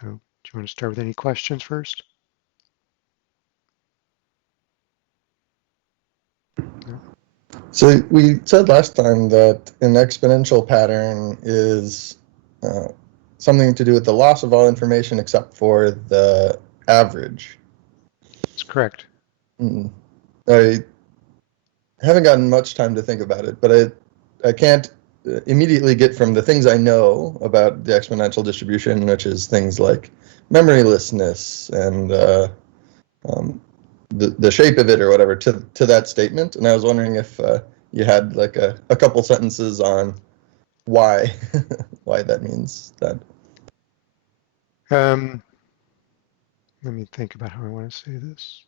So do you want to start with any questions first? No? So we said last time that an exponential pattern is something to do with the loss of all information except for the average. That's correct. I haven't gotten much time to think about it, but I can't immediately get from the things I know about the exponential distribution, which is things like memorylessness and the shape of it or whatever, to that statement. And I was wondering if you had like a couple sentences on why why that means that. Let me think about how I want to say this.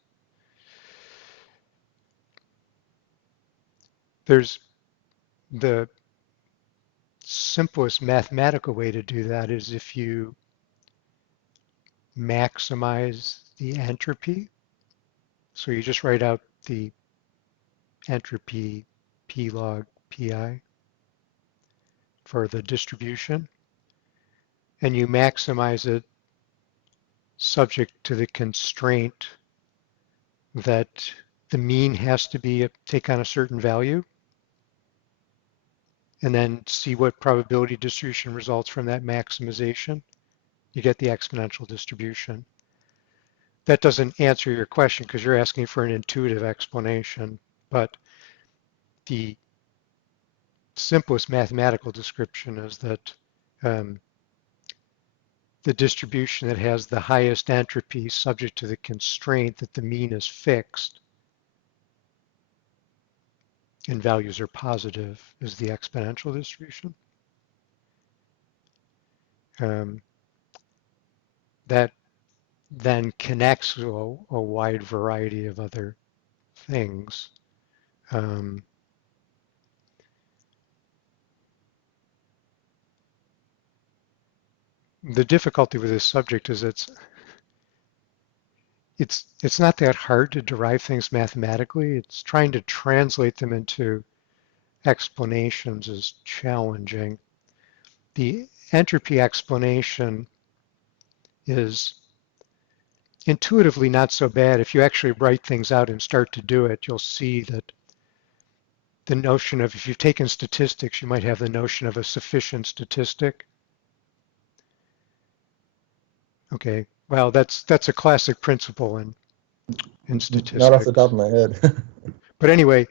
There's the simplest mathematical way to do that is if you maximize the entropy. So you just write out the entropy P log Pi for the distribution, and you maximize it subject to the constraint that the mean has to take on a certain value, and then see what probability distribution results from that maximization. You get the exponential distribution. That doesn't answer your question because you're asking for an intuitive explanation, but the simplest mathematical description is that the distribution that has the highest entropy subject to the constraint that the mean is fixed and values are positive is the exponential distribution. That then connects to a wide variety of other things. The difficulty with this subject is it's not that hard to derive things mathematically. It's trying to translate them into explanations is challenging. The entropy explanation is intuitively not so bad. If you actually write things out and start to do it, you'll see that the notion of, if you've taken statistics, you might have the notion of a sufficient statistic. Okay, well, that's a classic principle in statistics. Not off the top of my head. But anyway,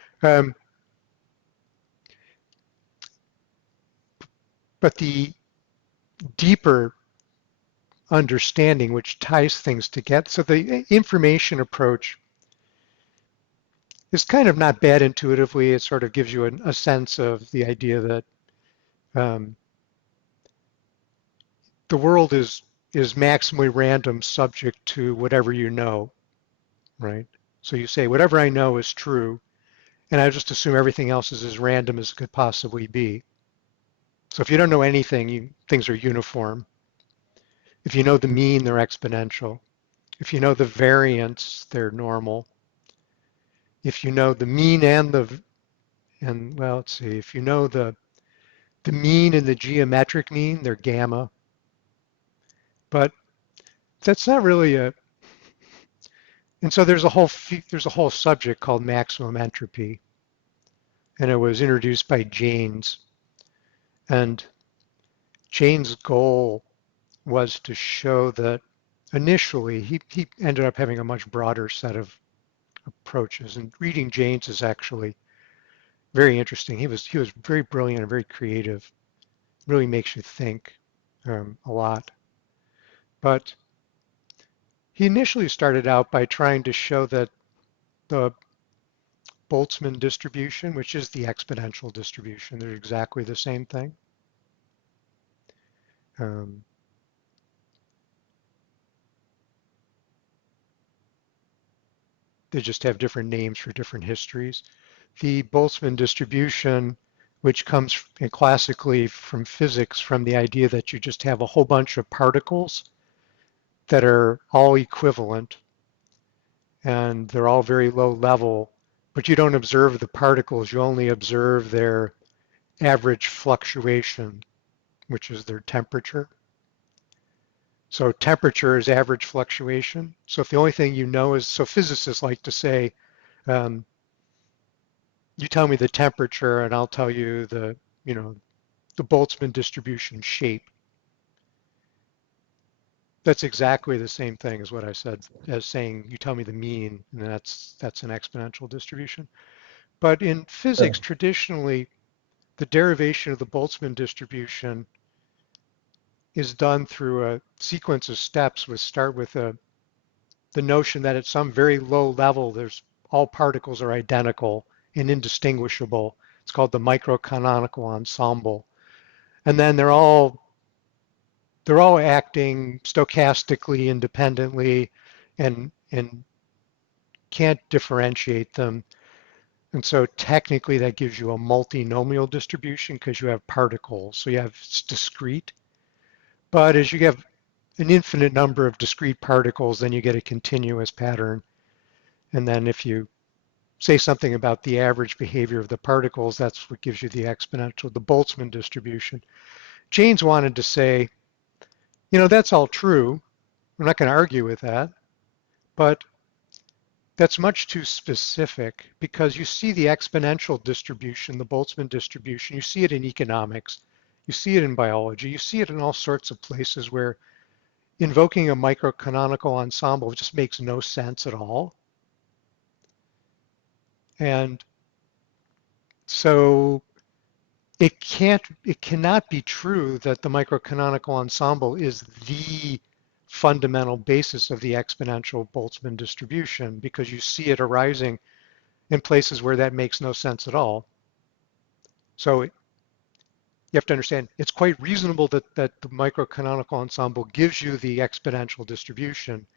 but the deeper understanding which ties things together, so the information approach is kind of not bad intuitively. It sort of gives you a sense of the idea that the world is maximally random subject to whatever you know, right? So you say, whatever I know is true, and I just assume everything else is as random as it could possibly be. So if you don't know anything, things are uniform. If you know the mean, they're exponential. If you know the variance, they're normal. If you know the mean well, let's see, if you know the mean and the geometric mean, they're gamma. But that's not really and so there's a whole subject called maximum entropy, and it was introduced by Jaynes. And Jaynes' goal was to show that initially he ended up having a much broader set of approaches, and reading Jaynes is actually very interesting. He was very brilliant and very creative. Really makes you think a lot. But he initially started out by trying to show that the Boltzmann distribution, which is the exponential distribution, they're exactly the same thing. They just have different names for different histories. The Boltzmann distribution, which comes classically from physics, from the idea that you just have a whole bunch of particles that are all equivalent and they're all very low level, but you don't observe the particles, you only observe their average fluctuation, which is their temperature. So temperature is average fluctuation. So if the only thing you know is, so physicists like to say, um, you tell me the temperature and I'll tell you you know, the Boltzmann distribution shape. That's exactly the same thing as what I said, as saying you tell me the mean, and that's an exponential distribution. But in physics, Oh, traditionally, the derivation of the Boltzmann distribution is done through a sequence of steps, which start with the notion that at some very low level, there's all particles are identical and indistinguishable. It's called the microcanonical ensemble. And then they're all acting stochastically independently and can't differentiate them. And so technically that gives you a multinomial distribution because you have particles. So you have it's discrete. But as you have an infinite number of discrete particles, then you get a continuous pattern. And then if you say something about the average behavior of the particles, that's what gives you the exponential, the Boltzmann distribution. Jaynes wanted to say, that's all true. I'm not going to argue with that, but that's much too specific because you see the exponential distribution, the Boltzmann distribution, you see it in economics, you see it in biology, you see it in all sorts of places where invoking a microcanonical ensemble just makes no sense at all. And so it cannot be true that the microcanonical ensemble is the fundamental basis of the exponential Boltzmann distribution because you see it arising in places where that makes no sense at all. So you have to understand it's quite reasonable that the microcanonical ensemble gives you the exponential distribution,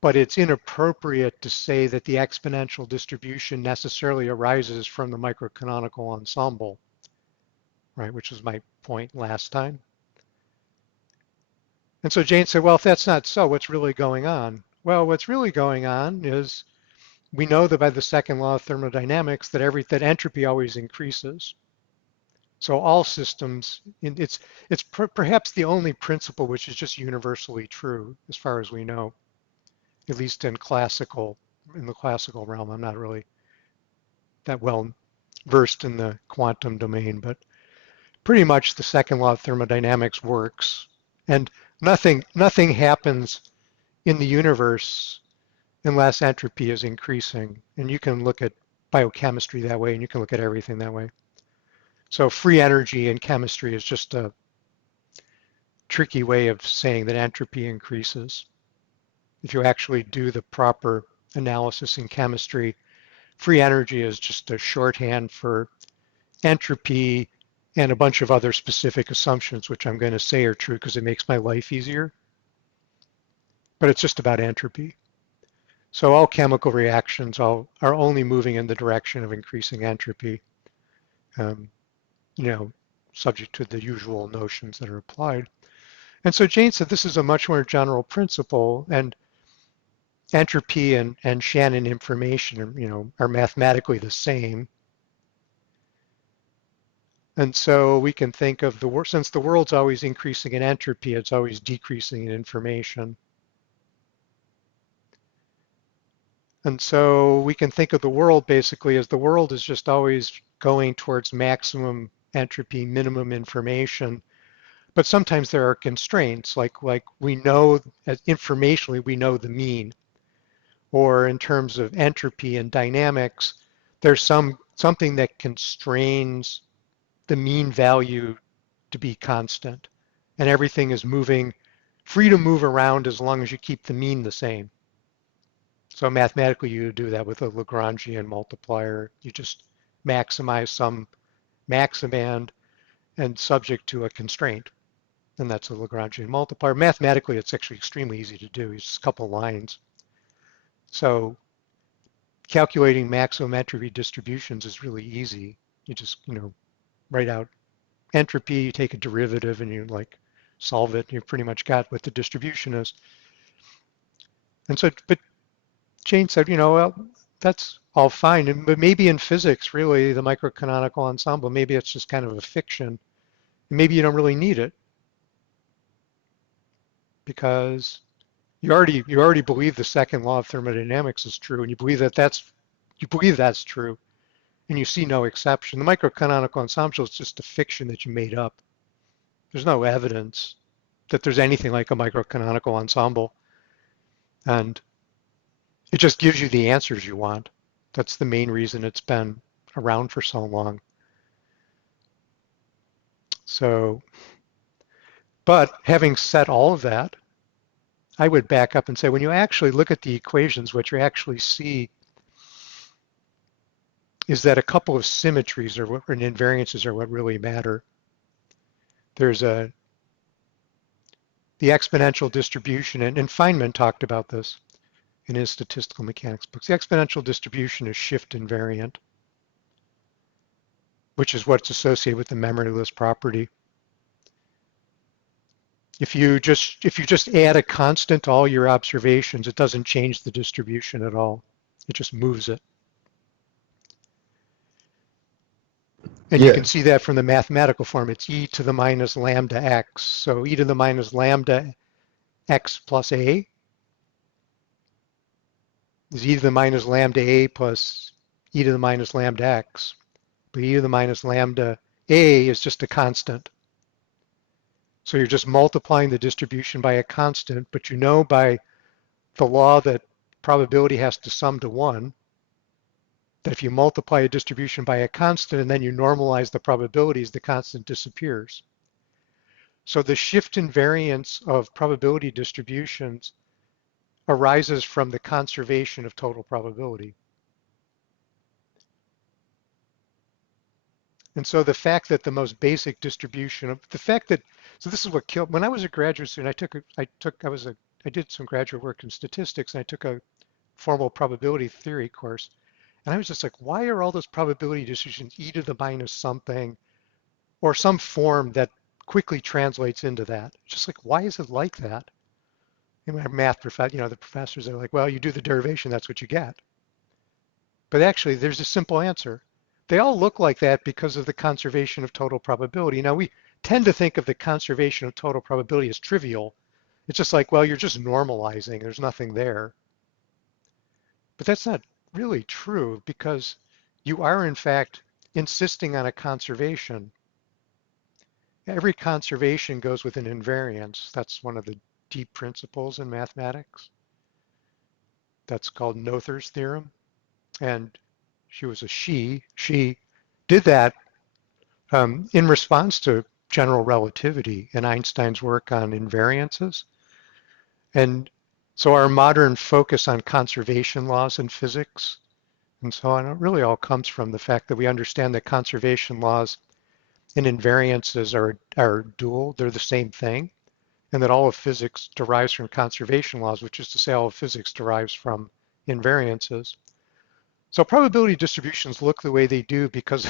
but it's inappropriate to say that the exponential distribution necessarily arises from the microcanonical ensemble, right? Which was my point last time. And so Jane said, well, if that's not so, what's really going on? Well, what's really going on is we know that by the second law of thermodynamics that entropy always increases. So all systems, it's perhaps the only principle which is just universally true as far as we know, at least in the classical realm. I'm not really that well versed in the quantum domain, but pretty much the second law of thermodynamics works, and nothing happens in the universe unless entropy is increasing. And you can look at biochemistry that way, and you can look at everything that way. So free energy in chemistry is just a tricky way of saying that entropy increases. If you actually do the proper analysis in chemistry, free energy is just a shorthand for entropy and a bunch of other specific assumptions, which I'm going to say are true because it makes my life easier. But it's just about entropy. So all chemical reactions are only moving in the direction of increasing entropy, um, you know, subject to the usual notions that are applied. And so Jane said this is a much more general principle, and entropy and Shannon information are mathematically the same. And so we can think of since the world's always increasing in entropy, it's always decreasing in information. And so we can think of the world basically as the world is just always going towards maximum entropy, minimum information. But sometimes there are constraints, like we know, as informationally, we know the mean. Or in terms of entropy and dynamics, there's something that constrains the mean value to be constant. And everything is free to move around as long as you keep the mean the same. So mathematically, you do that with a Lagrangian multiplier. You just maximize some maximand and subject to a constraint. And that's a Lagrangian multiplier. Mathematically, it's actually extremely easy to do. It's just a couple lines. So calculating maximum entropy distributions is really easy. You just, write out entropy, you take a derivative, and you solve it. And you've pretty much got what the distribution is. And so, but Jane said, well, that's all fine. But maybe in physics, really, the microcanonical ensemble, maybe it's just kind of a fiction. Maybe you don't really need it because you already believe the second law of thermodynamics is true, and you believe that's true, and you see no exception. The microcanonical ensemble is just a fiction that you made up. There's no evidence that there's anything like a microcanonical ensemble, and it just gives you the answers you want. That's the main reason it's been around for so long. So, but having said all of that, I would back up and say when you actually look at the equations, what you actually see is that a couple of symmetries and invariances are what really matter. There's the exponential distribution, and Feynman talked about this in his statistical mechanics books. The exponential distribution is shift invariant, which is what's associated with the memoryless property. If you just add a constant to all your observations, it doesn't change the distribution at all. It just moves it. And you can see that from the mathematical form. It's e to the minus lambda x. So e to the minus lambda x plus a is e to the minus lambda a plus e to the minus lambda x. But e to the minus lambda a is just a constant. So you're just multiplying the distribution by a constant, but you know by the law that probability has to sum to 1, that if you multiply a distribution by a constant and then you normalize the probabilities, the constant disappears. So the shift invariance of probability distributions arises from the conservation of total probability. And so the fact that the most basic distribution of the fact that, so this is what killed, when I was a graduate student, I did some graduate work in statistics, and I took a formal probability theory course. And I was just like, why are all those probability distributions e to the minus something or some form that quickly translates into that? Just like, why is it like that? In my math professor, the professors are like, well, you do the derivation, that's what you get. But actually, there's a simple answer. They all look like that because of the conservation of total probability. Now, we tend to think of the conservation of total probability as trivial. It's just like, well, you're just normalizing. There's nothing there. But that's not really true because you are, in fact, insisting on a conservation. Every conservation goes with an invariance. That's one of the deep principles in mathematics. That's called Noether's theorem. And she was a she. She did that in response to general relativity and Einstein's work on invariances. And so our modern focus on conservation laws in physics and so on, it really all comes from the fact that we understand that conservation laws and invariances are dual, they're the same thing, and that all of physics derives from conservation laws, which is to say all of physics derives from invariances. So probability distributions look the way they do because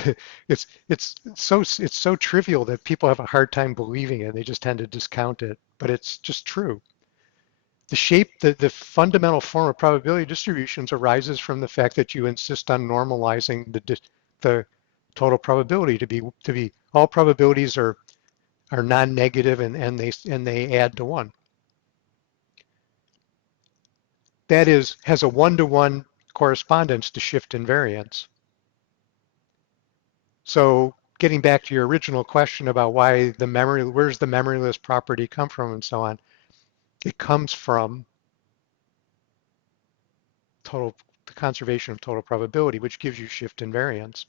it's so trivial that people have a hard time believing it. They just tend to discount it, but it's just true. The fundamental form of probability distributions arises from the fact that you insist on normalizing the total probability to be all probabilities are non-negative and they add to 1. That has a 1-to-1 correspondence to shift invariance. So getting back to your original question about where's the memoryless property come from and so on, it comes from the conservation of total probability, which gives you shift invariance.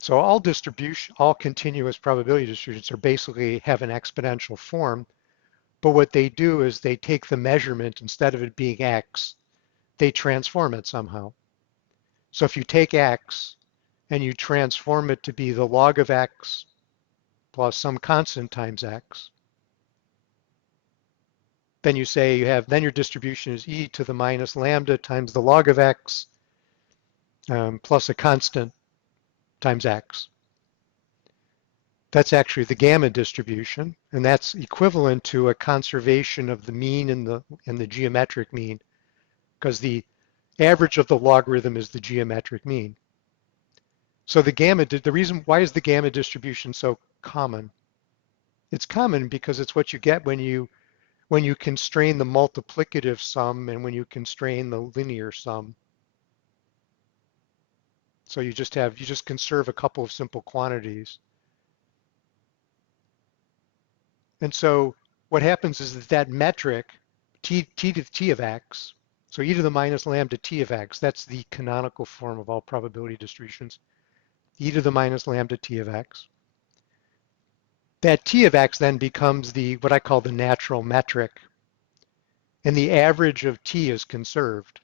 So all continuous probability distributions are basically have an exponential form, but what they do is they take the measurement, instead of it being x, they transform it somehow. So if you take x and you transform it to be the log of x plus some constant times x, then you say then your distribution is e to the minus lambda times the log of x plus a constant times x. That's actually the gamma distribution, and that's equivalent to a conservation of the mean and the geometric mean, because the average of the logarithm is the geometric mean. So the reason why is the gamma distribution so common? It's common because it's what you get when you when you constrain the multiplicative sum and when you constrain the linear sum. So you just conserve a couple of simple quantities. And so what happens is that metric, t to the t of x, so e to the minus lambda t of x, that's the canonical form of all probability distributions, e to the minus lambda t of x. That t of x then becomes what I call the natural metric, and the average of t is conserved.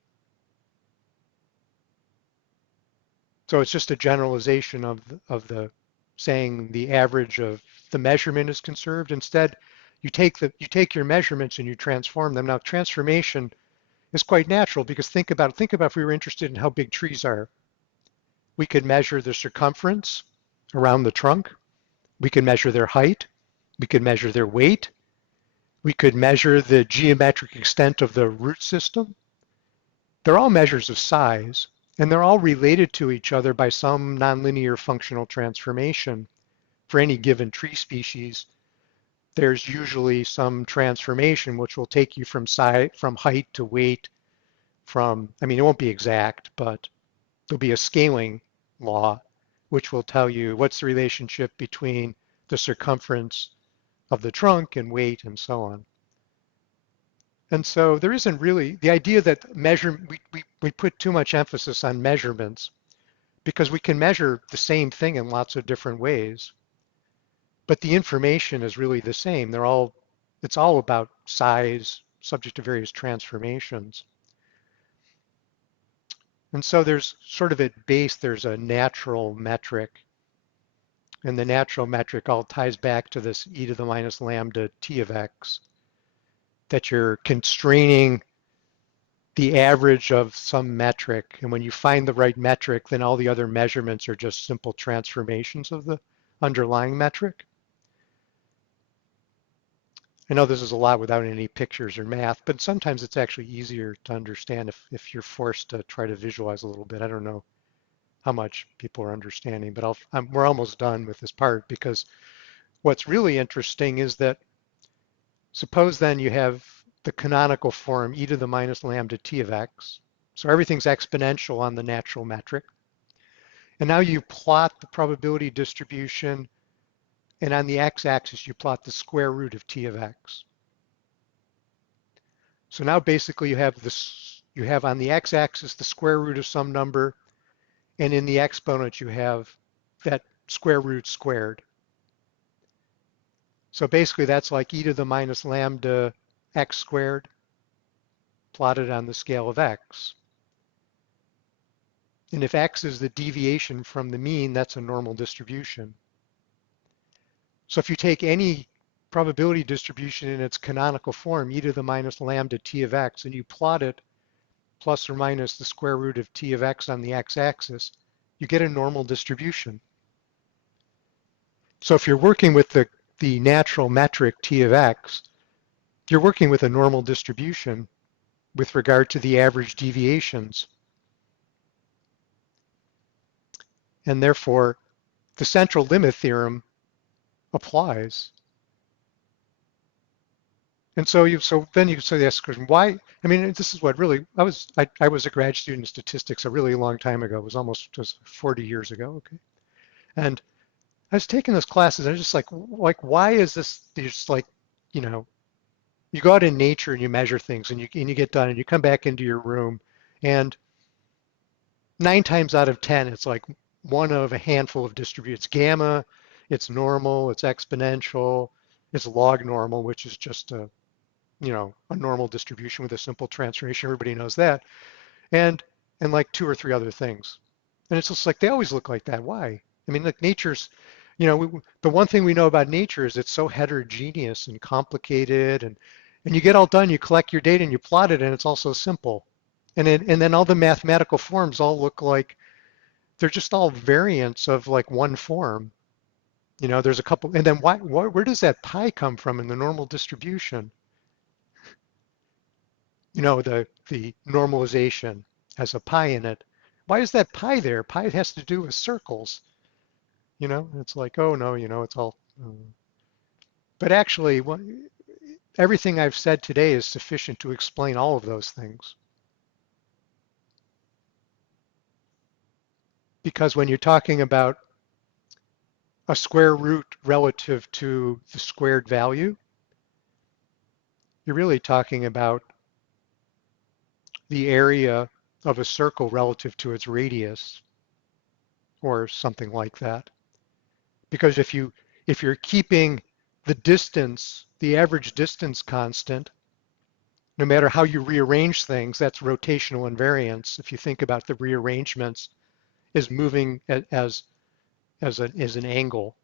So it's just a generalization of the saying the average of the measurement is conserved. Instead, you take your measurements and you transform them. Now, transformation is quite natural because think about if we were interested in how big trees are. We could measure the circumference around the trunk. We could measure their height. We could measure their weight. We could measure the geometric extent of the root system. They're all measures of size, and they're all related to each other by some nonlinear functional transformation. For any given tree species, there's usually some transformation which will take you from height to weight, I mean, it won't be exact, but there'll be a scaling law which will tell you what's the relationship between the circumference of the trunk and weight and so on. And so there isn't really the idea that we put too much emphasis on measurements because we can measure the same thing in lots of different ways. But the information is really the same. It's all about size, subject to various transformations. And so there's sort of at base, there's a natural metric. And the natural metric all ties back to this e to the minus lambda t of x, that you're constraining the average of some metric. And when you find the right metric, then all the other measurements are just simple transformations of the underlying metric. I know this is a lot without any pictures or math, but sometimes it's actually easier to understand if you're forced to try to visualize a little bit. I don't know how much people are understanding, but we're almost done with this part because what's really interesting is that suppose then you have the canonical form e to the minus lambda t of x. So everything's exponential on the natural metric. And now you plot the probability distribution, and on the x-axis you plot the square root of t of x. So now basically you have on the x-axis the square root of some number, and in the exponent you have that square root squared. So basically that's like e to the minus lambda x squared plotted on the scale of x. And if x is the deviation from the mean, that's a normal distribution. So if you take any probability distribution in its canonical form, e to the minus lambda t of x, and you plot it plus or minus the square root of t of x on the x-axis, you get a normal distribution. So if you're working with the natural metric t of x, you're working with a normal distribution with regard to the average deviations. And therefore, the central limit theorem applies. And so then you say ask the question, why? I mean, this is what really I was a grad student in statistics a really long time ago. It was almost just 40 years ago. Okay, and I was taking those classes. And I was just like, why is this? Just like, you know, you go out in nature and you measure things, and you get done, and you come back into your room, and 9 times out of 10, it's like one of a handful of distributions. It's gamma, it's normal, it's exponential, it's log normal, which is just a normal distribution with a simple transformation. Everybody knows that. And like 2 or 3 other things. And it's just like they always look like that. Why? I mean, like nature's, the one thing we know about nature is it's so heterogeneous and complicated, and you get all done, you collect your data and you plot it, and it's all so simple. And then all the mathematical forms all look like they're just all variants of like one form. There's a couple, and then where does that pi come from in the normal distribution? The normalization has a pi in it. Why is that pi there? Pi has to do with circles. It's like, oh no, it's all. But actually, everything I've said today is sufficient to explain all of those things. Because when you're talking about a square root relative to the squared value, you're really talking about the area of a circle relative to its radius or something like that. Because if you're keeping the distance, the average distance constant, no matter how you rearrange things, that's rotational invariance. If you think about the rearrangements as moving as an angle.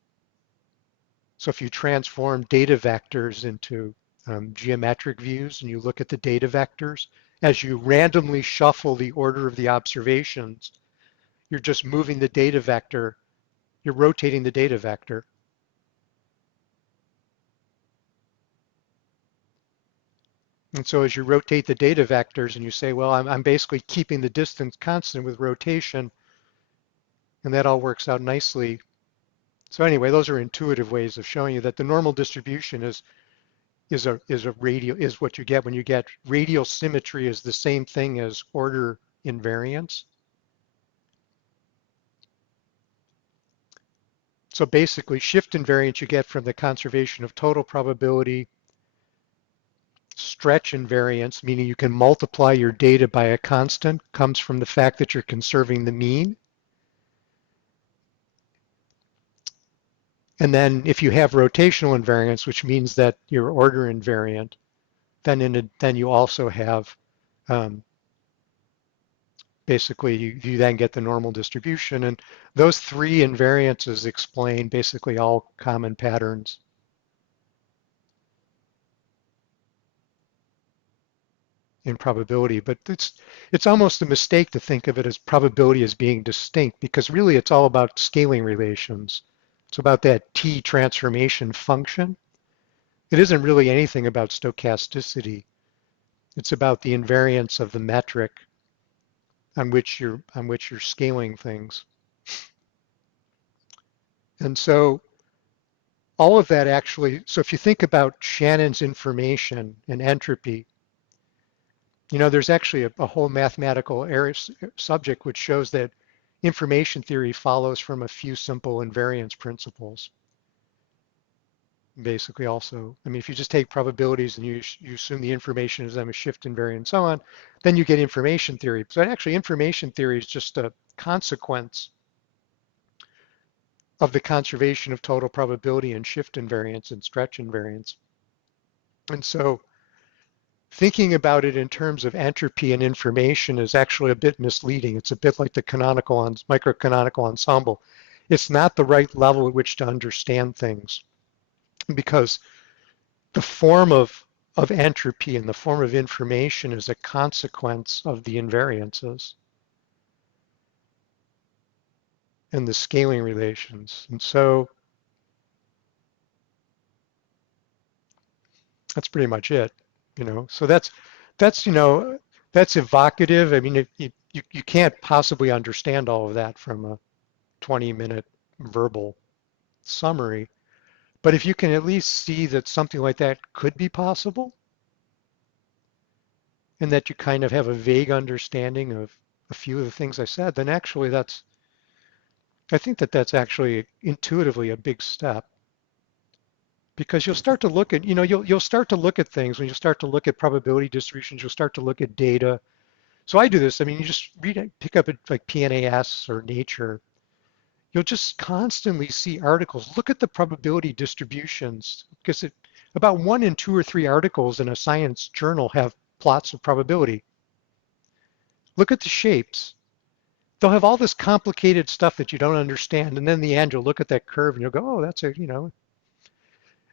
So if you transform data vectors into geometric views and you look at the data vectors, as you randomly shuffle the order of the observations, you're just moving the data vector, you're rotating the data vector. And so as you rotate the data vectors and you say, well, I'm basically keeping the distance constant with rotation, and that all works out nicely. So anyway, those are intuitive ways of showing you that the normal distribution is what you get when you get radial symmetry is the same thing as order invariance. So basically shift invariance you get from the conservation of total probability. Stretch invariance, meaning you can multiply your data by a constant, comes from the fact that you're conserving the mean. And then if you have rotational invariance, which means that you're order invariant, then you also have basically you then get the normal distribution. And those three invariances explain basically all common patterns. In probability, but it's almost a mistake to think of it as probability as being distinct because really it's all about scaling relations. It's about that T transformation function. It isn't really anything about stochasticity. It's about the invariance of the metric on which you're scaling things. And so all of that actually, so if you think about Shannon's information and entropy, there's actually a whole mathematical area subject which shows that information theory follows from a few simple invariance principles. Basically also, I mean, if you just take probabilities and you assume the information is a shift invariant and so on, then you get information theory. So actually information theory is just a consequence of the conservation of total probability and shift invariance and stretch invariance. And so thinking about it in terms of entropy and information is actually a bit misleading. It's a bit like the microcanonical ensemble. It's not the right level at which to understand things because the form of entropy and the form of information is a consequence of the invariances and the scaling relations. And so that's pretty much it, So that's that's evocative. I mean, you can't possibly understand all of that from a 20-minute verbal summary. But if you can at least see that something like that could be possible and that you kind of have a vague understanding of a few of the things I said, then actually I think that's actually intuitively a big step because you'll start to look at, you'll start to look at things when you start to look at probability distributions, you'll start to look at data. So I do this, I mean, you just pick up like PNAS or Nature, you'll just constantly see articles. Look at the probability distributions because about 1 in 2 or 3 articles in a science journal have plots of probability. Look at the shapes. They'll have all this complicated stuff that you don't understand, and then in the end you'll look at that curve and you'll go, oh, that's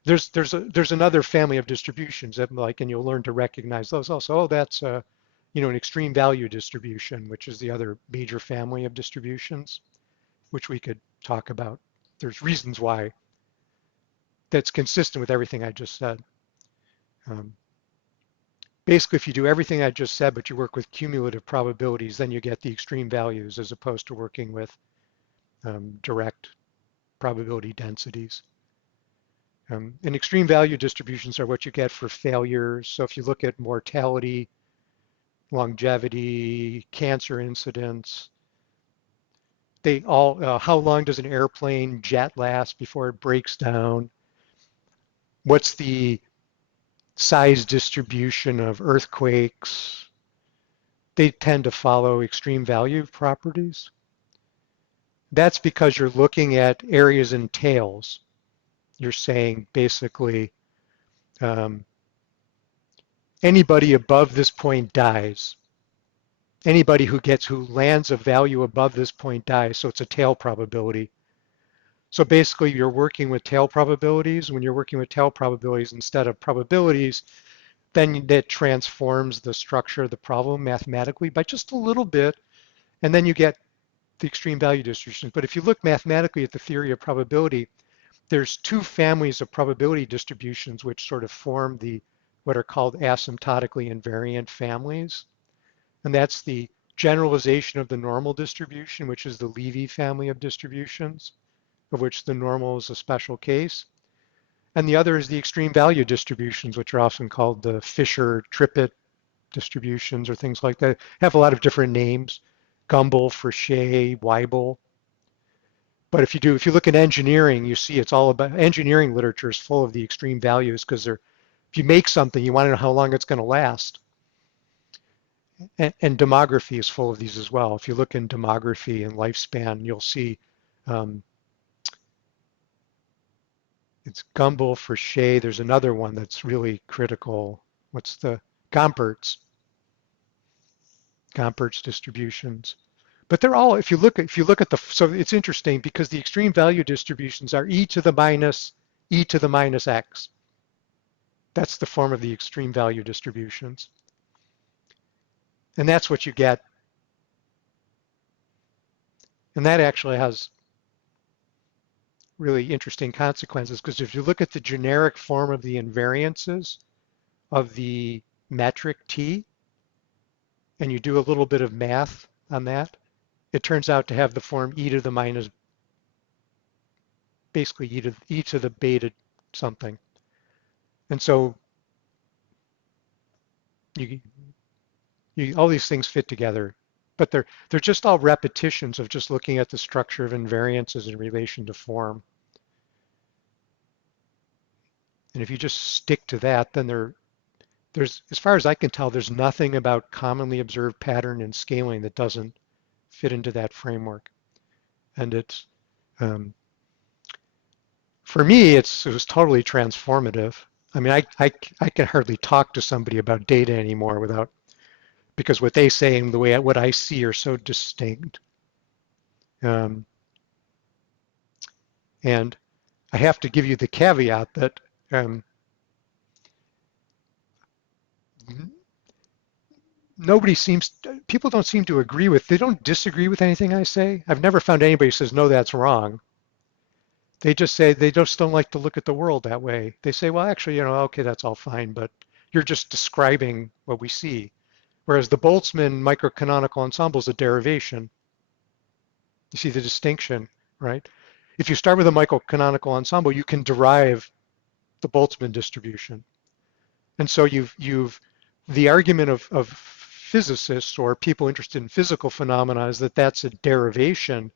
there's another family of distributions that and you'll learn to recognize those also. Oh, that's an extreme value distribution, which is the other major family of distributions, which we could talk about. There's reasons why that's consistent with everything I just said. Basically, if you do everything I just said, but you work with cumulative probabilities, then you get the extreme values as opposed to working with direct probability densities. And extreme value distributions are what you get for failures. So if you look at mortality, longevity, cancer incidence, they all, how long does an airplane jet last before it breaks down? What's the size distribution of earthquakes? They tend to follow extreme value properties. That's because you're looking at areas in tails. You're saying basically um, anybody above this point dies. Anybody who lands a value above this point dies, so it's a tail probability. So basically you're working with tail probabilities. When you're working with tail probabilities instead of probabilities, then that transforms the structure of the problem mathematically by just a little bit, and then you get the extreme value distributions. But if you look mathematically at the theory of probability, there's two families of probability distributions which sort of form the what are called asymptotically invariant families. And that's the generalization of the normal distribution, which is the Levy family of distributions, of which the normal is a special case. And the other is the extreme value distributions, which are often called the Fisher-Trippett distributions or things like that. Have a lot of different names, Gumbel, Frechet, Weibull. But if you look at engineering, you see it's all about engineering literature is full of the extreme values because if you make something, you want to know how long it's going to last. And demography is full of these as well. If you look in demography and lifespan, you'll see um, it's Gumbel, Frechet. There's another one that's really critical. What's the Gompertz distributions? But they're all, if you look at so it's interesting because the extreme value distributions are e to the minus x. That's the form of the extreme value distributions. And that's what you get. And that actually has really interesting consequences because if you look at the generic form of the invariances of the metric t, and you do a little bit of math on that, it turns out to have the form e to the minus, basically e to the beta something. And so you, all these things fit together, but they're just all repetitions of just looking at the structure of invariances in relation to form. And if you just stick to that, then there's, as far as I can tell, there's nothing about commonly observed pattern and scaling that doesn't fit into that framework. And it's, for me, it was totally transformative. I mean, I can hardly talk to somebody about data anymore without, because what they say and the way what I see are so distinct. And I have to give you the caveat that people don't seem to agree with, they don't disagree with anything I say. I've never found anybody who says, no, that's wrong. They just say they just don't like to look at the world that way. They say, well, actually, okay, that's all fine, but you're just describing what we see. Whereas the Boltzmann microcanonical ensemble is a derivation. You see the distinction, right? If you start with a microcanonical ensemble, you can derive the Boltzmann distribution. And so the argument of physicists or people interested in physical phenomena is that that's a derivation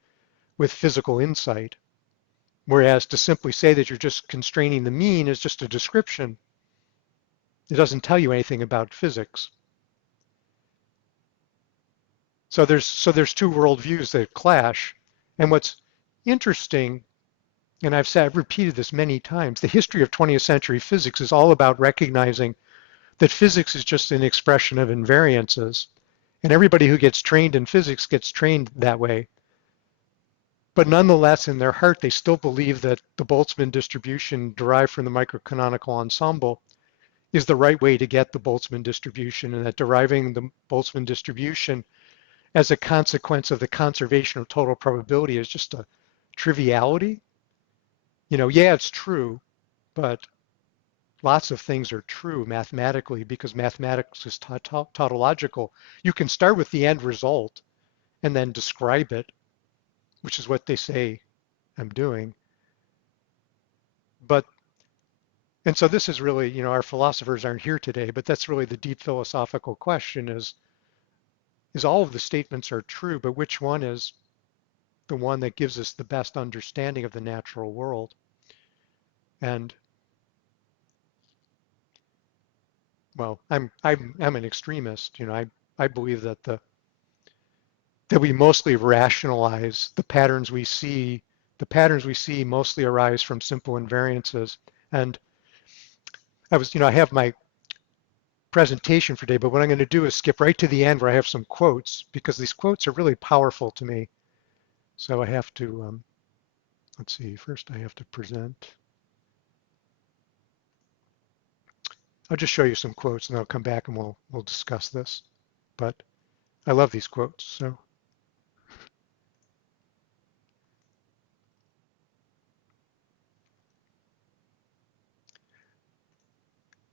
with physical insight. Whereas to simply say that you're just constraining the mean is just a description. It doesn't tell you anything about physics. So there's two worldviews that clash. And what's interesting, and I've repeated this many times, the history of 20th century physics is all about recognizing that physics is just an expression of invariances. And everybody who gets trained in physics gets trained that way. But nonetheless, in their heart, they still believe that the Boltzmann distribution derived from the microcanonical ensemble is the right way to get the Boltzmann distribution, and that deriving the Boltzmann distribution as a consequence of the conservation of total probability is just a triviality. Yeah, it's true, but lots of things are true mathematically because mathematics is tautological. You can start with the end result and then describe it, which is what they say I'm doing. But And so this is really, our philosophers aren't here today, but that's really the deep philosophical question is all of the statements are true, but which one is the one that gives us the best understanding of the natural world? And well, I'm an extremist. I believe that we mostly rationalize the patterns we see. The patterns we see mostly arise from simple invariances. And I have my presentation for today, but what I'm going to do is skip right to the end where I have some quotes because these quotes are really powerful to me. So I have to, let's see, first I have to present. I'll just show you some quotes and I'll come back and we'll discuss this. But I love these quotes. So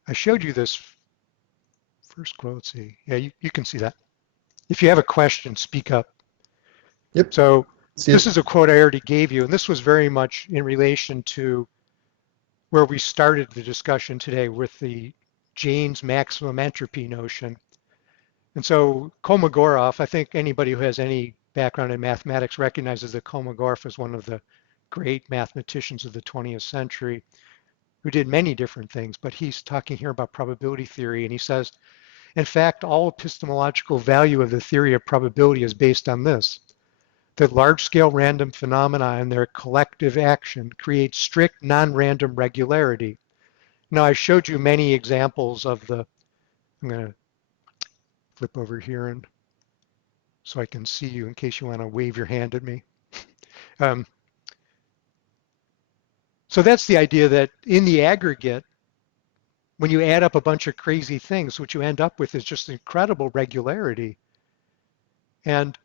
I showed you this first quote. Let's see. Yeah, you can see that. If you have a question, speak up. Yep. So See this it. is a quote I already gave you, and this was very much in relation to where we started the discussion today with the Jane's maximum entropy notion. And so Kolmogorov, I think anybody who has any background in mathematics recognizes that Kolmogorov is one of the great mathematicians of the 20th century who did many different things, but he's talking here about probability theory, and he says, in fact, all epistemological value of the theory of probability is based on this, that large-scale random phenomena and their collective action create strict non-random regularity. Now, I showed you many examples of I'm going to flip over here and so I can see you in case you want to wave your hand at me. Um, so that's the idea that in the aggregate, when you add up a bunch of crazy things, what you end up with is just incredible regularity. And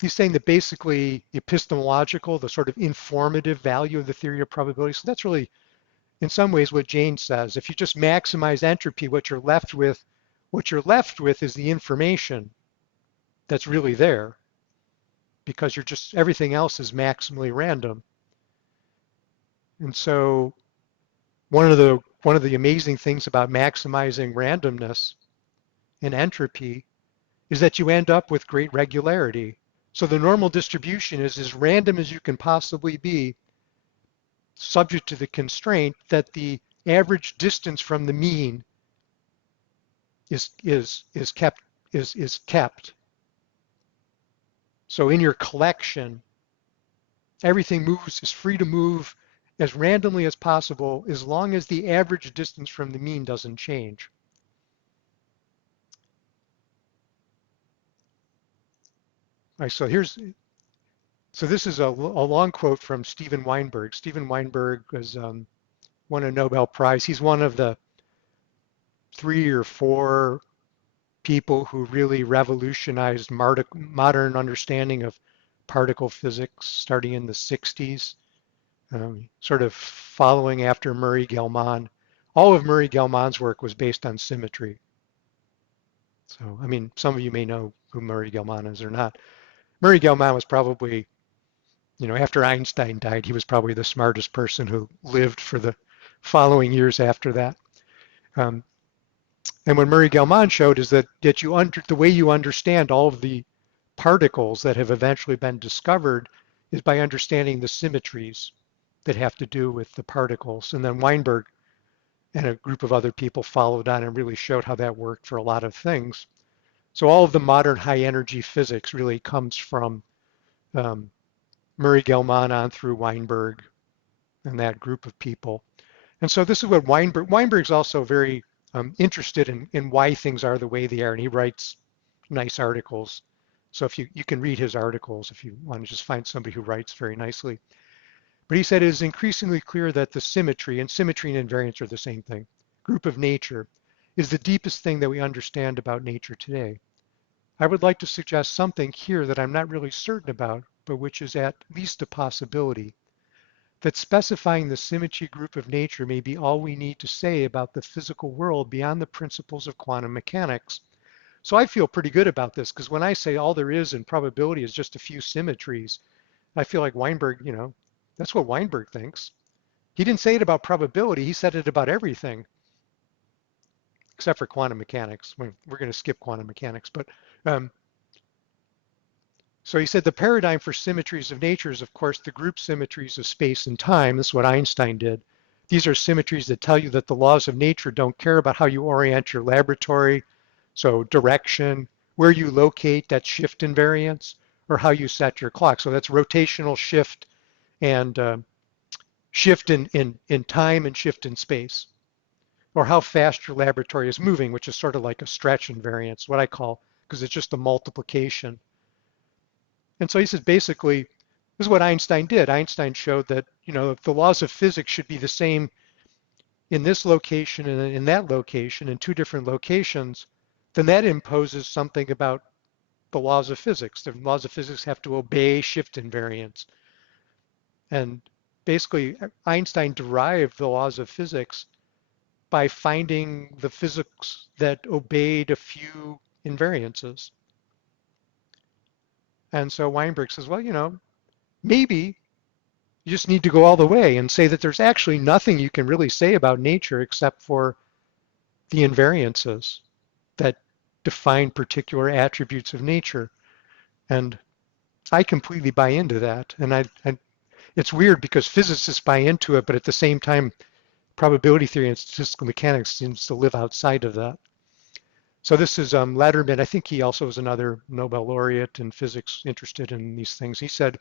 he's saying that basically the epistemological, the sort of informative value of the theory of probability, so that's really in some ways what Jane says. If you just maximize entropy, what you're left with is the information that's really there because everything else is maximally random. And so one of the amazing things about maximizing randomness and entropy is that you end up with great regularity. So the normal distribution is as random as you can possibly be, subject to the constraint that the average distance from the mean is kept. So in your collection, everything is free to move as randomly as possible as long as the average distance from the mean doesn't change. All right, so this is a long quote from Steven Weinberg. Steven Weinberg was won a Nobel Prize. He's one of the 3 or 4 people who really revolutionized modern understanding of particle physics starting in the 60s, sort of following after Murray Gell-Mann. All of Murray Gell-Mann's work was based on symmetry. So, I mean, some of you may know who Murray Gell-Mann is or not. Murray Gell-Mann was probably, after Einstein died, he was probably the smartest person who lived for the following years after that. Um, and what Murray Gell-Mann showed is that the way you understand all of the particles that have eventually been discovered is by understanding the symmetries that have to do with the particles. And then Weinberg and a group of other people followed on and really showed how that worked for a lot of things. So all of the modern high energy physics really comes from Murray Gell-Mann on through Weinberg and that group of people. And so this is what Weinberg's also very interested in why things are the way they are, and he writes nice articles. So if you can read his articles if you want to just find somebody who writes very nicely. But he said it is increasingly clear that the symmetry and invariance are the same thing, group of nature, is the deepest thing that we understand about nature today. I would like to suggest something here that I'm not really certain about, but which is at least a possibility, that specifying the symmetry group of nature may be all we need to say about the physical world beyond the principles of quantum mechanics. So I feel pretty good about this because when I say all there is in probability is just a few symmetries, I feel like Weinberg, that's what Weinberg thinks. He didn't say it about probability. He said it about everything, except for quantum mechanics. We're going to skip quantum mechanics, but um, so he said the paradigm for symmetries of nature is, of course, the group symmetries of space and time. This is what Einstein did. These are symmetries that tell you that the laws of nature don't care about how you orient your laboratory, so direction, where you locate, that shift invariance, or how you set your clock. So that's rotational shift and shift in time and shift in space, or how fast your laboratory is moving, which is sort of like a stretch invariance, what I call, because it's just a multiplication. And so he says basically, this is what Einstein did. Einstein showed that, if the laws of physics should be the same in this location and in that location, in two different locations, then that imposes something about the laws of physics. The laws of physics have to obey shift invariance. And basically, Einstein derived the laws of physics by finding the physics that obeyed a few invariances. And so Weinberg says, well, maybe you just need to go all the way and say that there's actually nothing you can really say about nature except for the invariances that define particular attributes of nature. And I completely buy into that. And it's weird because physicists buy into it, but at the same time, probability theory and statistical mechanics seems to live outside of that. So this is Letterman. I think he also was another Nobel laureate in physics interested in these things. He said,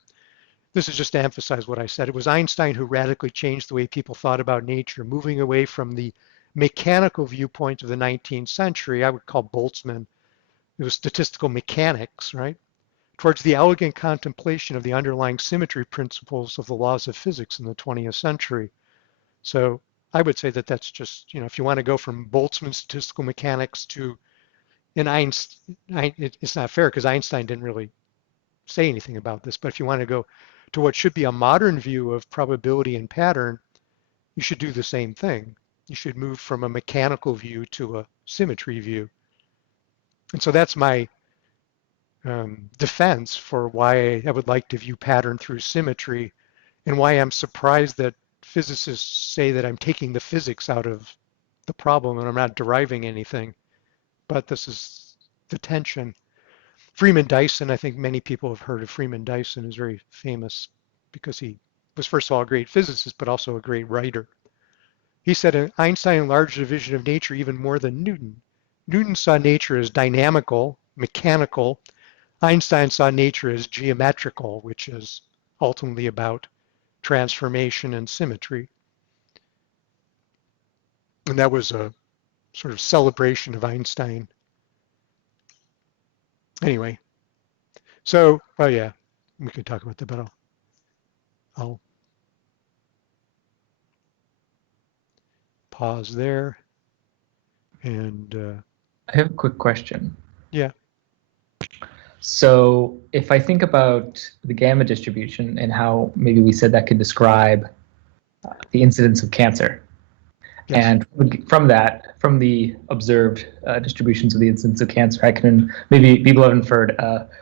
this is just to emphasize what I said. It was Einstein who radically changed the way people thought about nature, moving away from the mechanical viewpoint of the 19th century. I would call Boltzmann. It was statistical mechanics, right? Towards the elegant contemplation of the underlying symmetry principles of the laws of physics in the 20th century. So I would say that that's just, if you want to go from Boltzmann statistical mechanics to an Einstein, it's not fair because Einstein didn't really say anything about this, but if you want to go to what should be a modern view of probability and pattern, you should do the same thing. You should move from a mechanical view to a symmetry view. And so that's my defense for why I would like to view pattern through symmetry, and why I'm surprised that physicists say that I'm taking the physics out of the problem and I'm not deriving anything. But this is the tension. Freeman Dyson, I think many people have heard of Freeman Dyson, is very famous because he was first of all a great physicist, but also a great writer. He said Einstein enlarged the vision of nature even more than Newton. Newton saw nature as dynamical, mechanical. Einstein saw nature as geometrical, which is ultimately about transformation and symmetry. And that was a sort of celebration of Einstein. Anyway, so, oh yeah, we could talk about that, but I'll pause there. And I have a quick question. yeah. So if I think about the gamma distribution and how maybe we said that could describe the incidence of cancer, Yes. and from the observed distributions of the incidence of cancer, I can maybe people have inferred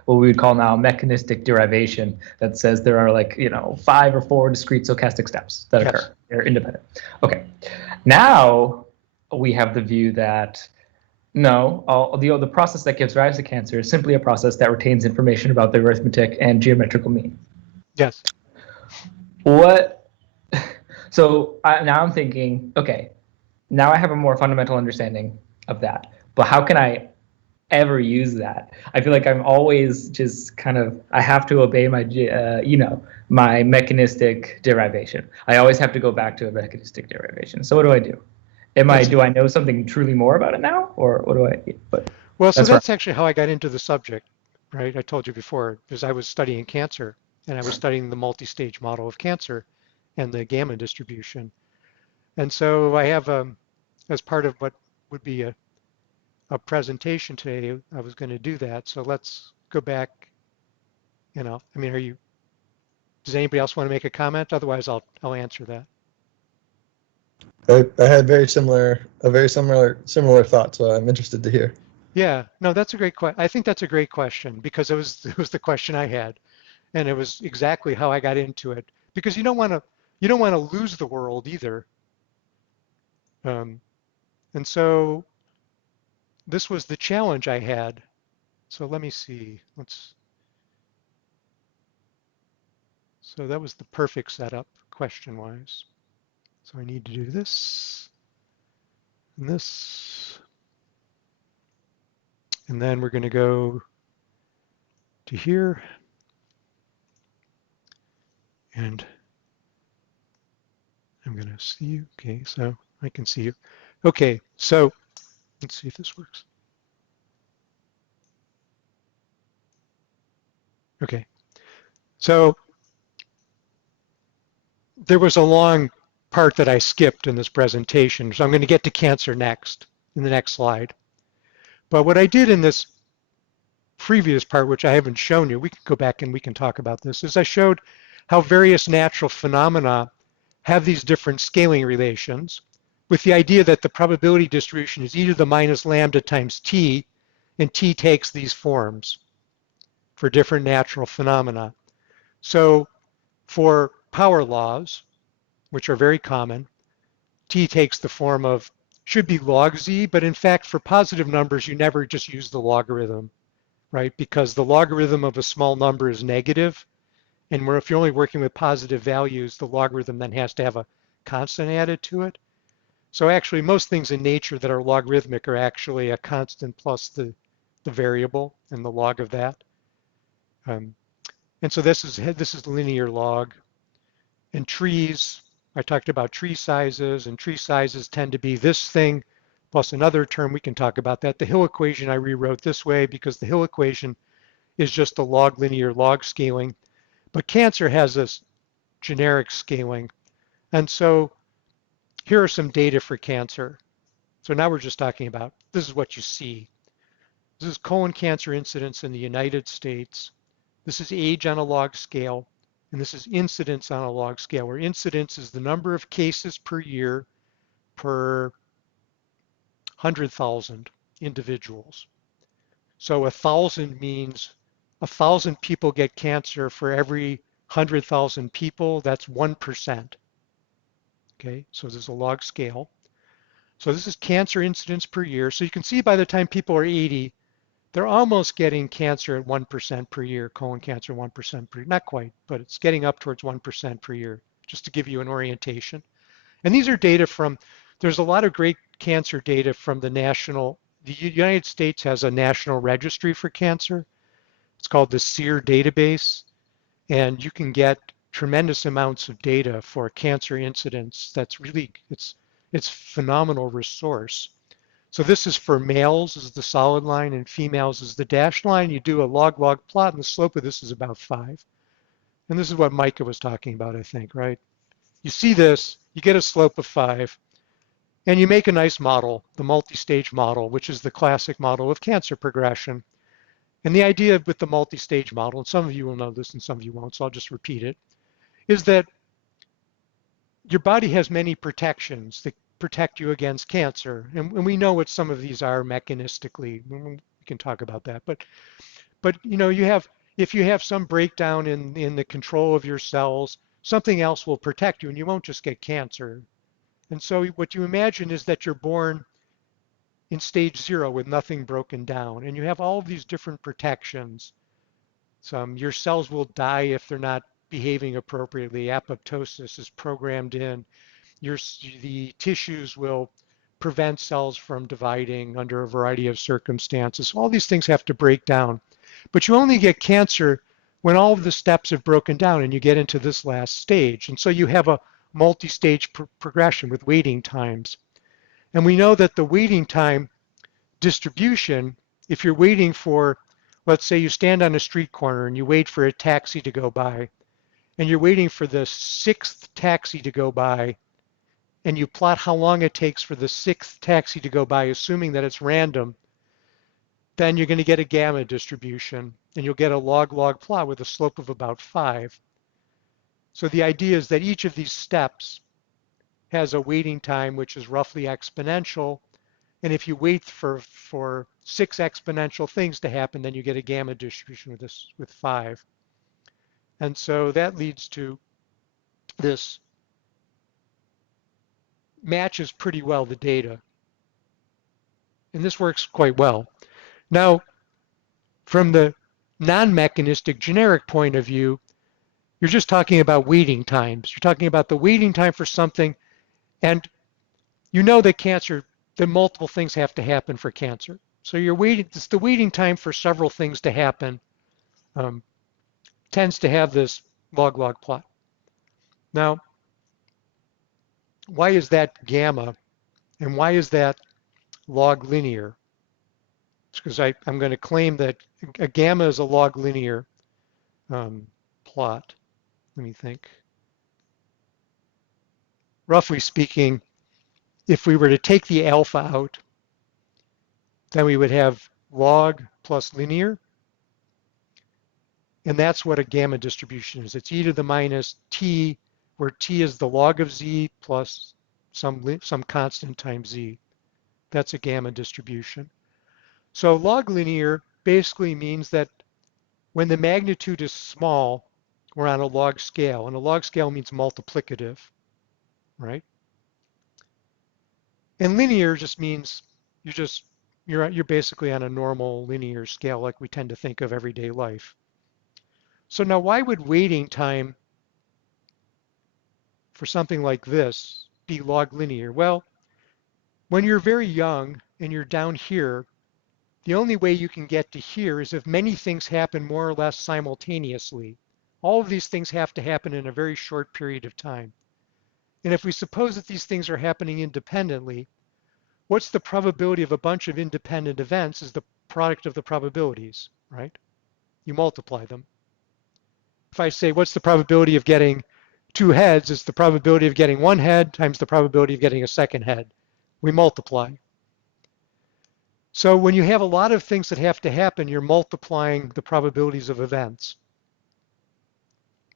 what we would call now mechanistic derivation that says there are 5 or 4 discrete stochastic steps that Yes. occur. They're independent. Okay. Now we have the view that no, the process that gives rise to cancer is simply a process that retains information about the arithmetic and geometrical mean. Yes. What? So now I'm thinking, okay, now I have a more fundamental understanding of that. But how can I ever use that? I feel like I'm always just I have to obey my, my mechanistic derivation. I always have to go back to a mechanistic derivation. So what do I do? Do I know something truly more about it now, or what do I? Well, so that's actually how I got into the subject, right? I told you before, because I was studying cancer, and I was studying the multi-stage model of cancer and the gamma distribution. And so I have, as part of what would be a presentation today, I was going to do that. So let's go back. Does anybody else want to make a comment? Otherwise, I'll answer that. I had a very similar thought, so I'm interested to hear. Yeah, no, that's a great question. I think that's a great question because it was the question I had, and it was exactly how I got into it. Because you don't want to you don't want to lose the world either. And so this was the challenge I had. So let me see. So that was the perfect setup question-wise. So I need to do this and this. And then we're going to go to here. And I'm going to see you. Okay, so I can see you. Okay, so let's see if this works. Okay, so there was a long part that I skipped in this presentation, so I'm going to get to cancer next, in the next slide. But what I did in this previous part, which I haven't shown you, we can go back and we can talk about this, is I showed how various natural phenomena have these different scaling relations with the idea that the probability distribution is e to the minus lambda times t, and t takes these forms for different natural phenomena. So for power laws, which are very common, t takes the form of, should be log z, but in fact for positive numbers you never just use the logarithm, right? Because the logarithm of a small number is negative, and if you're only working with positive values, the logarithm then has to have a constant added to it. So actually most things in nature that are logarithmic are actually a constant plus the variable and the log of that. And so this is linear log. And trees, I talked about tree sizes, and tree sizes tend to be this thing plus another term. We can talk about that. The Hill equation I rewrote this way because the Hill equation is just a log linear log scaling. But cancer has this generic scaling. And so here are some data for cancer. So now we're just talking about, this is what you see. This is colon cancer incidence in the United States. This is age on a log scale, and this is incidence on a log scale, where incidence is the number of cases per year per 100,000 individuals. So 1,000 means 1,000 people get cancer for every 100,000 people. That's 1%. Okay, so this is a log scale. So this is cancer incidence per year. So you can see by the time people are 80, they're almost getting cancer at 1% per year, colon cancer 1% per year. Not quite, but it's getting up towards 1% per year, just to give you an orientation. And these are data from, there's a lot of great cancer data from the United States has a national registry for cancer. It's called the SEER database. And you can get tremendous amounts of data for cancer incidence. That's really, it's phenomenal resource. So this is for males is the solid line and females is the dashed line. You do a log-log plot and the slope of this is about 5. And this is what Micah was talking about, I think, right? You see this, you get a slope of 5, and you make a nice model, the multi-stage model, which is the classic model of cancer progression. And the idea with the multi-stage model, and some of you will know this and some of you won't, so I'll just repeat it, is that your body has many protections that protect you against cancer. And we know what some of these are mechanistically. We can talk about that. But you know, if you have some breakdown in the control of your cells, something else will protect you and you won't just get cancer. And so what you imagine is that you're born in stage 0 with nothing broken down, and you have all of these different protections. Your cells will die if they're not behaving appropriately. Apoptosis is programmed in. The tissues will prevent cells from dividing under a variety of circumstances. All these things have to break down. But you only get cancer when all of the steps have broken down and you get into this last stage. And so you have a multi-stage progression with waiting times. And we know that the waiting time distribution, if you're waiting for, let's say you stand on a street corner and you wait for a taxi to go by, and you're waiting for the 6th taxi to go by, and you plot how long it takes for the 6th taxi to go by, assuming that it's random, then you're going to get a gamma distribution, and you'll get a log-log plot with a slope of about 5. So the idea is that each of these steps has a waiting time which is roughly exponential, and if you wait for 6 exponential things to happen, then you get a gamma distribution with 5. And so that leads to this matches pretty well the data. And this works quite well. Now, from the non-mechanistic generic point of view, you're just talking about waiting times. You're talking about the waiting time for something, and you know that multiple things have to happen for cancer. So it's the waiting time for several things to happen tends to have this log-log plot. Now, why is that gamma, and why is that log linear? It's because I'm going to claim that a gamma is a log linear plot. Let me think. Roughly speaking, if we were to take the alpha out, then we would have log plus linear. And that's what a gamma distribution is. It's e to the minus t, where t is the log of z plus some constant times z. That's a gamma distribution. So log linear basically means that when the magnitude is small, we're on a log scale. And a log scale means multiplicative, right? And linear just means you're basically on a normal linear scale like we tend to think of everyday life. So now why would waiting time for something like this be log linear? Well, when you're very young and you're down here, the only way you can get to here is if many things happen more or less simultaneously. All of these things have to happen in a very short period of time. And if we suppose that these things are happening independently, what's the probability of a bunch of independent events is the product of the probabilities, right? You multiply them. If I say, what's the probability of getting 2 heads? It's the probability of getting 1 head times the probability of getting a second head. We multiply. So when you have a lot of things that have to happen, you're multiplying the probabilities of events.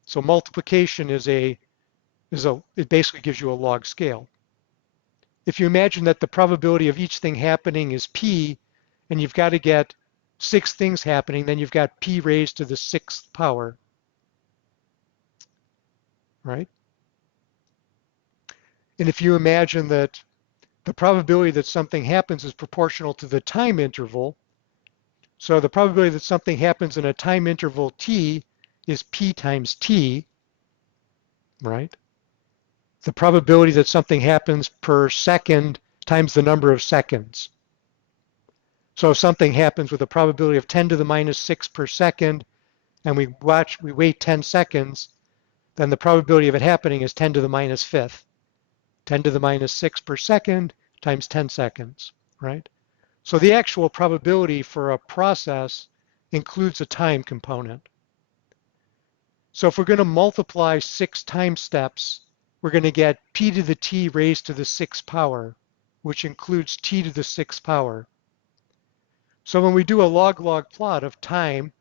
So multiplication it basically gives you a log scale. If you imagine that the probability of each thing happening is p, and you've got to get 6 things happening, then you've got p raised to the 6th power, right? And if you imagine that the probability that something happens is proportional to the time interval, so the probability that something happens in a time interval t is p times t, right? The probability that something happens per second times the number of seconds. So if something happens with a probability of 10 to the minus 6 per second, and we wait 10 seconds, then the probability of it happening is 10 to the minus 5th. 10 to the minus 6 per second times 10 seconds, right? So the actual probability for a process includes a time component. So if we're going to multiply 6 time steps, we're going to get p to the t raised to the 6th power, which includes t to the 6th power. So when we do a log-log plot of time,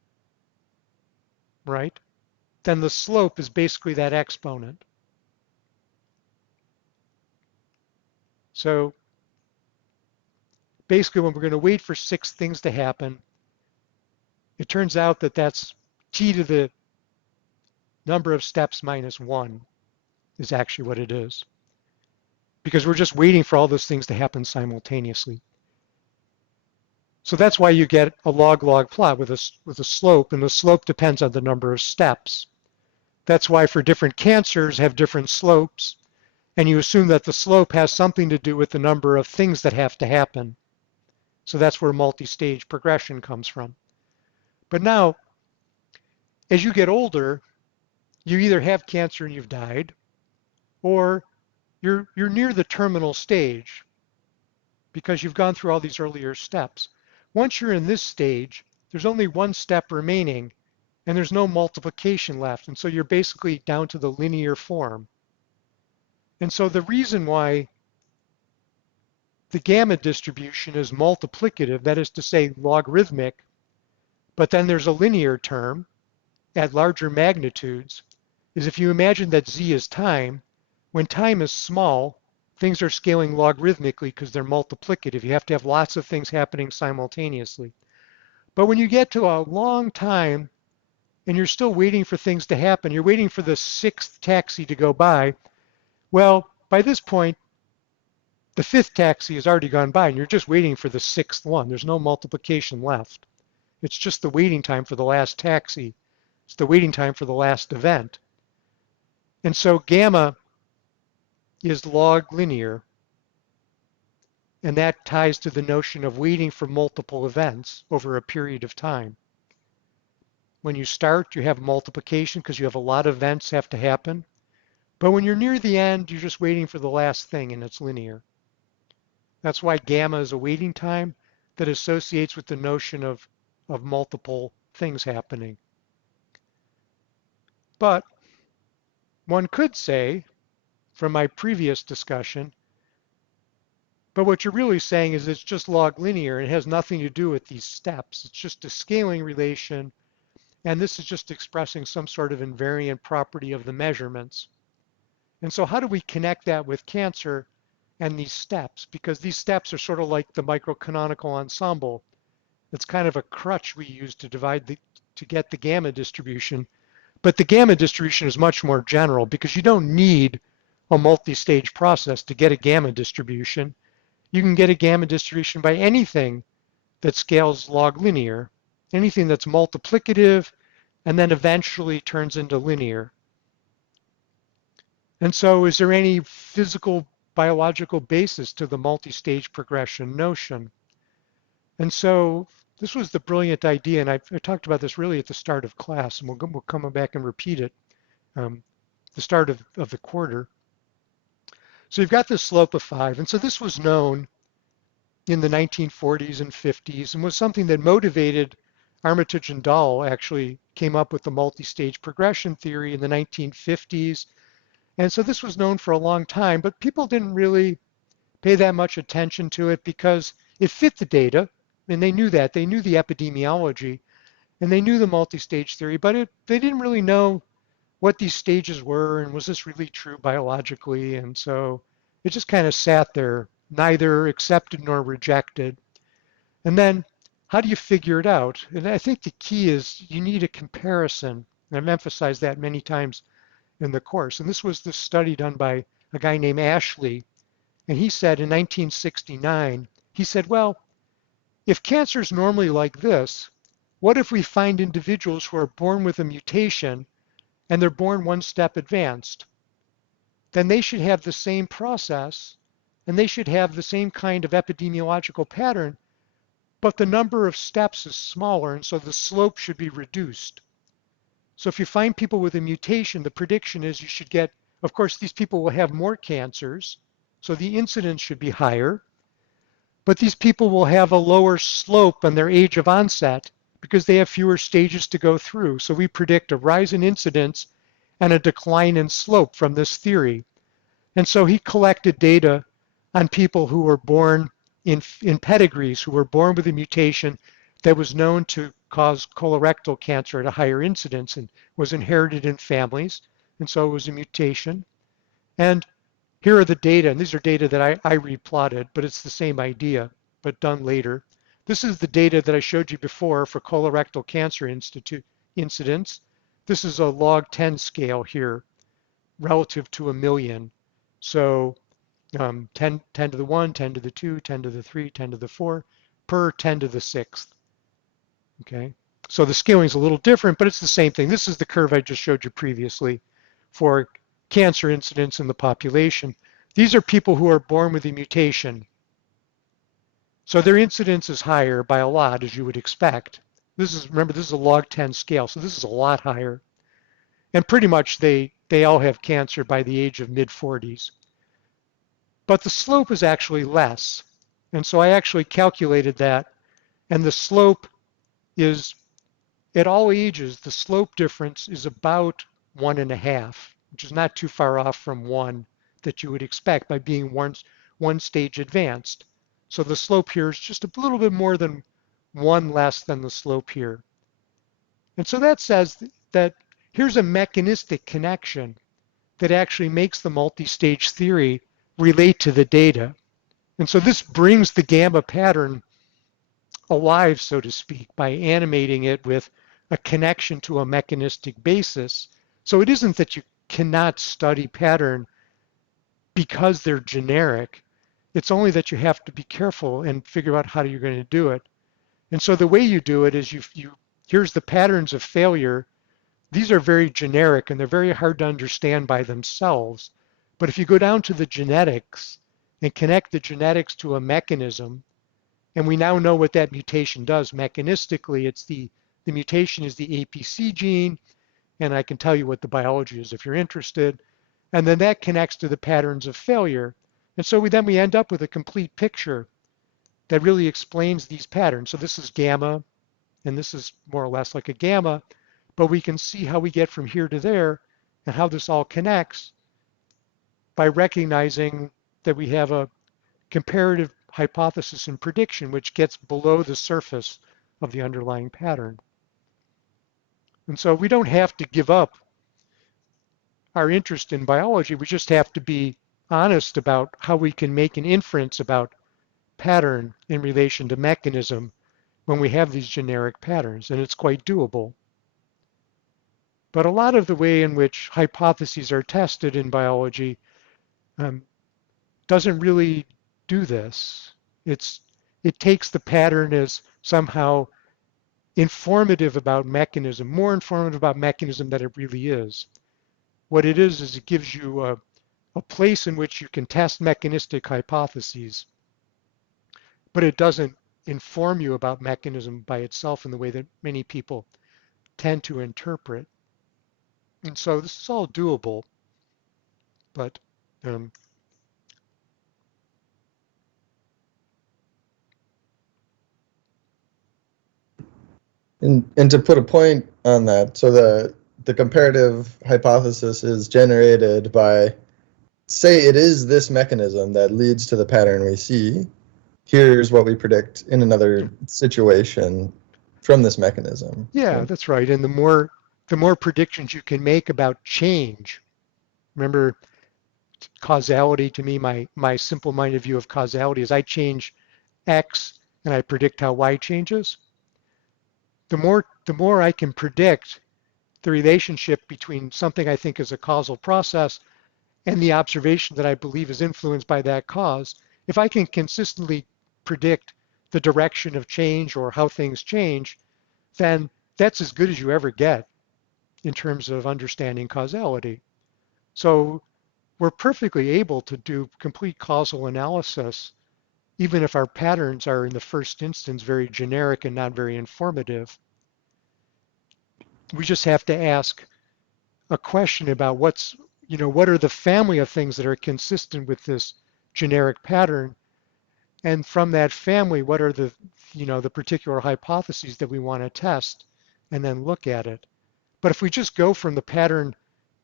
right, then the slope is basically that exponent. So basically when we're going to wait for 6 things to happen, it turns out that that's t to the number of steps minus 1 is actually what it is. Because we're just waiting for all those things to happen simultaneously. So that's why you get a log-log plot with a slope, and the slope depends on the number of steps. That's why for different cancers have different slopes, and you assume that the slope has something to do with the number of things that have to happen. So that's where multi-stage progression comes from. But now, as you get older, you either have cancer and you've died, or you're near the terminal stage because you've gone through all these earlier steps. Once you're in this stage, there's only one step remaining, and there's no multiplication left, and so you're basically down to the linear form. And so the reason why the gamma distribution is multiplicative, that is to say logarithmic, but then there's a linear term at larger magnitudes, is if you imagine that z is time, when time is small, things are scaling logarithmically because they're multiplicative. You have to have lots of things happening simultaneously. But when you get to a long time and you're still waiting for things to happen, you're waiting for the 6th taxi to go by, well, by this point, the fifth taxi has already gone by and you're just waiting for the sixth one. There's no multiplication left. It's just the waiting time for the last taxi. It's the waiting time for the last event. And so gamma is log linear, and that ties to the notion of waiting for multiple events over a period of time. When you start, you have multiplication because you have a lot of events have to happen. But when you're near the end, you're just waiting for the last thing, and it's linear. That's why gamma is a waiting time that associates with the notion of multiple things happening. But one could say, from my previous discussion, but what you're really saying is it's just log linear and it has nothing to do with these steps. It's just a scaling relation, and this is just expressing some sort of invariant property of the measurements. And so how do we connect that with cancer and these steps? Because these steps are sort of like the microcanonical ensemble. It's kind of a crutch we use to to get the gamma distribution. But the gamma distribution is much more general because you don't need a multi-stage process to get a gamma distribution. You can get a gamma distribution by anything that scales log linear, anything that's multiplicative, and then eventually turns into linear. And so is there any physical, biological basis to the multi-stage progression notion? And so this was the brilliant idea, and I talked about this really at the start of class, and we'll come back and repeat it, the start of the quarter. So you've got this slope of 5, and so this was known in the 1940s and 50s and was something that motivated Armitage and Dahl actually came up with the multi-stage progression theory in the 1950s. And so this was known for a long time, but people didn't really pay that much attention to it because it fit the data, and they knew that. They knew the epidemiology, and they knew the multi-stage theory, but they didn't really know what these stages were and was this really true biologically. And so it just kind of sat there, neither accepted nor rejected. And then how do you figure it out? And I think the key is you need a comparison. And I've emphasized that many times in the course. And this was the study done by a guy named Ashley. And he said in 1969, he said, well, if cancer is normally like this, what if we find individuals who are born with a mutation and they're born one step advanced? Then they should have the same process and they should have the same kind of epidemiological pattern, but the number of steps is smaller, and so the slope should be reduced. So if you find people with a mutation, the prediction is you should get, of course, these people will have more cancers, so the incidence should be higher, but these people will have a lower slope on their age of onset because they have fewer stages to go through. So we predict a rise in incidence and a decline in slope from this theory. And so he collected data on people who were born in pedigrees, who were born with a mutation that was known to cause colorectal cancer at a higher incidence and was inherited in families. And so it was a mutation. And here are the data, and these are data that I replotted, but it's the same idea, but done later. This is the data that I showed you before for colorectal cancer incidence. This is a log 10 scale here relative to a million. So 10 to the 1, 10 to the 2, 10 to the 3, 10 to the 4 per 10 to the 6th. Okay, so the scaling is a little different, but it's the same thing. This is the curve I just showed you previously for cancer incidence in the population. These are people who are born with a mutation. So their incidence is higher by a lot, as you would expect. Remember, this is a log 10 scale, so this is a lot higher. And pretty much they all have cancer by the age of mid-40s. But the slope is actually less. And so I actually calculated that, and the slope is, at all ages, the slope difference is about 1.5, which is not too far off from 1 that you would expect by being one stage advanced. So the slope here is just a little bit more than 1 less than the slope here. And so that says that here's a mechanistic connection that actually makes the multi-stage theory relate to the data. And so this brings the gamma pattern alive, so to speak, by animating it with a connection to a mechanistic basis. So it isn't that you cannot study pattern because they're generic. It's only that you have to be careful and figure out how you're going to do it. And so the way you do it is here's the patterns of failure. These are very generic and they're very hard to understand by themselves. But if you go down to the genetics and connect the genetics to a mechanism, and we now know what that mutation does mechanistically, it's the mutation is the APC gene, and I can tell you what the biology is if you're interested. And then that connects to the patterns of failure. And so we end up with a complete picture that really explains these patterns. So this is gamma, and this is more or less like a gamma, but we can see how we get from here to there and how this all connects by recognizing that we have a comparative hypothesis and prediction which gets below the surface of the underlying pattern. And so we don't have to give up our interest in biology. We just have to be honest about how we can make an inference about pattern in relation to mechanism when we have these generic patterns, and it's quite doable. But a lot of the way in which hypotheses are tested in biology doesn't really do this. It takes the pattern as somehow informative about mechanism, more informative about mechanism than it really is. What it is it gives you a place in which you can test mechanistic hypotheses, but it doesn't inform you about mechanism by itself in the way that many people tend to interpret. And so this is all doable, but And to put a point on that, so the comparative hypothesis is generated by, say it is this mechanism that leads to the pattern we see. Here's what we predict in another situation from this mechanism. yeah, that's right. And the more predictions you can make about change. Remember, causality to me, my simple-minded view of causality is I change X and I predict how Y changes. The more I can predict the relationship between something I think is a causal process and the observation that I believe is influenced by that cause, if I can consistently predict the direction of change or how things change, then that's as good as you ever get in terms of understanding causality. So we're perfectly able to do complete causal analysis, even if our patterns are in the first instance very generic and not very informative. We just have to ask a question about what are the family of things that are consistent with this generic pattern, and from that family, what are the particular hypotheses that we want to test, and then look at it. But if we just go from the pattern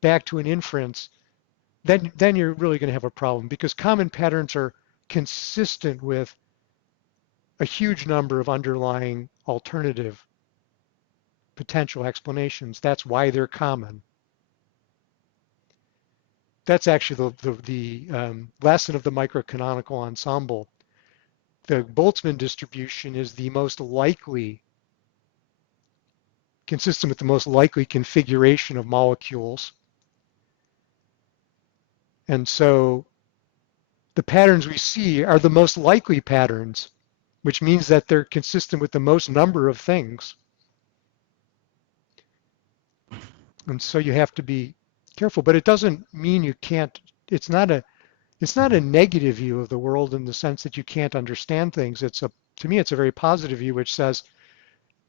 back to an inference, then you're really going to have a problem, because common patterns are consistent with a huge number of underlying alternative potential explanations. That's why they're common. That's actually the lesson of the microcanonical ensemble. The Boltzmann distribution is the most likely, consistent with the most likely configuration of molecules. And so the patterns we see are the most likely patterns, which means that they're consistent with the most number of things. And so you have to be careful, but it doesn't mean you can't, it's not a negative view of the world in the sense that you can't understand things. To me, it's a very positive view, which says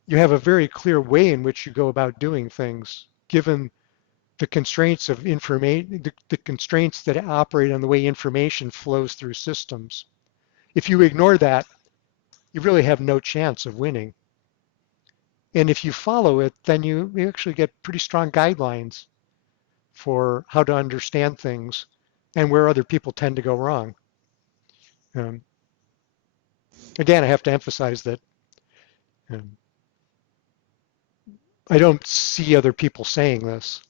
you have a very clear way in which you go about doing things, given the constraints of information, the constraints that operate on the way information flows through systems. If you ignore that, you really have no chance of winning. And if you follow it, then you actually get pretty strong guidelines for how to understand things and where other people tend to go wrong. Again, I have to emphasize that I don't see other people saying this,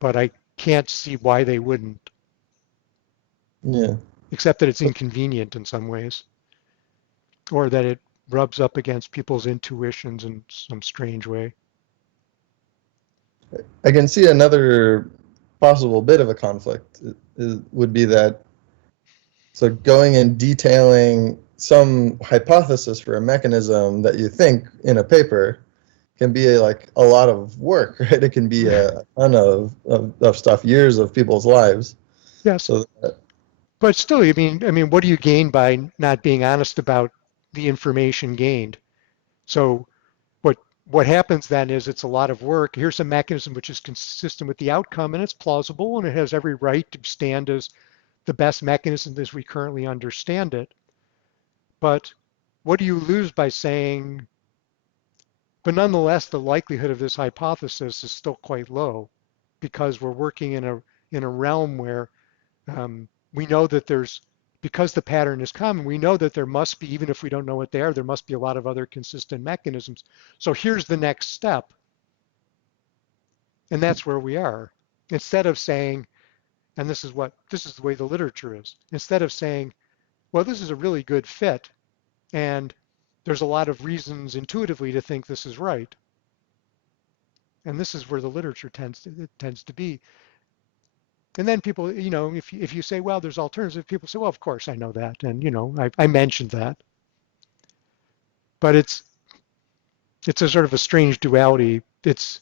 but I can't see why they wouldn't. Yeah. Except that it's inconvenient in some ways, or that it rubs up against people's intuitions in some strange way. I can see another possible bit of a conflict would be that, So going and detailing some hypothesis for a mechanism that you think in a paper can be like a lot of work, right? It can be a ton of stuff, years of people's lives. Yes, So but still, I mean, what do you gain by not being honest about the information gained? So what what happens then is it's a lot of work. Here's a mechanism which is consistent with the outcome, and it's plausible, and it has every right to stand as the best mechanism as we currently understand it. But what do you lose by saying, but nonetheless, the likelihood of this hypothesis is still quite low because we're working in a realm where we know that because the pattern is common, we know that there must be, even if we don't know what they are, there must be a lot of other consistent mechanisms. So here's the next step, and that's where we are. Instead of saying, and this is the way the literature is, instead of saying, well, this is a really good fit, and there's a lot of reasons intuitively to think this is right. And this is where the literature tends to be. And then people, if you say, well, there's alternatives, people say, well, of course I know that, and I mentioned that. But it's a sort of a strange duality. It's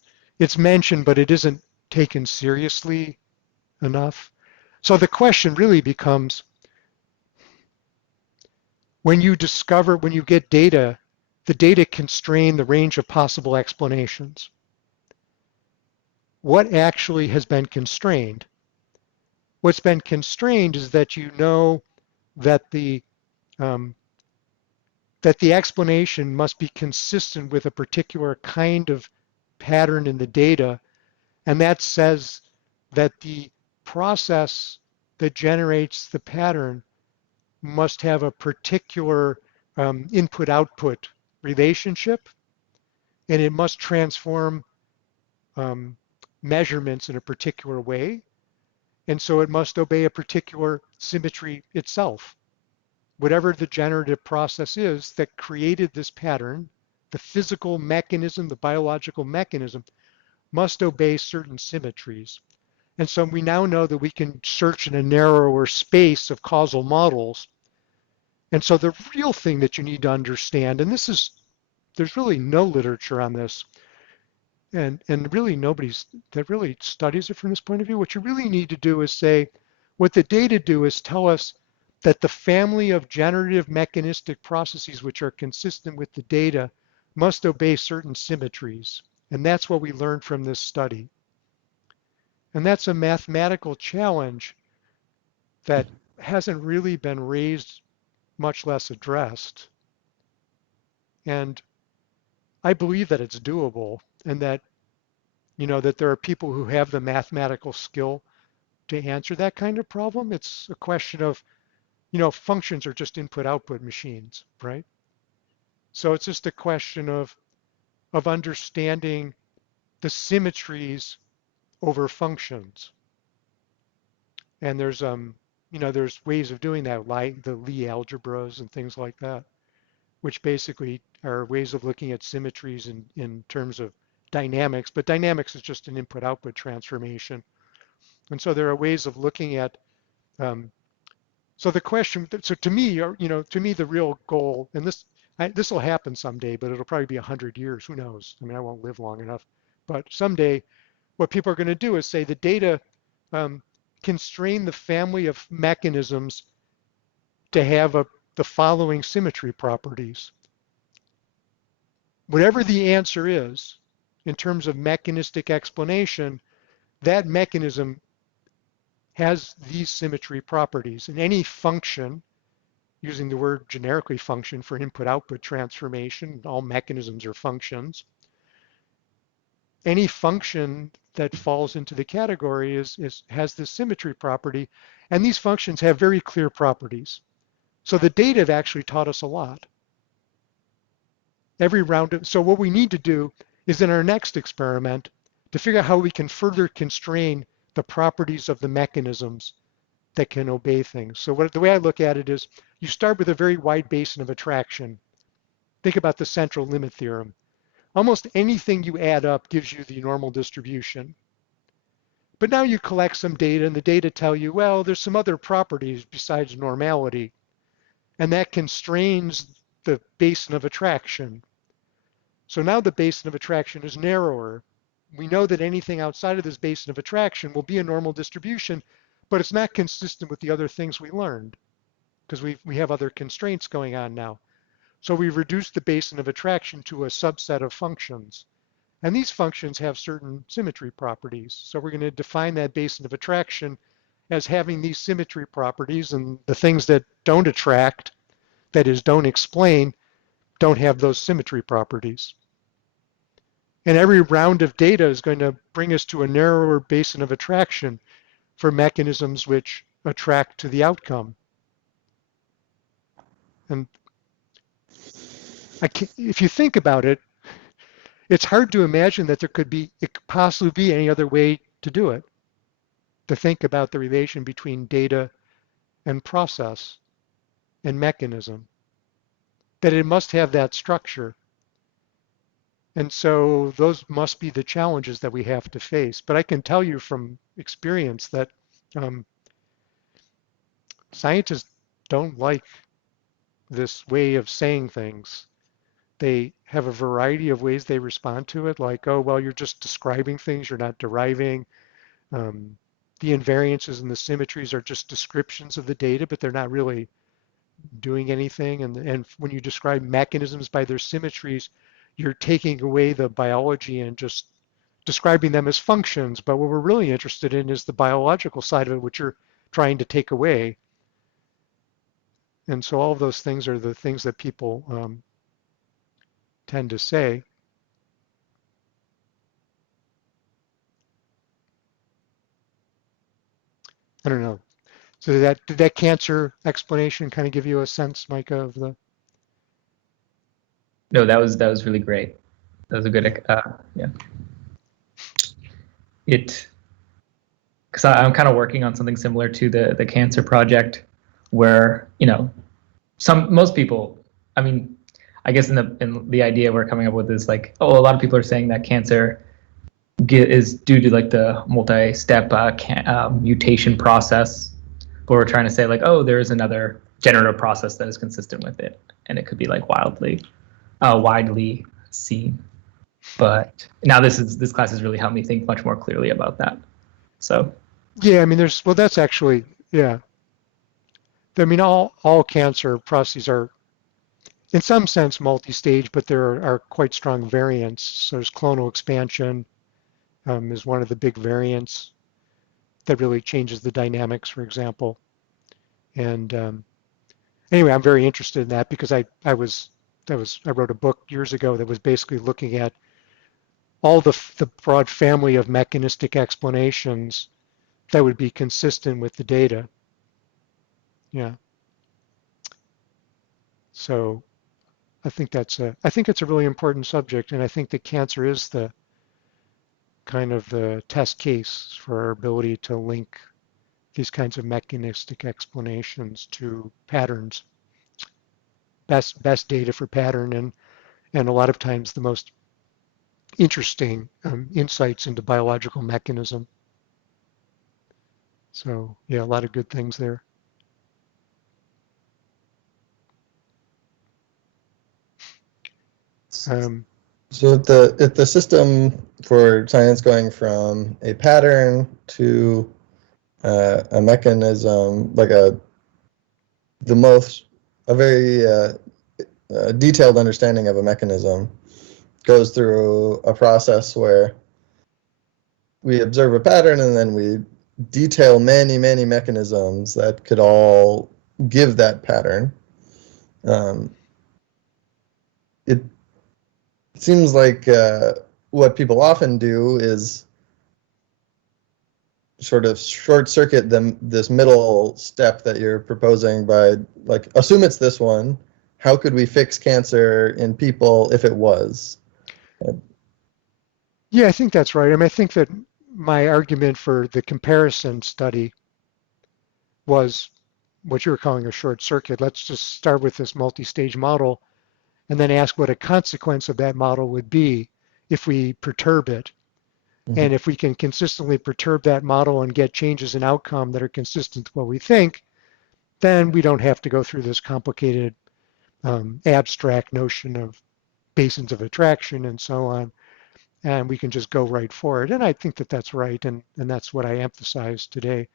mentioned, but it isn't taken seriously enough. So the question really becomes, when you get data, the data constrain the range of possible explanations. What actually has been constrained? What's been constrained is that you know that um, that the explanation must be consistent with a particular kind of pattern in the data, and that says that the process that generates the pattern must have a particular input-output relationship, and it must transform um, measurements in a particular way, and so it must obey a particular symmetry itself. Whatever the generative process is that created this pattern, the physical mechanism, the biological mechanism, must obey certain symmetries. And so we now know that we can search in a narrower space of causal models. And so the real thing that you need to understand, and there's really no literature on this, and really nobody's that really studies it from this point of view. What you really need to do is say, what the data do is tell us that the family of generative mechanistic processes which are consistent with the data must obey certain symmetries. And that's what we learned from this study. And that's a mathematical challenge that hasn't really been raised, much less addressed. And I believe that it's doable, and that that there are people who have the mathematical skill to answer that kind of problem. It's a question of, functions are just input-output machines, right? So it's just a question of understanding the symmetries over functions. And there's ways of doing that, like the Lie algebras and things like that, which basically are ways of looking at symmetries in terms of dynamics, but dynamics is just an input-output transformation. And so there are ways of looking at, so the question, so to me, the real goal, and this will happen someday, but it'll probably be 100 years, who knows? I mean, I won't live long enough, but someday what people are going to do is say the data constrain the family of mechanisms to have the following symmetry properties. Whatever the answer is, in terms of mechanistic explanation, that mechanism has these symmetry properties. And any function, using the word generically function for an input-output transformation, all mechanisms are functions. Any function that falls into the category has this symmetry property, and these functions have very clear properties. So the data have actually taught us a lot. So what we need to do is in our next experiment to figure out how we can further constrain the properties of the mechanisms that can obey things. So the way I look at it is you start with a very wide basin of attraction. Think about the central limit theorem. Almost anything you add up gives you the normal distribution. But now you collect some data and the data tell you, well, there's some other properties besides normality, and that constrains the basin of attraction. So now the basin of attraction is narrower. We know that anything outside of this basin of attraction will be a normal distribution, but it's not consistent with the other things we learned because we have other constraints going on now. So we've reduced the basin of attraction to a subset of functions. And these functions have certain symmetry properties. So we're going to define that basin of attraction as having these symmetry properties, and the things that don't attract, that is, don't explain, don't have those symmetry properties. And every round of data is going to bring us to a narrower basin of attraction for mechanisms which attract to the outcome. And if you think about it, it's hard to imagine that it could possibly be any other way to do it, to think about the relation between data and process and mechanism, that it must have that structure. And so those must be the challenges that we have to face. But I can tell you from experience that scientists don't like this way of saying things. They have a variety of ways they respond to it, like, oh, well, you're just describing things, you're not deriving. The invariances and the symmetries are just descriptions of the data, but they're not really doing anything. And when you describe mechanisms by their symmetries, you're taking away the biology and just describing them as functions. But what we're really interested in is the biological side of it, which you're trying to take away. And so all of those things are the things that people tend to say. I don't know. So did that cancer explanation kind of give you a sense, Micah, of the? No, that was really great. That was a good yeah. Because I'm kind of working on something similar to the cancer project, where most people, I mean, I guess in the idea we're coming up with is like, oh, a lot of people are saying that cancer is due to like the multi-step mutation process, but we're trying to say like, oh, there is another generative process that is consistent with it, and it could be like widely seen. But now this class has really helped me think much more clearly about that. So yeah, I mean, that's actually, yeah. I mean, all cancer processes are in some sense multi-stage, but there are quite strong variants. So there's clonal expansion is one of the big variants that really changes the dynamics, for example. And anyway, I'm very interested in that because I wrote a book years ago that was basically looking at all the broad family of mechanistic explanations that would be consistent with the data. Yeah. So I think it's a really important subject, and I think that cancer is the kind of the test case for our ability to link these kinds of mechanistic explanations to patterns. Best data for pattern, and a lot of times the most interesting insights into biological mechanism. So yeah, a lot of good things there. So if the system for science going from a pattern to a mechanism, like a very detailed understanding of a mechanism, goes through a process where we observe a pattern and then we detail many mechanisms that could all give that pattern. It seems like what people often do is sort of short circuit this middle step that you're proposing by like, assume it's this one. How could we fix cancer in people if it was? Yeah, I think that's right. I mean, I think that my argument for the comparison study was what you were calling a short circuit. Let's just start with this multi-stage model and then ask what a consequence of that model would be if we perturb it. And if we can consistently perturb that model and get changes in outcome that are consistent with what we think, then we don't have to go through this complicated abstract notion of basins of attraction and so on. And we can just go right for it. And I think that that's right. And that's what I emphasize today.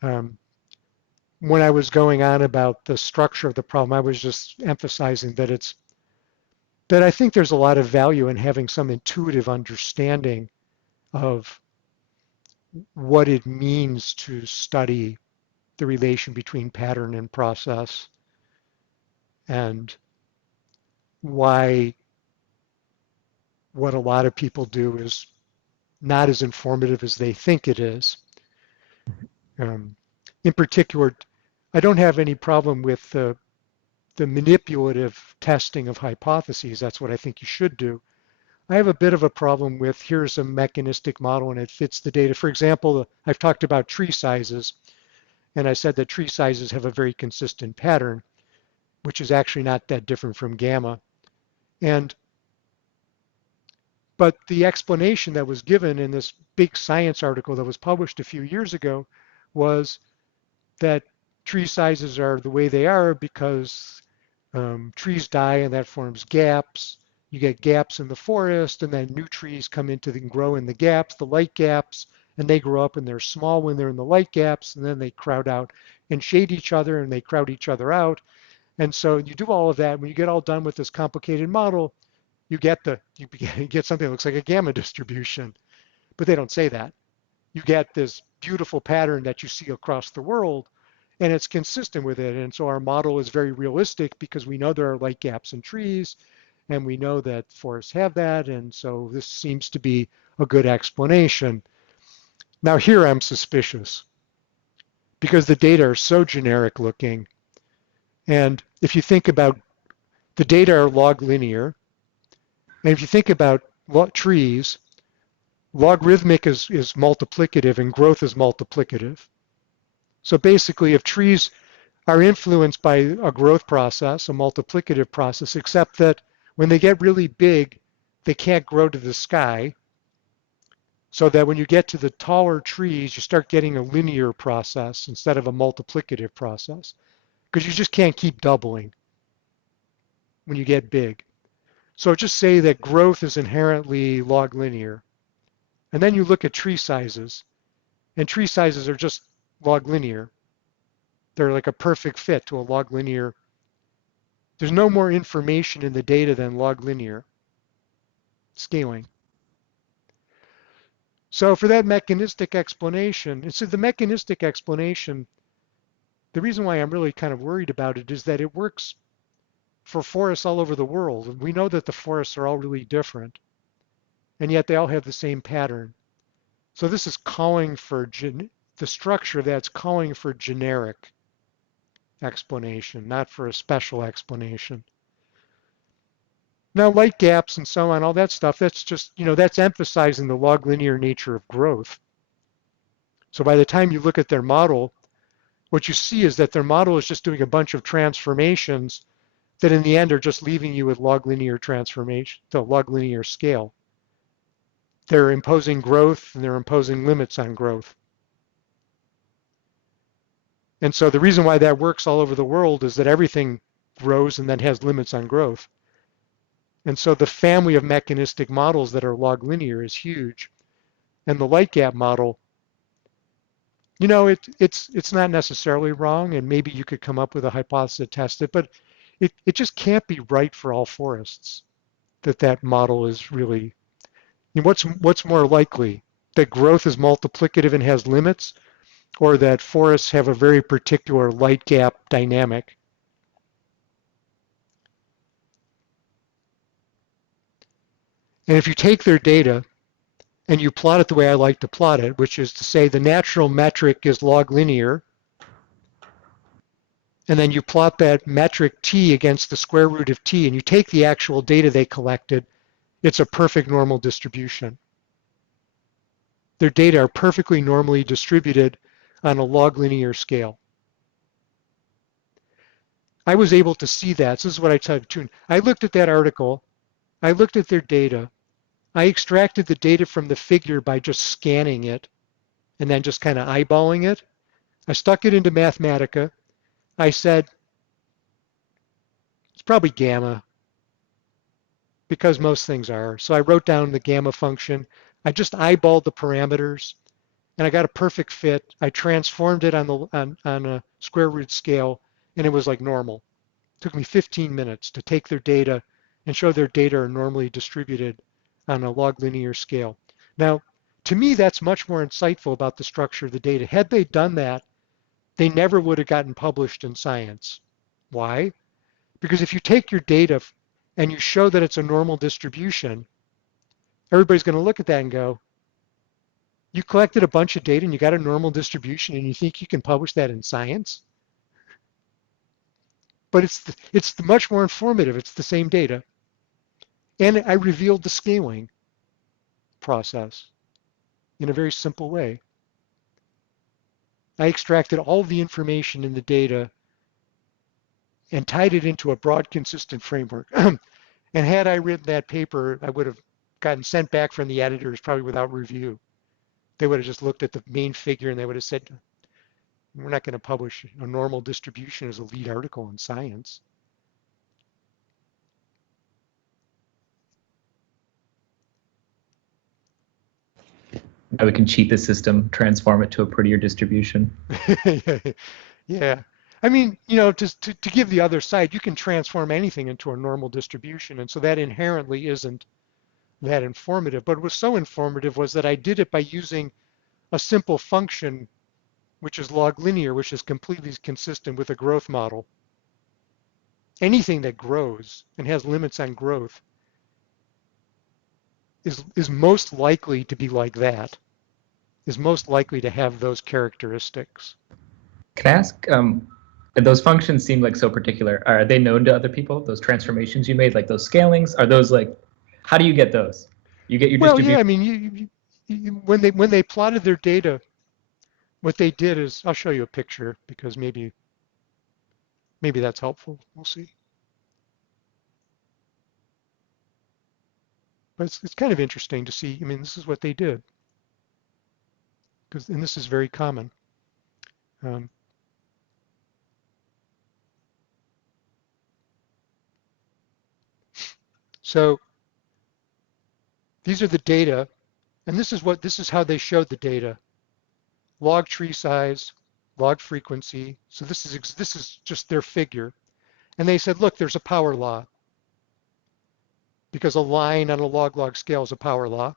When I was going on about the structure of the problem, I was just emphasizing that I think there's a lot of value in having some intuitive understanding of what it means to study the relation between pattern and process, and why what a lot of people do is not as informative as they think it is. In particular, I don't have any problem with the manipulative testing of hypotheses. That's what I think you should do. I have a bit of a problem with, here's a mechanistic model and it fits the data. For example, I've talked about tree sizes, and I said that tree sizes have a very consistent pattern, which is actually not that different from gamma. But the explanation that was given in this big science article that was published a few years ago was that tree sizes are the way they are because trees die and that forms gaps. You get gaps in the forest, and then new trees come into and grow in the gaps, the light gaps, and they grow up and they're small when they're in the light gaps, and then they crowd out and shade each other, and they crowd each other out. And so you do all of that. When you get all done with this complicated model, you get something that looks like a gamma distribution, but they don't say that. You get this beautiful pattern that you see across the world, and it's consistent with it. And so our model is very realistic because we know there are light gaps in trees, and we know that forests have that, and so this seems to be a good explanation. Now here I'm suspicious because the data are so generic looking, and if you think about the data are log linear, and if you think about trees, logarithmic is multiplicative and growth is multiplicative. So basically, if trees are influenced by a growth process, a multiplicative process, except that when they get really big, they can't grow to the sky, so that when you get to the taller trees, you start getting a linear process instead of a multiplicative process, because you just can't keep doubling when you get big. So just say that growth is inherently log linear. And then you look at tree sizes, and tree sizes are just log linear. They're like a perfect fit to a log linear. There's no more information in the data than log linear scaling. So for that mechanistic explanation, and so the mechanistic explanation, the reason why I'm really kind of worried about it is that it works for forests all over the world. And we know that the forests are all really different, and yet they all have the same pattern. So this is calling for the structure that's calling for generic explanation, not for a special explanation. Now, light gaps and so on, all that stuff, that's just, that's emphasizing the log linear nature of growth. So by the time you look at their model, what you see is that their model is just doing a bunch of transformations that in the end are just leaving you with log linear transformation, the log linear scale. They're imposing growth and they're imposing limits on growth. And so the reason why that works all over the world is that everything grows and then has limits on growth. And so the family of mechanistic models that are log linear is huge. And the light gap model, it's not necessarily wrong, and maybe you could come up with a hypothesis to test it, but it just can't be right for all forests that model is really. What's more likely? That growth is multiplicative and has limits, or that forests have a very particular light gap dynamic? And if you take their data and you plot it the way I like to plot it, which is to say the natural metric is log linear, and then you plot that metric t against the square root of t, and you take the actual data they collected, it's a perfect normal distribution. Their data are perfectly normally distributed on a log linear scale. I was able to see that. This is what I told you. I looked at that article. I looked at their data. I extracted the data from the figure by just scanning it and then just kind of eyeballing it. I stuck it into Mathematica. I said, it's probably gamma, because most things are. So I wrote down the gamma function. I just eyeballed the parameters, and I got a perfect fit. I transformed it on a square root scale, and it was like normal. It took me 15 minutes to take their data and show their data are normally distributed on a log linear scale. Now, to me, that's much more insightful about the structure of the data. Had they done that, they never would have gotten published in Science. Why? Because if you take your data and you show that it's a normal distribution, everybody's going to look at that and go, you collected a bunch of data and you got a normal distribution and you think you can publish that in Science? But it's much more informative. It's the same data. And I revealed the scaling process in a very simple way. I extracted all of the information in the data and tied it into a broad, consistent framework. And had I written that paper, I would have gotten sent back from the editors probably without review. They would have just looked at the main figure and they would have said, we're not going to publish a normal distribution as a lead article in Science. Now we can cheat the system, transform it to a prettier distribution. Yeah. I mean, you know, just to give the other side, you can transform anything into a normal distribution. And so that inherently isn't that informative. But what was so informative was that I did it by using a simple function, which is log linear, which is completely consistent with a growth model. Anything that grows and has limits on growth is most likely to be like that, is most likely to have those characteristics. Can I ask, those functions seem like so particular. Are they known to other people? Those transformations you made, like those scalings, are those like, how do you get those? You get your distribution? Well, yeah, I mean, when they plotted their data, what they did is, I'll show you a picture because maybe that's helpful. We'll see. But it's kind of interesting to see. I mean, this is what they did, and this is very common. So these are the data, and this is how they showed the data: log tree size, log frequency. So this is just their figure, and they said, look, there's a power law, because a line on a log-log scale is a power law.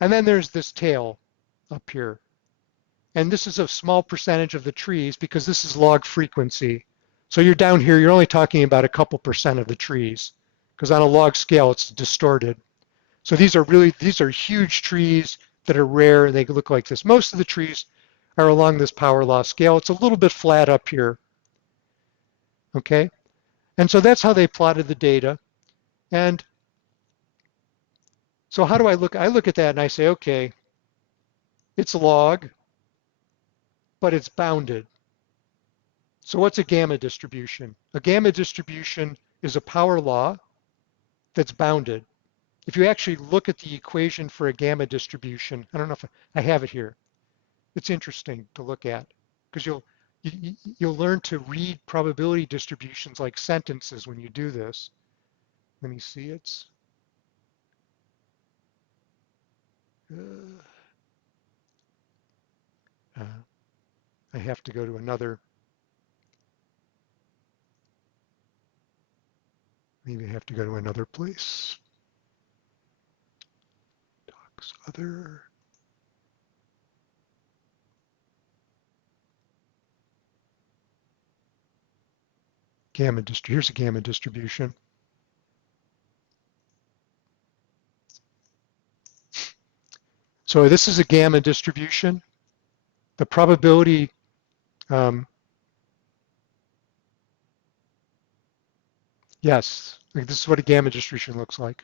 And then there's this tail up here. And this is a small percentage of the trees because this is log frequency. So you're down here, you're only talking about a couple percent of the trees because on a log scale, it's distorted. So these are huge trees that are rare and they look like this. Most of the trees are along this power law scale. It's a little bit flat up here. Okay? And so that's how they plotted the data. And so how do I look? I look at that and I say, okay, it's log, but it's bounded. So what's a gamma distribution? A gamma distribution is a power law that's bounded. If you actually look at the equation for a gamma distribution, I don't know if I have it here. It's interesting to look at because you'll learn to read probability distributions like sentences when you do this. Let me see, it's I have to go to another. Maybe I have to go to another place. Docs, other. Here's a gamma distribution. So this is a gamma distribution. The probability yes, this is what a gamma distribution looks like.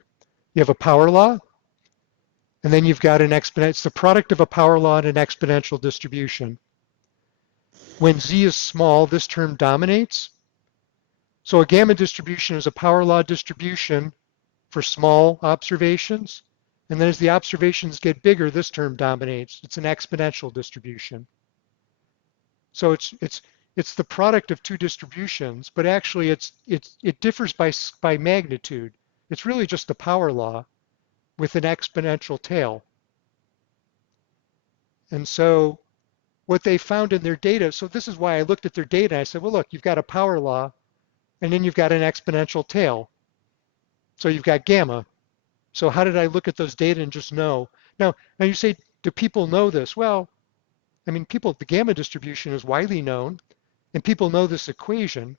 You have a power law, and then you've got an exponential. It's the product of a power law and an exponential distribution. When z is small, this term dominates. So a gamma distribution is a power law distribution for small observations, And then as the observations get bigger, this term dominates. It's an exponential distribution. So it's the product of two distributions, but actually it differs by magnitude. It's really just the power law with an exponential tail. And so what they found in their data, so this is why I looked at their data. I said, well, look, you've got a power law, and then you've got an exponential tail. So you've got gamma. So how did I look at those data and just know? Now you say, do people know this? Well, I mean, the gamma distribution is widely known, and people know this equation,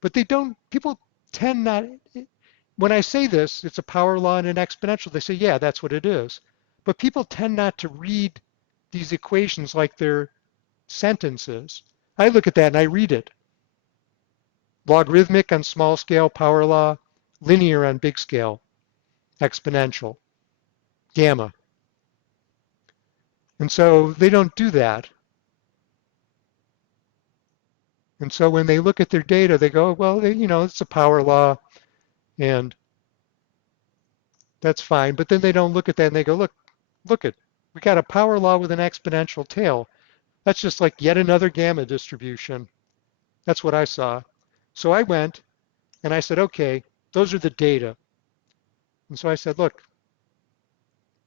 but people tend not, when I say this, it's a power law and an exponential, they say, yeah, that's what it is. But people tend not to read these equations like they're sentences. I look at that and I read it. Logarithmic on small scale, power law, linear on big scale, exponential, gamma. And so they don't do that. And so when they look at their data, they go, well, it's a power law, and that's fine. But then they don't look at that and they go, look at, we got a power law with an exponential tail. That's just like yet another gamma distribution. That's what I saw. So I went and I said, okay, those are the data. And so I said, look,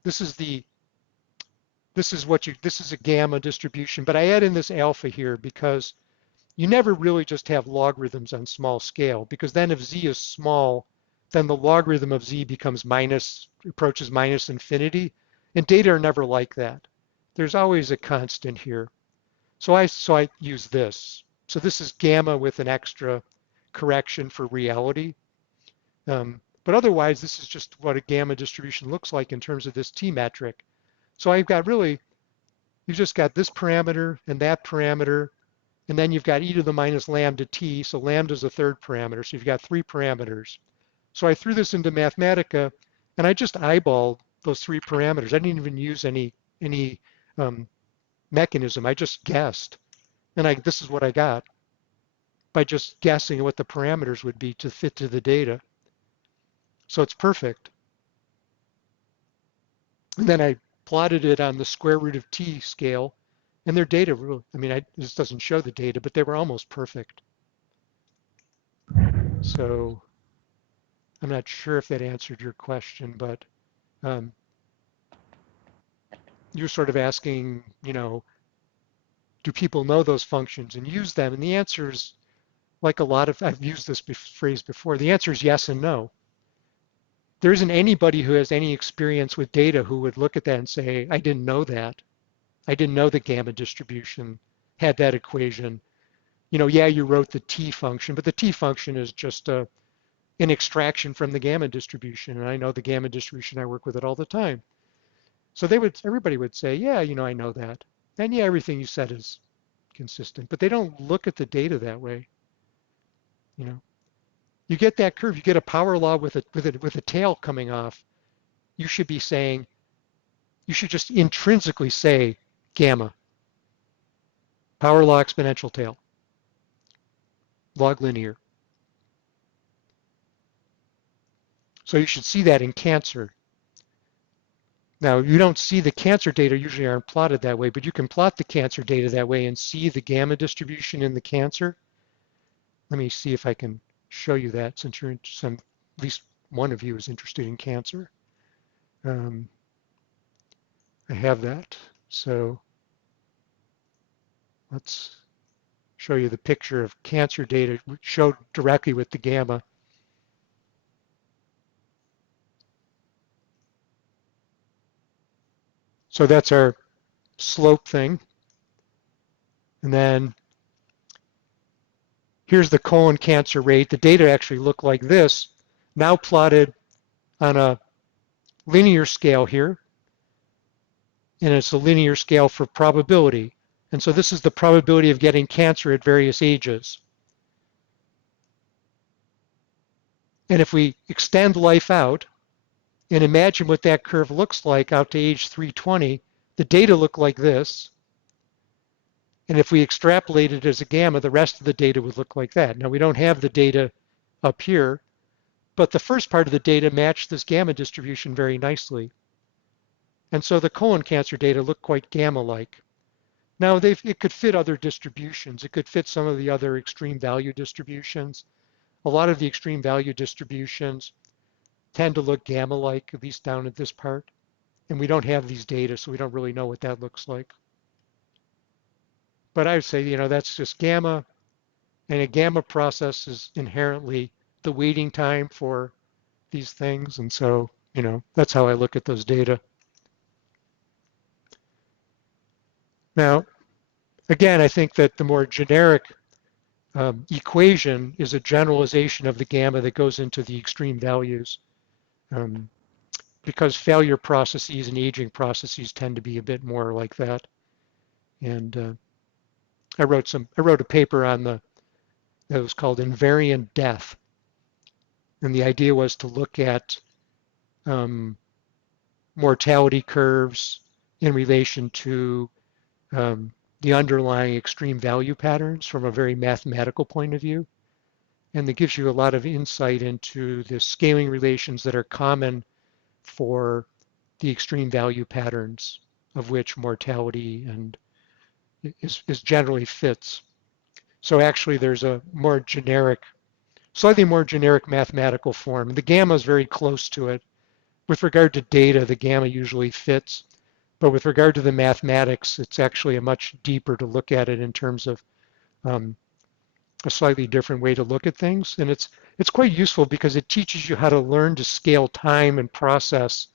this is a gamma distribution, but I add in this alpha here because you never really just have logarithms on small scale, because then if z is small, then the logarithm of z approaches minus infinity, and data are never like that. There's always a constant here. So I use this. So this is gamma with an extra correction for reality. But otherwise, this is just what a gamma distribution looks like in terms of this t metric. So you've just got this parameter and that parameter, and then you've got e to the minus lambda t, so lambda is a third parameter, so you've got 3 parameters. So I threw this into Mathematica, and I just eyeballed those 3 parameters. I didn't even use any mechanism. I just guessed, and this is what I got by just guessing what the parameters would be to fit to the data. So it's perfect. And then I plotted it on the square root of t scale, and their data really, this doesn't show the data, but they were almost perfect. So I'm not sure if that answered your question, but you're sort of asking, do people know those functions and use them? And the answer is, like I've used this phrase before, the answer is yes and no. There isn't anybody who has any experience with data who would look at that and say, I didn't know that. I didn't know the gamma distribution had that equation. Yeah, you wrote the t function, but the t function is just an extraction from the gamma distribution. And I know the gamma distribution, I work with it all the time. So everybody would say, yeah, I know that. And yeah, everything you said is consistent, but they don't look at the data that way. You get that curve, you get a power law with a tail coming off. You should just intrinsically say gamma, power law, exponential tail, log linear. So you should see that in cancer. Now, you don't see the cancer data, usually aren't plotted that way, but you can plot the cancer data that way and see the gamma distribution in the cancer. Let me see if I can show you that, since at least one of you is interested in cancer. I have that. So let's show you the picture of cancer data showed directly with the gamma. So that's our slope thing. And then here's the colon cancer rate. The data actually look like this, now plotted on a linear scale here. And it's a linear scale for probability. And so this is the probability of getting cancer at various ages. And if we extend life out and imagine what that curve looks like out to age 320, the data look like this. And if we extrapolate it as a gamma, the rest of the data would look like that. Now, we don't have the data up here, but the first part of the data matched this gamma distribution very nicely. And so the colon cancer data look quite gamma-like. Now, it could fit other distributions. It could fit some of the other extreme value distributions. A lot of the extreme value distributions tend to look gamma-like, at least down at this part. And we don't have these data, so we don't really know what that looks like. But I would say, that's just gamma. And a gamma process is inherently the waiting time for these things. And so, that's how I look at those data. Now, again, I think that the more generic equation is a generalization of the gamma that goes into the extreme values, because failure processes and aging processes tend to be a bit more like that. And I wrote a paper on that was called Invariant Death, and the idea was to look at mortality curves in relation to the underlying extreme value patterns from a very mathematical point of view. And that gives you a lot of insight into the scaling relations that are common for the extreme value patterns of which mortality and is generally fits. So actually there's a more generic, slightly more generic mathematical form. The gamma is very close to it. With regard to data, the gamma usually fits. But with regard to the mathematics, it's actually a much deeper to look at it in terms of a slightly different way to look at things. And it's quite useful because it teaches you how to learn to scale time and process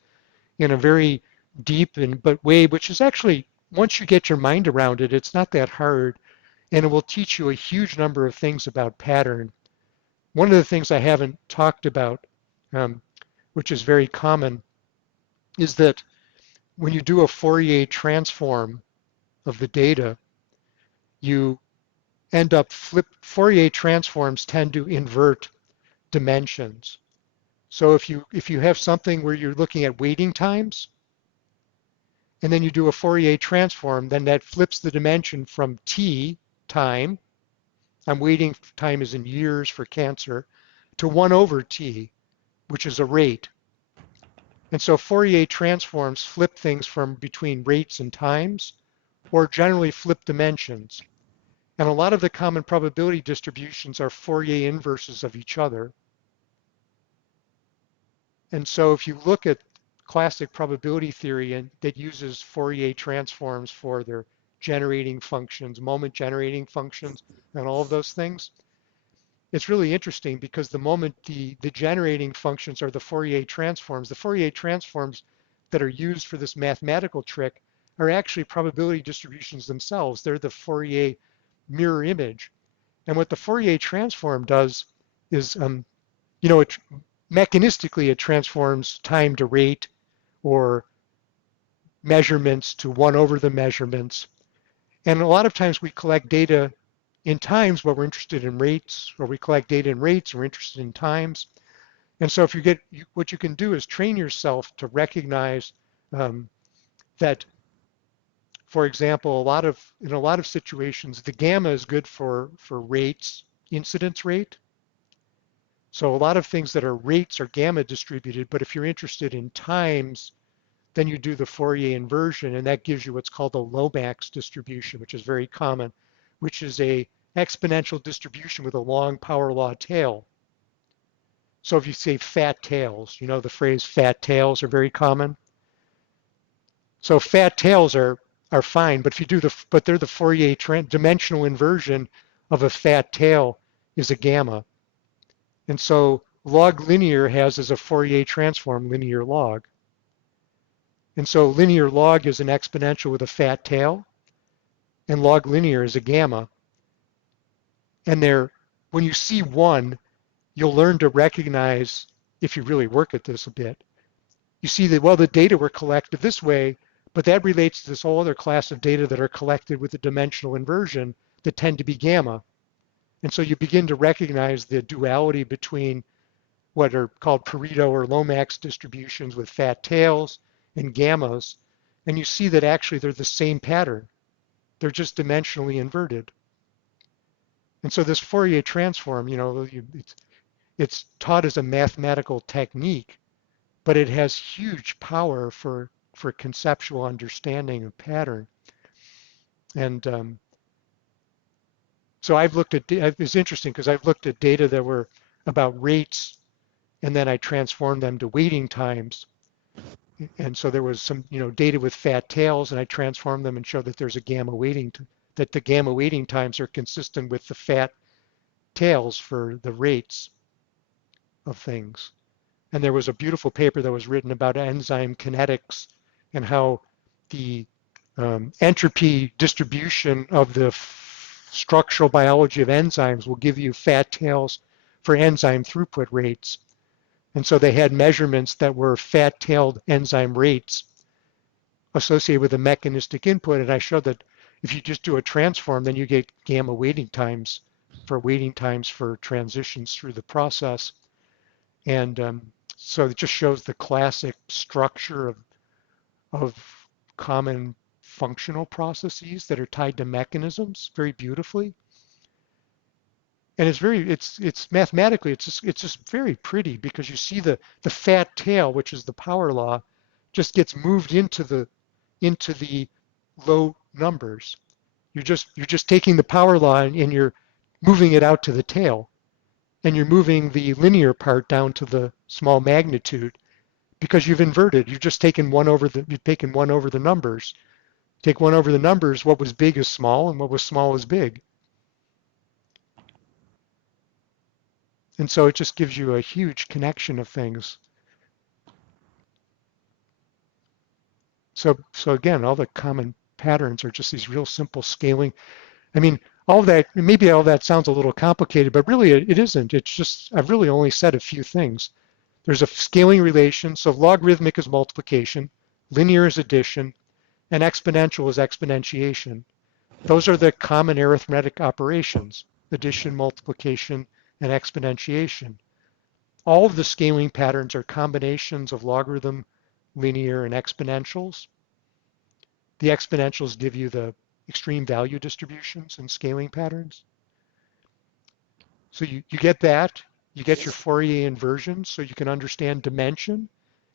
in a very deep but way, which is actually, once you get your mind around it, it's not that hard. And it will teach you a huge number of things about pattern. One of the things I haven't talked about, which is very common, is that when you do a Fourier transform of the data, you end up Fourier transforms tend to invert dimensions. So if you have something where you're looking at waiting times, and then you do a Fourier transform, then that flips the dimension from t, time, I'm waiting time is in years for cancer, to 1 over t, which is a rate. And so Fourier transforms flip things from between rates and times, or generally flip dimensions. And a lot of the common probability distributions are Fourier inverses of each other. And so if you look at classic probability theory and that uses Fourier transforms for their generating functions, moment generating functions, and all of those things, it's really interesting because the moment the generating functions are the Fourier transforms that are used for this mathematical trick are actually probability distributions themselves. They're the Fourier mirror image. And what the Fourier transform does is, mechanistically it transforms time to rate or measurements to 1 over the measurements. And a lot of times we collect data in times, but we're interested in rates, or we collect data in rates, and we're interested in times. And so if what you can do is train yourself to recognize that, for example, in a lot of situations, the gamma is good for rates, incidence rate. So a lot of things that are rates are gamma distributed, but if you're interested in times, then you do the Fourier inversion, and that gives you what's called a Lomax distribution, which is very common, which is a exponential distribution with a long power law tail. So if you say fat tails, the phrase fat tails are very common. So fat tails are fine, but but they're the Fourier dimensional inversion of a fat tail is a gamma. And so log linear has as a Fourier transform linear log. And so linear log is an exponential with a fat tail, and log linear is a gamma. And when you see one, you'll learn to recognize, if you really work at this a bit, you see that, well, the data were collected this way, but that relates to this whole other class of data that are collected with a dimensional inversion that tend to be gamma. And so you begin to recognize the duality between what are called Pareto or Lomax distributions with fat tails and gammas, and you see that actually they're the same pattern. They're just dimensionally inverted. And so this Fourier transform, it's taught as a mathematical technique, but it has huge power for for conceptual understanding of pattern. And so I've looked at, it's interesting because I've looked at data that were about rates, and then I transformed them to waiting times. And so there was some, data with fat tails, and I transformed them and showed that there's a gamma waiting, that the gamma waiting times are consistent with the fat tails for the rates of things. And there was a beautiful paper that was written about enzyme kinetics and how the entropy distribution of the structural biology of enzymes will give you fat tails for enzyme throughput rates. And so they had measurements that were fat-tailed enzyme rates associated with a mechanistic input. And I showed that if you just do a transform, then you get gamma waiting times for transitions through the process. And so it just shows the classic structure of common functional processes that are tied to mechanisms very beautifully. And it's mathematically, it's just very pretty because you see the fat tail, which is the power law, just gets moved into the low numbers. You're just taking the power law and you're moving it out to the tail, and you're moving the linear part down to the small magnitude because you've inverted. You've taken one over the numbers. Take one over the numbers, what was big is small, and what was small is big. And so it just gives you a huge connection of things. So again, all the common patterns are just these real simple scaling. I mean, maybe all that sounds a little complicated, but really it isn't. It's just, I've really only said a few things. There's a scaling relation, so logarithmic is multiplication, linear is addition, and exponential is exponentiation. Those are the common arithmetic operations, addition, multiplication, and exponentiation. All of the scaling patterns are combinations of logarithm, linear, and exponentials. The exponentials give you the extreme value distributions and scaling patterns. So you get that. You get your Fourier inversion, so you can understand dimension,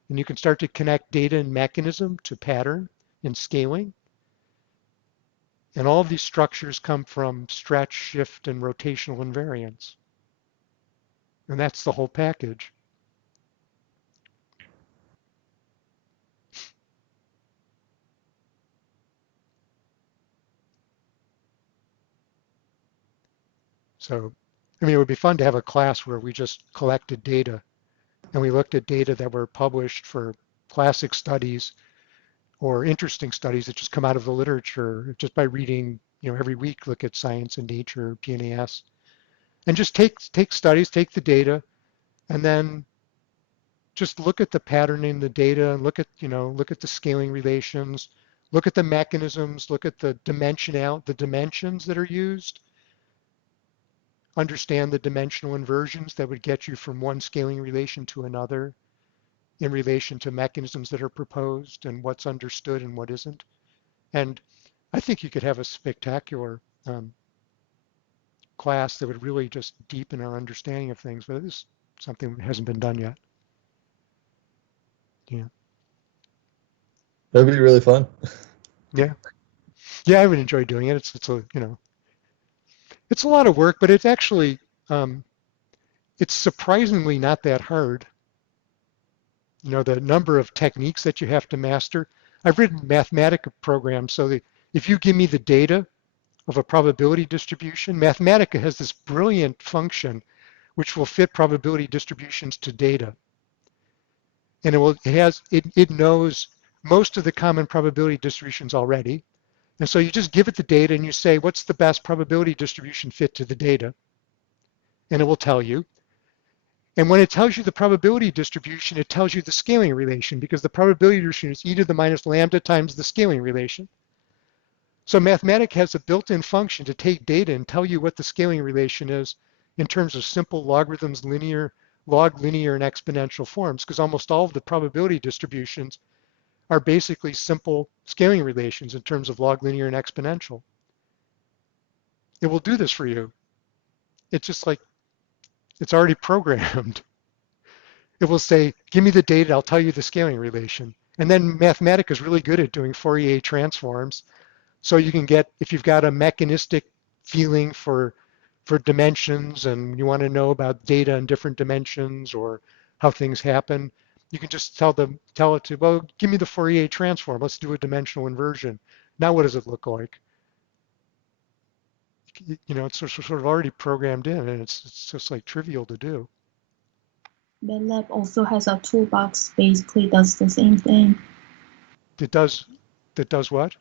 and you can start to connect data and mechanism to pattern and scaling. And all of these structures come from stretch, shift, and rotational invariance. And that's the whole package. So, I mean, it would be fun to have a class where we just collected data and we looked at data that were published for classic studies or interesting studies that just come out of the literature just by reading, every week, look at Science and Nature, PNAS, and just take studies, take the data, and then just look at the patterning in the data and look at the scaling relations, look at the mechanisms, look at the dimensions that are used, understand the dimensional inversions that would get you from one scaling relation to another in relation to mechanisms that are proposed and what's understood and what isn't. And I think you could have a spectacular class that would really just deepen our understanding of things, but it's something that hasn't been done yet. Yeah. That'd be really fun. Yeah. Yeah, I would enjoy doing it. It's a lot of work, but it's actually it's surprisingly not that hard. The number of techniques that you have to master. I've written Mathematica programs so that if you give me the data of a probability distribution, Mathematica has this brilliant function which will fit probability distributions to data. And it knows most of the common probability distributions already. And so you just give it the data and you say, what's the best probability distribution fit to the data? And it will tell you. And when it tells you the probability distribution, it tells you the scaling relation because the probability distribution is e to the minus lambda times the scaling relation. So Mathematica has a built-in function to take data and tell you what the scaling relation is in terms of simple logarithms, log, linear, and exponential forms, because almost all of the probability distributions are basically simple scaling relations in terms of log, linear, and exponential. It will do this for you. It's just like it's already programmed. It will say, give me the data, I'll tell you the scaling relation. And then Mathematica is really good at doing Fourier transforms. So you can get, if you've got a mechanistic feeling for dimensions and you want to know about data in different dimensions or how things happen, you can just tell it to, well, give me the Fourier transform. Let's do a dimensional inversion. Now what does it look like? You know, it's sort of already programmed in, and it's just like trivial to do. MATLAB also has a toolbox, basically does the same thing. It does what?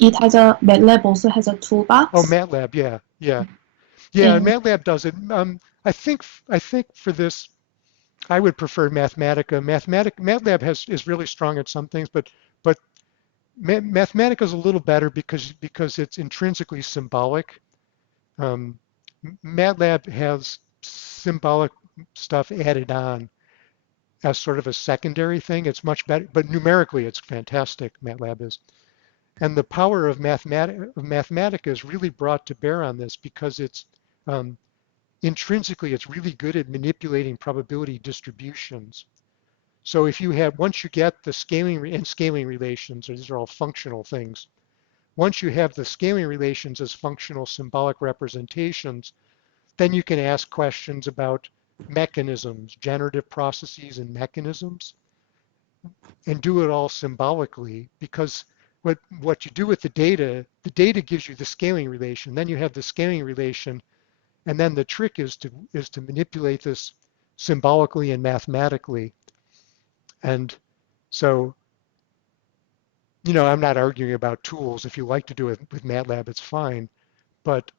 MATLAB also has a toolbox. Oh, MATLAB, yeah. And MATLAB does it. I think for this, I would prefer Mathematica. MATLAB is really strong at some things, but Mathematica is a little better because it's intrinsically symbolic. MATLAB has symbolic stuff added on as sort of a secondary thing. It's much better, but numerically it's fantastic, MATLAB is. And the power of Mathematica is really brought to bear on this because it's intrinsically it's really good at manipulating probability distributions. So if you have, once you get the scaling relations, these are all functional things. Once you have the scaling relations as functional symbolic representations, then you can ask questions about mechanisms, generative processes and mechanisms, and do it all symbolically, because what you do with the data gives you the scaling relation. Then you have the scaling relation, and then the trick is to manipulate this symbolically and mathematically. And so, you know, I'm not arguing about tools. If you like to do it with MATLAB, it's fine. But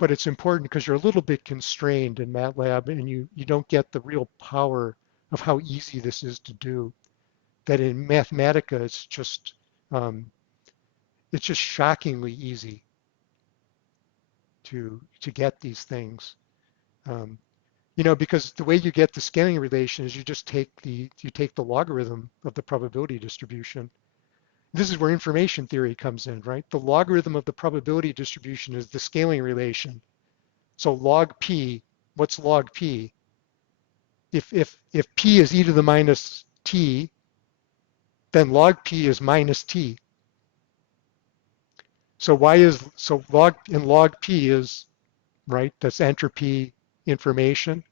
it's important because you're a little bit constrained in MATLAB, and you don't get the real power of how easy this is to do. That in Mathematica, it's just shockingly easy to get these things. You know, because the way you get the scaling relation is you just take the logarithm of the probability distribution. This is where information theory comes in, right? The logarithm of the probability distribution is the scaling relation. So log p, what's log p? If p is e to the minus t, then log p is minus t. So log p is, right, that's entropy information.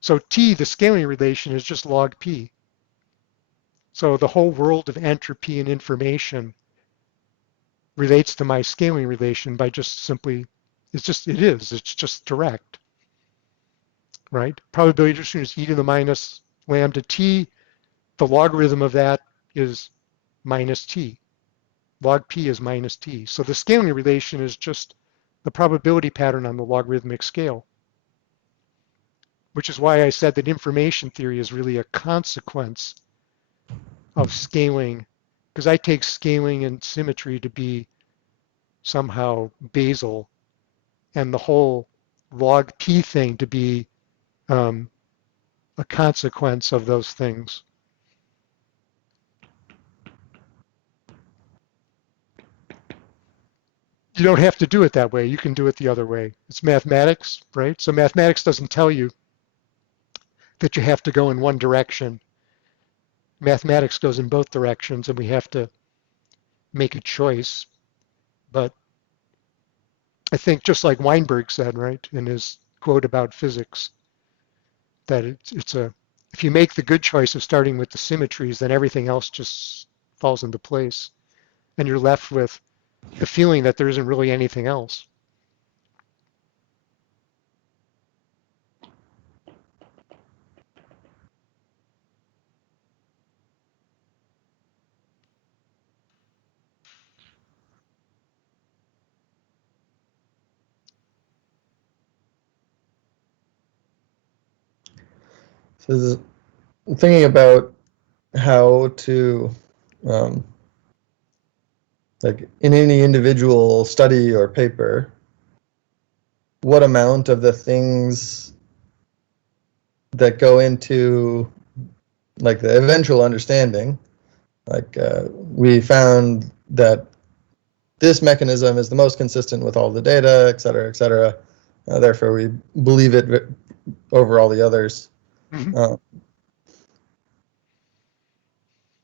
So t, the scaling relation, is just log p. So the whole world of entropy and information relates to my scaling relation by just simply, it's just direct, right? Probability distribution is e to the minus lambda t. The logarithm of that is minus t. Log p is minus t. So the scaling relation is just the probability pattern on the logarithmic scale, which is why I said that information theory is really a consequence of scaling, because I take scaling and symmetry to be somehow basal, and the whole log p thing to be a consequence of those things. You don't have to do it that way. You can do it the other way. It's mathematics, right? So mathematics doesn't tell you that you have to go in one direction. Mathematics goes in both directions, and we have to make a choice. But I think just like Weinberg said, right, in his quote about physics, that if you make the good choice of starting with the symmetries, then everything else just falls into place, and you're left with the feeling that there isn't really anything else. So thinking about how to, like in any individual study or paper, what amount of the things that go into like the eventual understanding, like we found that this mechanism is the most consistent with all the data, et cetera, et cetera. Therefore, we believe it over all the others. Mm-hmm.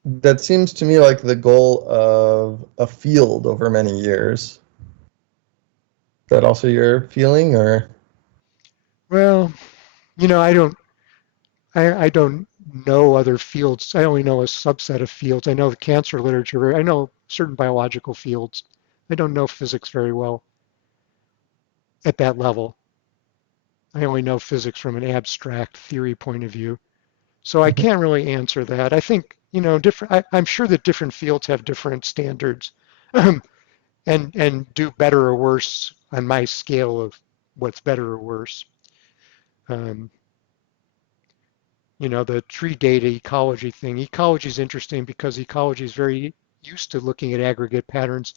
that seems to me like the goal of a field over many years. Is that also your feeling, or? Well, I don't know other fields. I only know a subset of fields. I know the cancer literature. I know certain biological fields. I don't know physics very well at that level. I only know physics from an abstract theory point of view. So I can't really answer that. I think, I'm sure that different fields have different standards and do better or worse on my scale of what's better or worse. Um, the tree data ecology thing. Ecology is interesting because ecology is very used to looking at aggregate patterns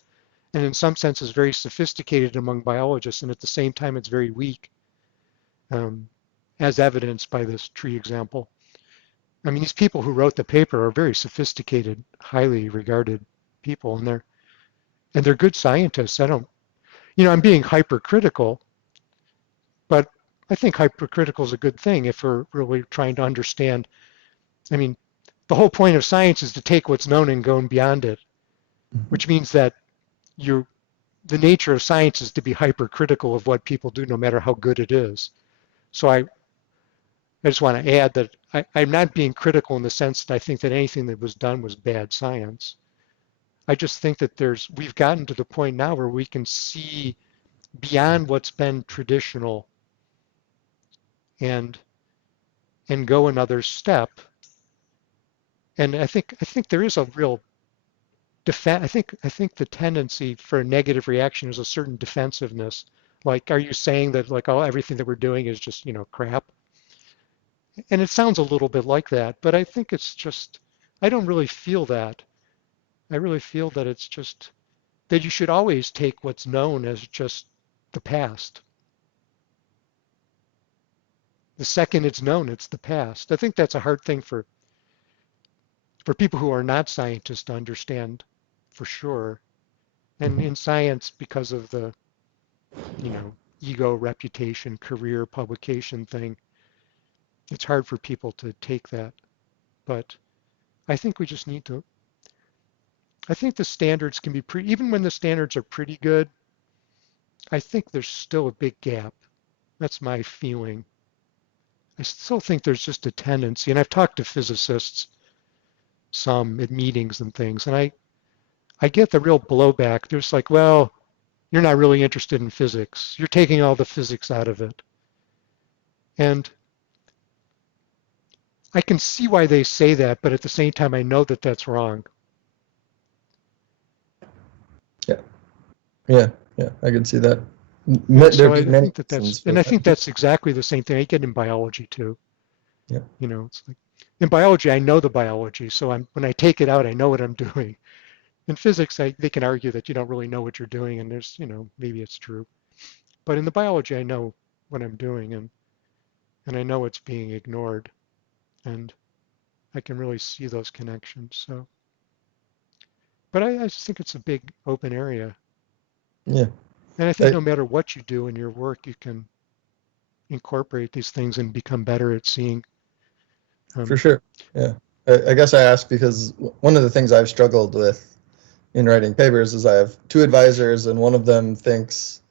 and in some senses very sophisticated among biologists, and at the same time it's very weak, um, as evidenced by this tree example. I mean, these people who wrote the paper are very sophisticated, highly regarded people, and they're good scientists. I'm being hypercritical, but I think hypercritical is a good thing if we're really trying to understand. I mean, the whole point of science is to take what's known and go beyond it, which means that the nature of science is to be hypercritical of what people do, no matter how good it is. So I just want to add that I'm not being critical in the sense that I think that anything that was done was bad science. I just think that we've gotten to the point now where we can see beyond what's been traditional and go another step. And I think there is a real defense. I think the tendency for a negative reaction is a certain defensiveness. Like, are you saying that like everything that we're doing is just crap? And it sounds a little bit like that, but I think it's just I don't really feel that. I really feel that it's just that you should always take what's known as just the past. The second it's known, it's the past. I think that's a hard thing for people who are not scientists to understand, for sure. And in science, because of the ego, reputation, career, publication thing, it's hard for people to take that. But I think we just need to. I think the standards can be pretty. Even when the standards are pretty good, I think there's still a big gap. That's my feeling. I still think there's just a tendency, and I've talked to physicists some at meetings and things, and I get the real blowback. There's like, well, you're not really interested in physics. You're taking all the physics out of it. And I can see why they say that, but at the same time, I know that that's wrong. Yeah, I can see that. So There'd be I many think that reasons that's, for and I that. think that's exactly the same thing I get in biology too. Yeah. It's like in biology, I know the biology, so when I take it out, I know what I'm doing. In physics, they can argue that you don't really know what you're doing, and there's, maybe it's true. But in the biology, I know what I'm doing, and I know it's being ignored, and I can really see those connections. So, but I just think it's a big open area, Yeah. and I think I, no matter what you do in your work, you can incorporate these things and become better at seeing. for Um, sure. Yeah. I guess I asked because one of the things I've struggled with in writing papers is I have two advisors, and one of them thinks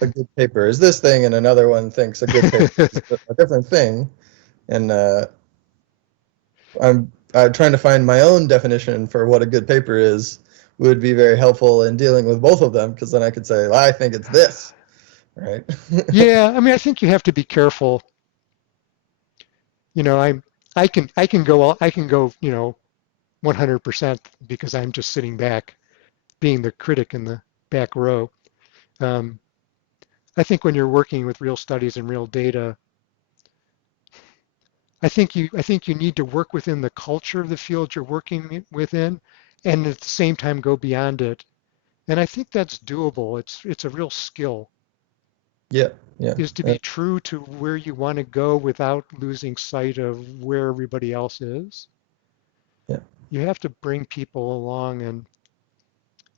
a good paper is this thing, and another one thinks a good paper is a different thing. And I'm trying to find my own definition for what a good paper is would be very helpful in dealing with both of them, because then I could say, well, I think it's this, right? yeah, I mean, I think you have to be careful. I can go 100% because I'm just sitting back, being the critic in the back row. Um, I think when you're working with real studies and real data, I think you need to work within the culture of the field you're working within, and at the same time go beyond it. And I think that's doable. It's a real skill, Yeah, yeah, is to be true to where you want to go without losing sight of where everybody else is. yeah, You have to bring people along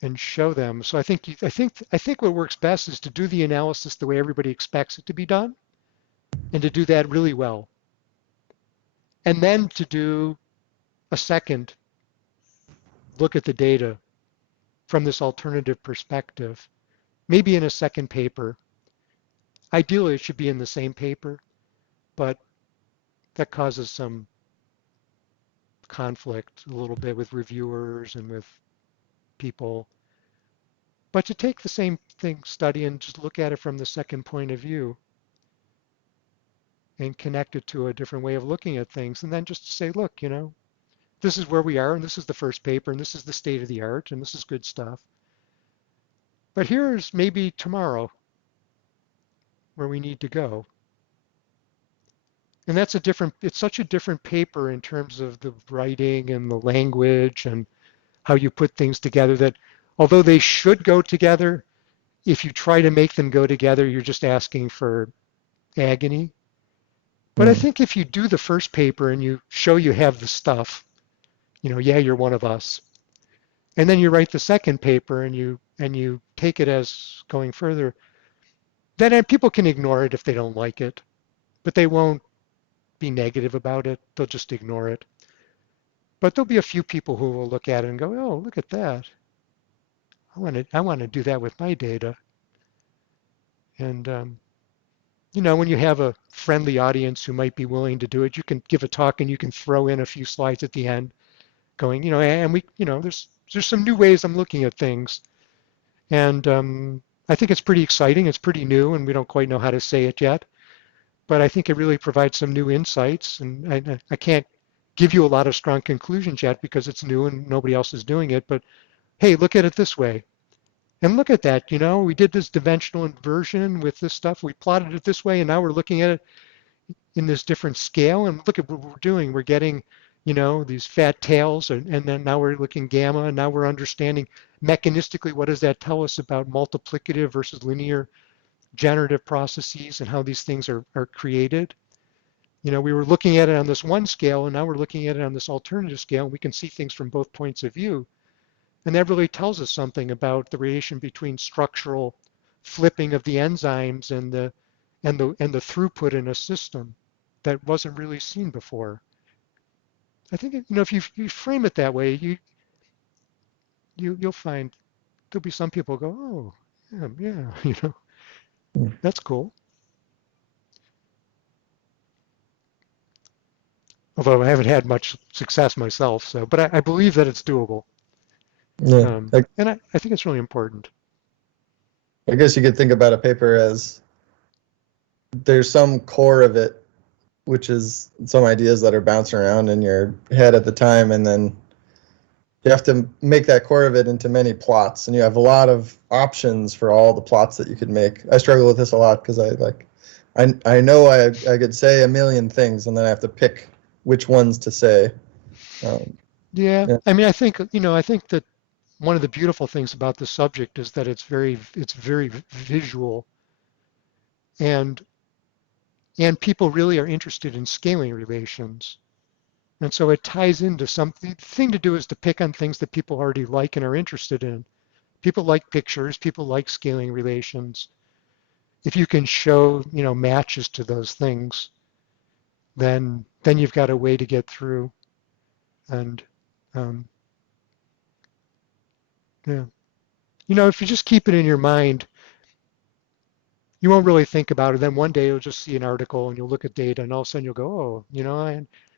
and show them. So I think what works best is to do the analysis the way everybody expects it to be done, and to do that really well. And then to do a second look at the data from this alternative perspective, maybe in a second paper. Ideally, it should be in the same paper, but that causes some conflict a little bit with reviewers and with people. But to take the same thing, study, and just look at it from the second point of view and connect it to a different way of looking at things, and then just say, look, this is where we are, and this is the first paper, and this is the state of the art, and this is good stuff. But here's maybe tomorrow where we need to go. And it's such a different paper in terms of the writing and the language and how you put things together, that although they should go together, if you try to make them go together, you're just asking for agony. But I think if you do the first paper and you show you have the stuff, yeah, you're one of us. And then you write the second paper and you take it as going further, then people can ignore it if they don't like it, but they won't be negative about it. They'll just ignore it. But there'll be a few people who will look at it and go, oh, look at that. I want to do that with my data. And when you have a friendly audience who might be willing to do it, you can give a talk and you can throw in a few slides at the end going, and we, there's some new ways I'm looking at things. And I think it's pretty exciting. It's pretty new, and we don't quite know how to say it yet. But I think it really provides some new insights. And I can't give you a lot of strong conclusions yet because it's new and nobody else is doing it. But hey, look at it this way. And look at that, we did this dimensional inversion with this stuff. We plotted it this way, and now we're looking at it in this different scale. And look at what we're doing. We're getting, these fat tails, and then now we're looking gamma, and now we're understanding mechanistically what does that tell us about multiplicative versus linear generative processes and how these things are created. We were looking at it on this one scale, and now we're looking at it on this alternative scale, and we can see things from both points of view. And that really tells us something about the relation between structural flipping of the enzymes and the throughput in a system that wasn't really seen before. I think if you frame it that way, you'll find there'll be some people who go, oh yeah, that's cool. Although I haven't had much success myself, but I believe that it's doable. Yeah. And I think it's really important. I guess you could think about a paper as there's some core of it, which is some ideas that are bouncing around in your head at the time, and then you have to make that core of it into many plots, and you have a lot of options for all the plots that you could make. I struggle with this a lot because I know I could say a million things, and then I have to pick which ones to say. Yeah, I mean, I think that one of the beautiful things about this subject is that it's very visual, and people really are interested in scaling relations. And so it ties into something. The thing to do is to pick on things that people already like and are interested in. People like pictures, people like scaling relations. If you can show, matches to those things, then you've got a way to get through. And yeah. If you just keep it in your mind, you won't really think about it. Then one day you'll just see an article and you'll look at data and all of a sudden you'll go, oh,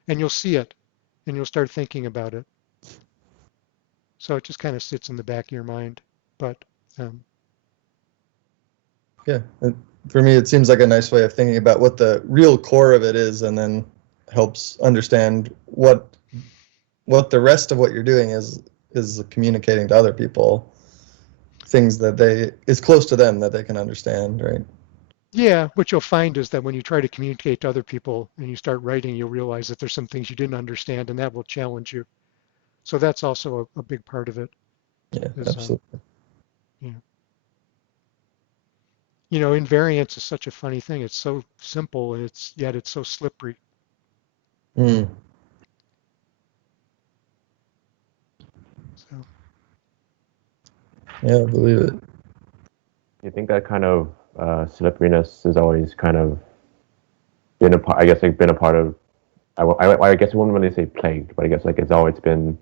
and you'll see it and you'll start thinking about it. So it just kind of sits in the back of your mind. But yeah, for me, it seems like a nice way of thinking about what the real core of it is, and then helps understand what the rest of what you're doing is communicating to other people, things that is close to them that they can understand, right? Yeah, what you'll find is that when you try to communicate to other people and you start writing, you'll realize that there's some things you didn't understand, and that will challenge you. So that's also a big part of it. Yeah, absolutely. Invariance is such a funny thing. It's so simple, and yet it's so slippery. Mm. So. Yeah, I believe it. You think that kind of slipperiness has always kind of been a part? I guess been a part of. I guess I wouldn't really say plagued, but I guess it's always been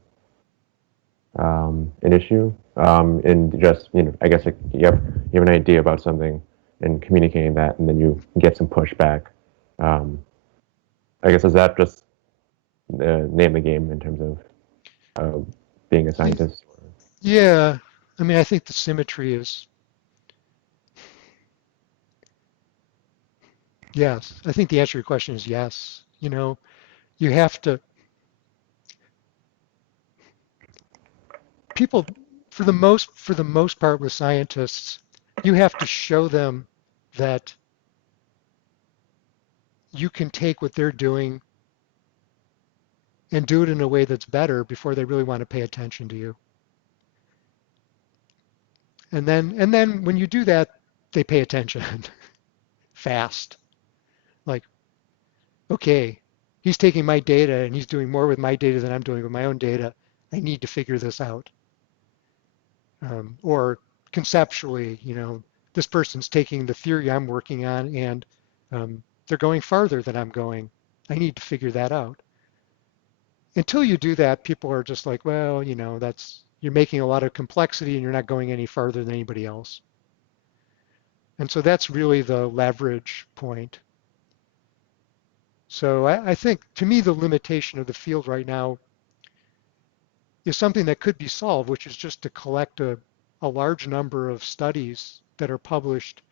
an issue. And just, I guess like you have an idea about something and communicating that, and then you get some pushback. I guess is that just the name of the game in terms of being a scientist? Yeah, I mean, I think the symmetry is, yes. I think the answer to your question is yes. You have to, people, for the most part with scientists, you have to show them that you can take what they're doing and do it in a way that's better before they really want to pay attention to you. And then when you do that, they pay attention fast. Like, okay, he's taking my data and he's doing more with my data than I'm doing with my own data. I need to figure this out. Or conceptually, this person's taking the theory I'm working on and they're going farther than I'm going. I need to figure that out. Until you do that, people are just like, well, you're making a lot of complexity and you're not going any farther than anybody else. And so that's really the leverage point. So I think, to me, the limitation of the field right now is something that could be solved, which is just to collect a large number of studies that are published.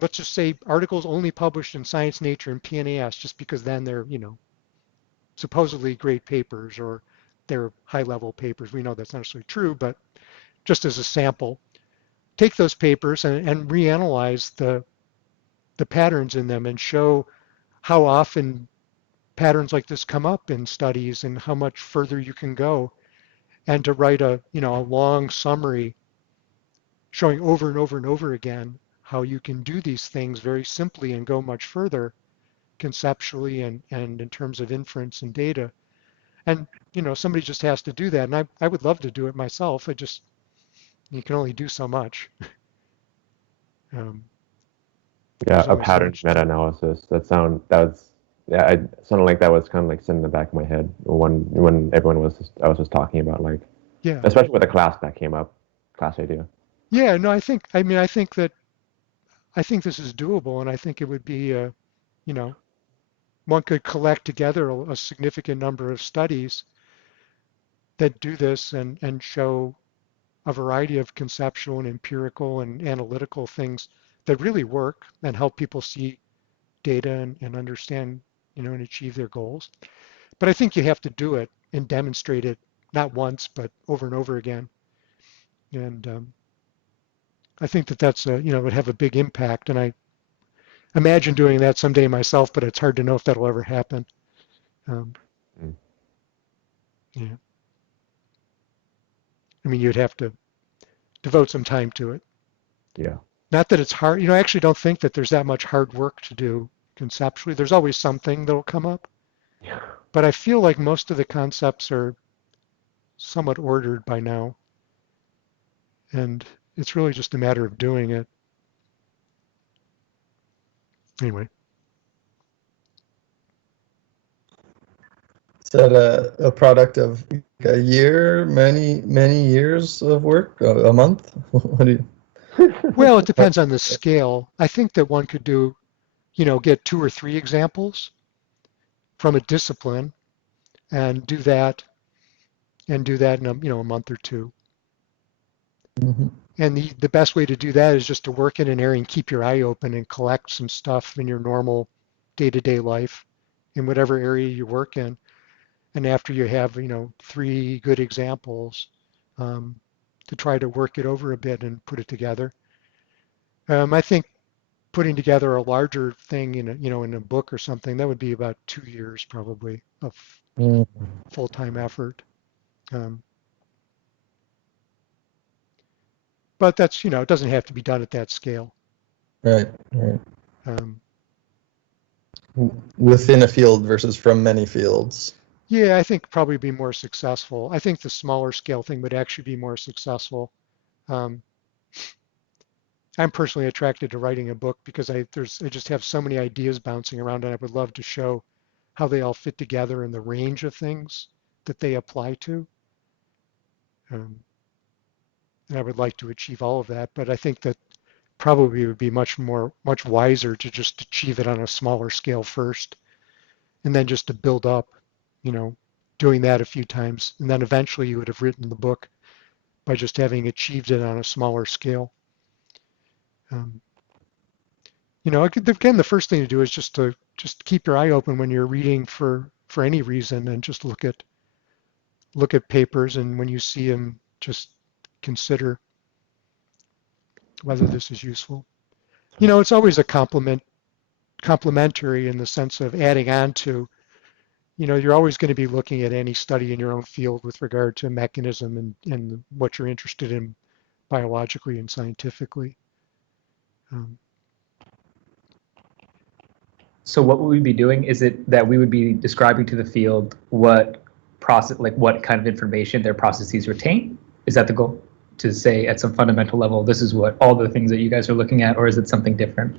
Let's just say articles only published in Science, Nature, and PNAS, just because then they're, supposedly great papers or they're high-level papers. We know that's not necessarily true, but just as a sample, take those papers and reanalyze the patterns in them and show how often patterns like this come up in studies and how much further you can go, and to write a long summary showing over and over and over again how you can do these things very simply and go much further conceptually and in terms of inference and data. And somebody just has to do that, and I would love to do it myself. You can only do so much. Yeah, There's a only so pattern much. meta-analysis. Yeah, I sounded like that was kind of like sitting in the back of my head when I was just talking about, like, Yeah. especially with the class that came up, class idea. Yeah, no, I think this is doable, and I think it would be, one could collect together a significant number of studies that do this and show a variety of conceptual and empirical and analytical things that really work and help people see data and understand, and achieve their goals. But I think you have to do it and demonstrate it not once, but over and over again. And I think that's would have a big impact. And I imagine doing that someday myself, but it's hard to know if that'll ever happen. Um, Mm. yeah. I mean, you'd have to devote some time to it. Yeah. Not that it's hard. I actually don't think that there's that much hard work to do conceptually. There's always something that'll come up. Yeah. But I feel like most of the concepts are somewhat ordered by now. And it's really just a matter of doing it. Anyway. Is that a product of a year, many years of work, a month? What do you? Well, it depends on the scale. I think that one could do, get 2 or 3 examples from a discipline and do that in a month or two. Mhm. And the best way to do that is just to work in an area and keep your eye open and collect some stuff in your normal day-to-day life in whatever area you work in. And after you have, 3 good examples, to try to work it over a bit and put it together. I think putting together a larger thing in a book or something, that would be about 2 years probably of Mm. full-time effort. Um, but that's, it doesn't have to be done at that scale. Right, right. Um, Within a field versus from many fields. yeah, I think probably be more successful. I think the smaller scale thing would actually be more successful. Um, I'm personally attracted to writing a book because I just have so many ideas bouncing around, and I would love to show how they all fit together and the range of things that they apply to. Um, and I would like to achieve all of that, but I think that probably would be much wiser to just achieve it on a smaller scale first, and then just to build up, you know, doing that a few times, and then eventually you would have written the book by just having achieved it on a smaller scale. Um, you know, again, the first thing to do is just keep your eye open when you're reading for any reason, and just look at papers, and when you see them, just consider whether this is useful. You know, it's always a complementary in the sense of adding on to, you know, you're always going to be looking at any study in your own field with regard to mechanism and what you're interested in biologically and scientifically. So what would we be doing? Is it that we would be describing to the field what process, like what kind of information their processes retain? Is that the goal? To say at some fundamental level, this is what all the things that you guys are looking at, or is it something different?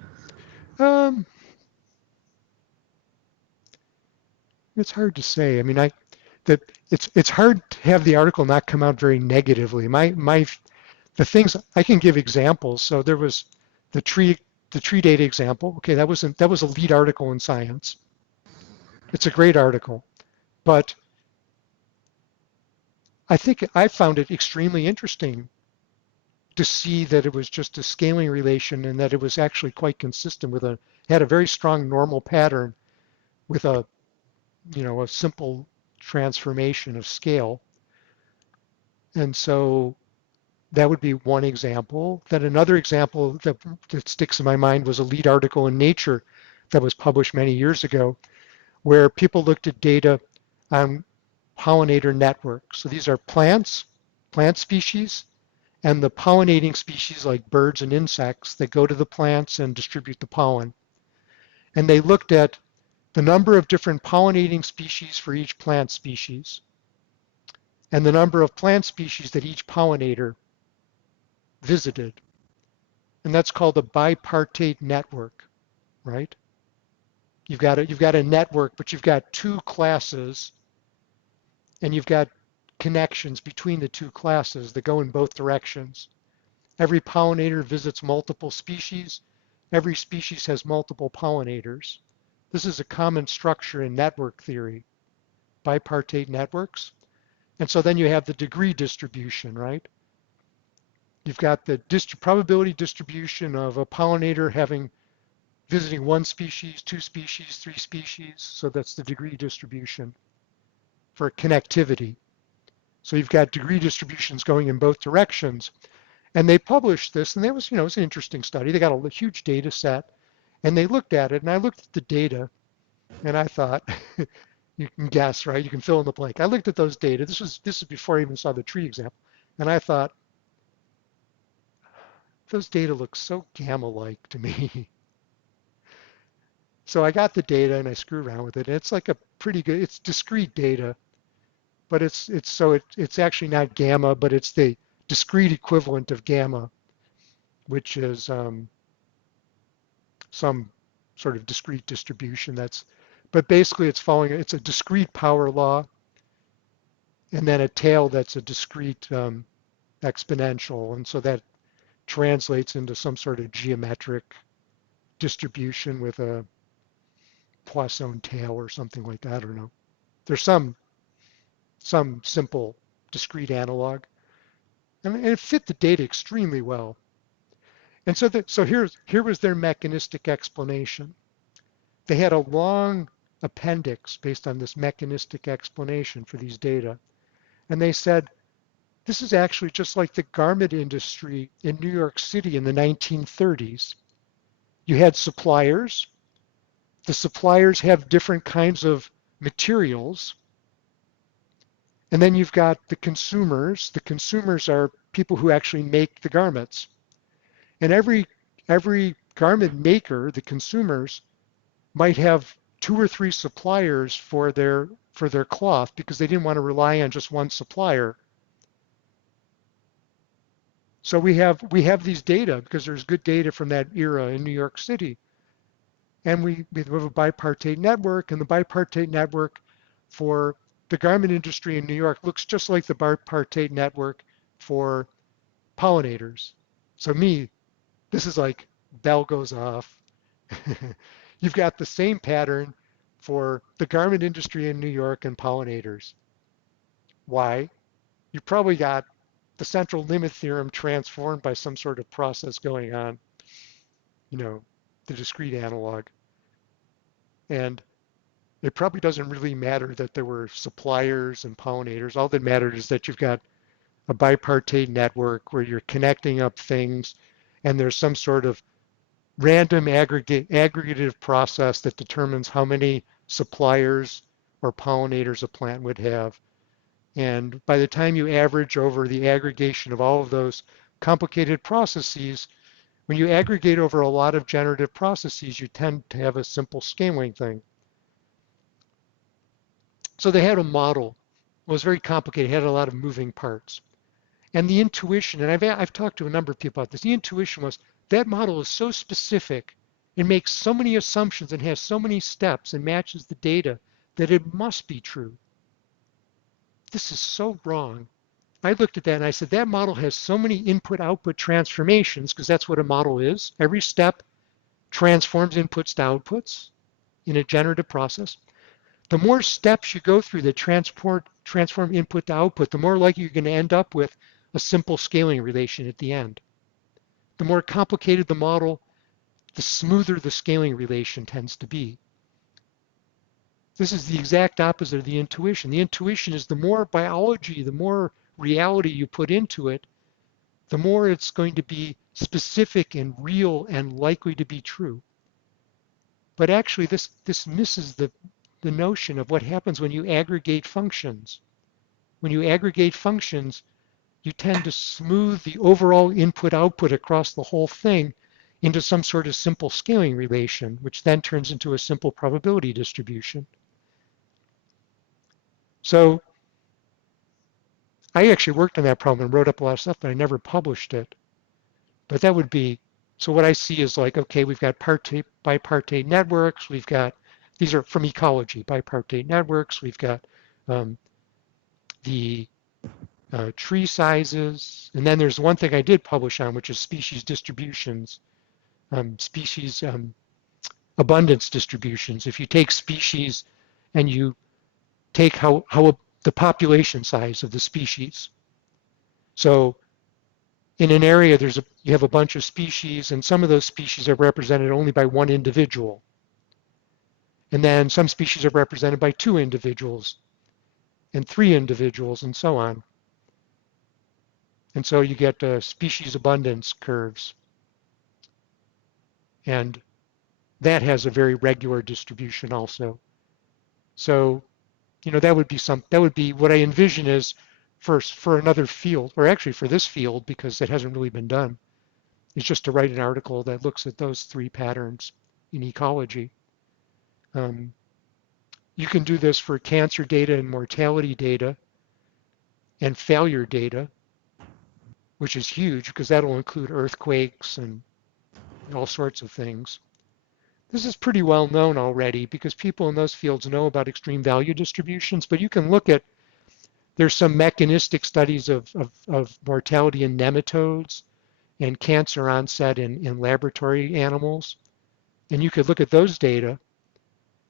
It's hard to say. I mean, it's hard to have the article not come out very negatively. The things I can give examples. So there was the tree data example. Okay, that was a lead article in Science. It's a great article, but I think I found it extremely interesting to see that it was just a scaling relation and that it was actually quite consistent with had a very strong normal pattern with a simple transformation of scale. And so that would be one example. Then another example that sticks in my mind was a lead article in Nature that was published many years ago, where people looked at data on pollinator networks. So these are plant species, and the pollinating species like birds and insects that go to the plants and distribute the pollen. And they looked at the number of different pollinating species for each plant species, and the number of plant species that each pollinator visited. And that's called a bipartate network, right? You've got a network, but you've got two classes, and you've got connections between the two classes that go in both directions. Every pollinator visits multiple species. Every species has multiple pollinators. This is a common structure in network theory, bipartate networks. And so then you have the degree distribution, right? You've got the probability distribution of a pollinator visiting one species, two species, three species. So that's the degree distribution for connectivity. So you've got degree distributions going in both directions. And they published this, and it was an interesting study. They got a huge data set, and they looked at it, and I looked at the data, and I thought, you can guess, right? You can fill in the blank. I looked at those data. This is before I even saw the tree example, and I thought, those data look so gamma-like to me. So I got the data and I screwed around with it. And it's like a pretty good, it's discrete data, but it's actually not gamma, but it's the discrete equivalent of gamma, which is some sort of discrete distribution. But basically it's a discrete power law, and then a tail that's a discrete exponential, and so that translates into some sort of geometric distribution with a Poisson tail or something like that. I don't know. There's some simple discrete analog, and it fit the data extremely well. And so here was their mechanistic explanation. They had a long appendix based on this mechanistic explanation for these data, and they said this is actually just like the garment industry in New York City in the 1930s. You had suppliers. The suppliers have different kinds of materials. And then you've got the consumers. The consumers are people who actually make the garments. And every garment maker, the consumers, might have 2 or 3 suppliers for their cloth because they didn't want to rely on just one supplier. So we have these data because there's good data from that era in New York City. And we have a bipartite network, and the bipartite network for the garment industry in New York looks just like the Bipartate Network for pollinators. So this is like bell goes off. You've got the same pattern for the garment industry in New York and pollinators. Why? You probably got the central limit theorem transformed by some sort of process going on, the discrete analog. And it probably doesn't really matter that there were suppliers and pollinators. All that matters is that you've got a bipartite network where you're connecting up things and there's some sort of random aggregative process that determines how many suppliers or pollinators a plant would have. And by the time you average over the aggregation of all of those complicated processes, when you aggregate over a lot of generative processes, you tend to have a simple scaling thing. So they had a model. It was very complicated. It had a lot of moving parts. And the intuition, and I've talked to a number of people about this, the intuition was that model is so specific, it makes so many assumptions and has so many steps and matches the data that it must be true. This is so wrong. I looked at that and I said, that model has so many input-output transformations, because that's what a model is. Every step transforms inputs to outputs in a generative process. The more steps you go through that transform input to output, the more likely you're going to end up with a simple scaling relation at the end. The more complicated the model, the smoother the scaling relation tends to be. This is the exact opposite of the intuition. The intuition is the more biology, the more reality you put into it, the more it's going to be specific and real and likely to be true. But actually this misses the notion of what happens when you aggregate functions. When you aggregate functions, you tend to smooth the overall input-output across the whole thing into some sort of simple scaling relation, which then turns into a simple probability distribution. So I actually worked on that problem and wrote up a lot of stuff, but I never published it. But that would be, so what I see is like, okay, we've got bipartite networks, we've got, these are from ecology, bipartite networks, we've got the tree sizes, and then there's one thing I did publish on, which is species distributions, species abundance distributions. If you take species and you take the population size of the species. So in an area, you have a bunch of species, and some of those species are represented only by one individual. And then some species are represented by 2 individuals and 3 individuals and so on. And so you get species abundance curves. And that has a very regular distribution also. So, that would be what I envision is for another field, or actually for this field, because it hasn't really been done, is just to write an article that looks at those 3 patterns in ecology. You can do this for cancer data and mortality data and failure data, which is huge because that'll include earthquakes and all sorts of things. This is pretty well known already because people in those fields know about extreme value distributions, but you can look at, there's some mechanistic studies of mortality in nematodes and cancer onset in laboratory animals. And you could look at those data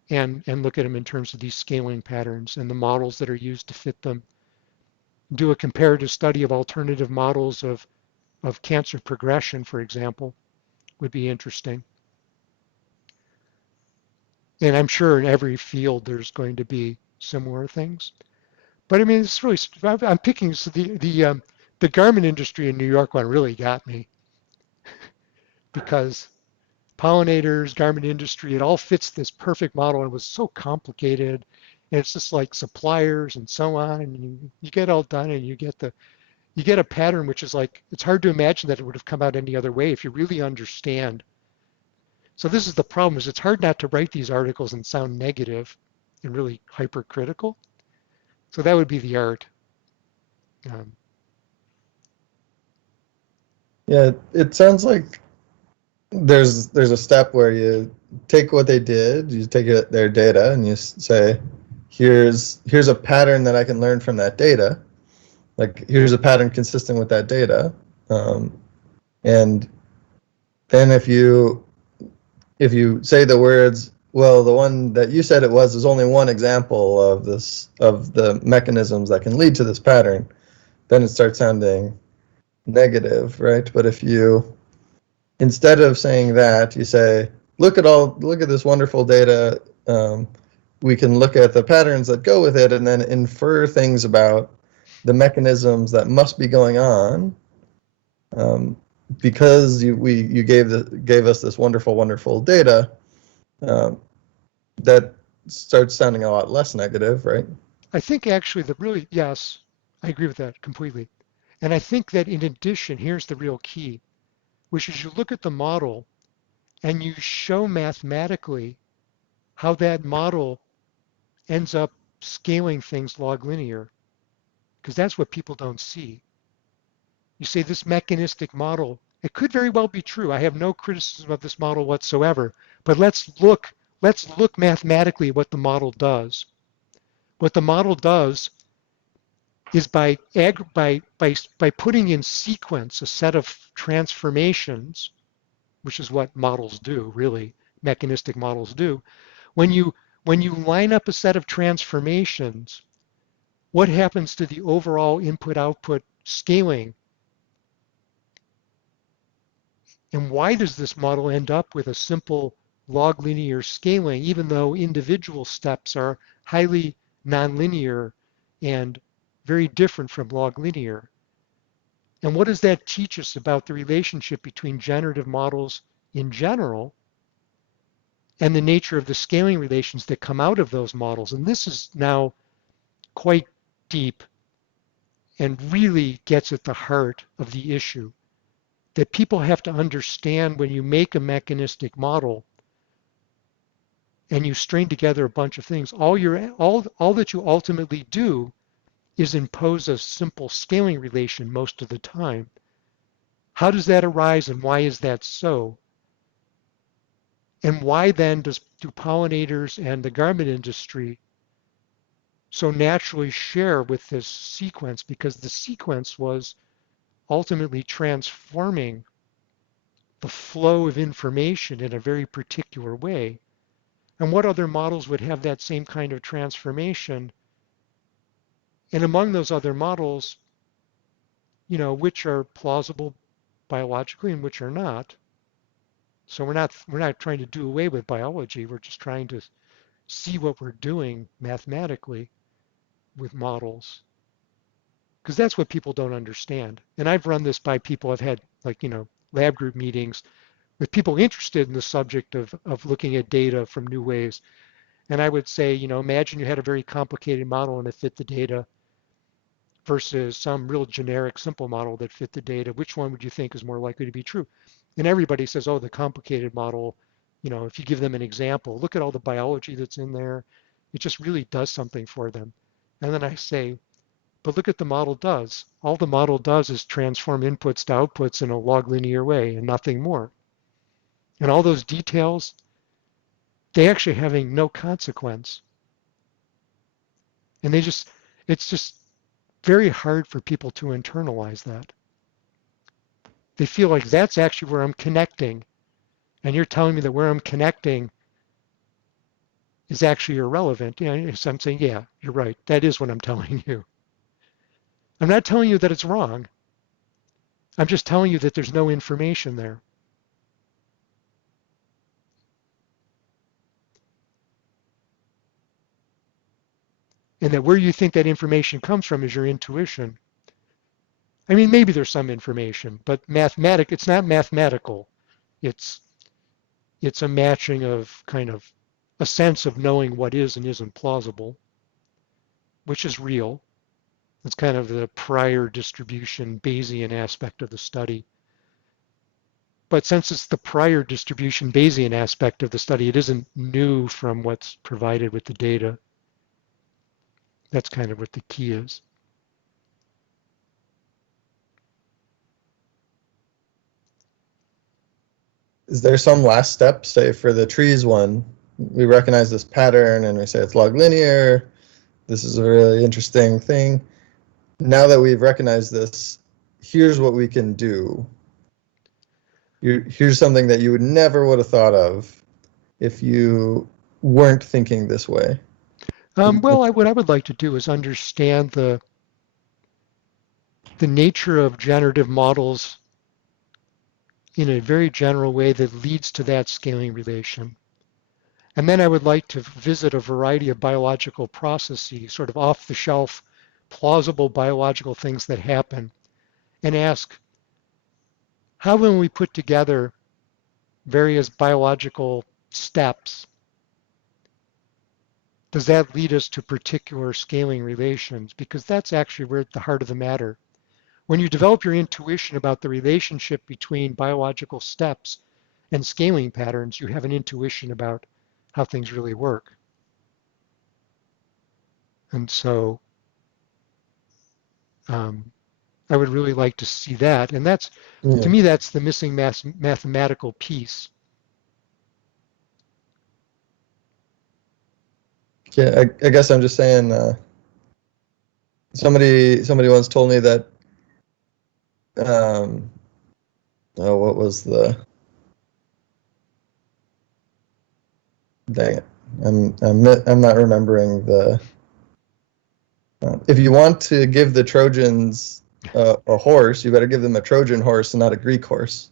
and look at them in terms of these scaling patterns and the models that are used to fit them. Do a comparative study of alternative models of cancer progression, for example, would be interesting. And I'm sure in every field there's going to be similar things. But I mean, it's really, I'm picking, so the garment industry in New York one really got me because pollinators, garment industry, it all fits this perfect model, and it was so complicated. And it's just like suppliers and so on, and you get all done, and you get a pattern which is like, it's hard to imagine that it would have come out any other way if you really understand. So this is the problem, is it's hard not to write these articles and sound negative and really hypercritical. So that would be the art. Yeah, it sounds like there's a step where you take what they did, you take their data, and you say, here's a pattern that I can learn from that data. Like, here's a pattern consistent with that data. And then if you say the words, well, the one that you said it was is only one example of the mechanisms that can lead to this pattern, then it starts sounding negative, right? But if you, instead of saying that, you say, look at this wonderful data, we can look at the patterns that go with it and then infer things about the mechanisms that must be going on, because you gave us this wonderful data. That starts sounding a lot less negative, right? I think actually yes, I agree with that completely. And I think that in addition, here's the real key, which is you look at the model and you show mathematically how that model ends up scaling things log linear, because that's what people don't see. You say this mechanistic model, it could very well be true. I have no criticism of this model whatsoever, but let's look mathematically at what the model does. What the model does is by putting in sequence a set of transformations, which is what models do, really, mechanistic models do. When you line up a set of transformations, what happens to the overall input-output scaling? And why does this model end up with a simple log linear scaling, even though individual steps are highly nonlinear and very different from log linear? And what does that teach us about the relationship between generative models in general and the nature of the scaling relations that come out of those models? And this is now quite deep and really gets at the heart of the issue, that people have to understand when you make a mechanistic model and you string together a bunch of things, all that you ultimately do is impose a simple scaling relation most of the time. How does that arise and why is that so? And why then do pollinators and the garment industry so naturally share with this sequence? Because the sequence was ultimately transforming the flow of information in a very particular way. And what other models would have that same kind of transformation? And among those other models, which are plausible biologically and which are not. So we're not trying to do away with biology. We're just trying to see what we're doing mathematically with models, because that's what people don't understand. And I've run this by people. I've had lab group meetings with people interested in the subject of looking at data from new ways. And I would say, imagine you had a very complicated model and it fit the data versus some real generic simple model that fit the data. Which one would you think is more likely to be true? And everybody says, oh, the complicated model, if you give them an example, look at all the biology that's in there. It just really does something for them. And then I say, but look at the model does. All the model does is transform inputs to outputs in a log linear way and nothing more. And all those details, they actually having no consequence. And it's just very hard for people to internalize that. They feel like that's actually where I'm connecting. And you're telling me that where I'm connecting is actually irrelevant. So I'm saying, yeah, you're right. That is what I'm telling you. I'm not telling you that it's wrong. I'm just telling you that there's no information there. And that where you think that information comes from is your intuition. I mean, maybe there's some information, but it's not mathematical. It's a matching of kind of a sense of knowing what is and isn't plausible, which is real. It's kind of the prior distribution Bayesian aspect of the study. But since it's the prior distribution Bayesian aspect of the study, it isn't new from what's provided with the data. That's kind of what the key is. Is there some last step, say for the trees one, we recognize this pattern and we say it's log linear, this is a really interesting thing. Now that we've recognized this, here's what we can do. Here's something that you would never would have thought of if you weren't thinking this way. Well, what I would like to do is understand the nature of generative models in a very general way that leads to that scaling relation. And then I would like to visit a variety of biological processes, sort of off-the-shelf, plausible biological things that happen, and ask, how when we put together various biological steps, does that lead us to particular scaling relations? Because that's actually where at the heart of the matter. When you develop your intuition about the relationship between biological steps and scaling patterns, you have an intuition about how things really work. And so I would really like to see that. And that's, to me, that's the missing mathematical piece. Yeah, I guess I'm just saying, somebody once told me that, what was dang it, I'm not remembering the, if you want to give the Trojans a horse, you better give them a Trojan horse and not a Greek horse.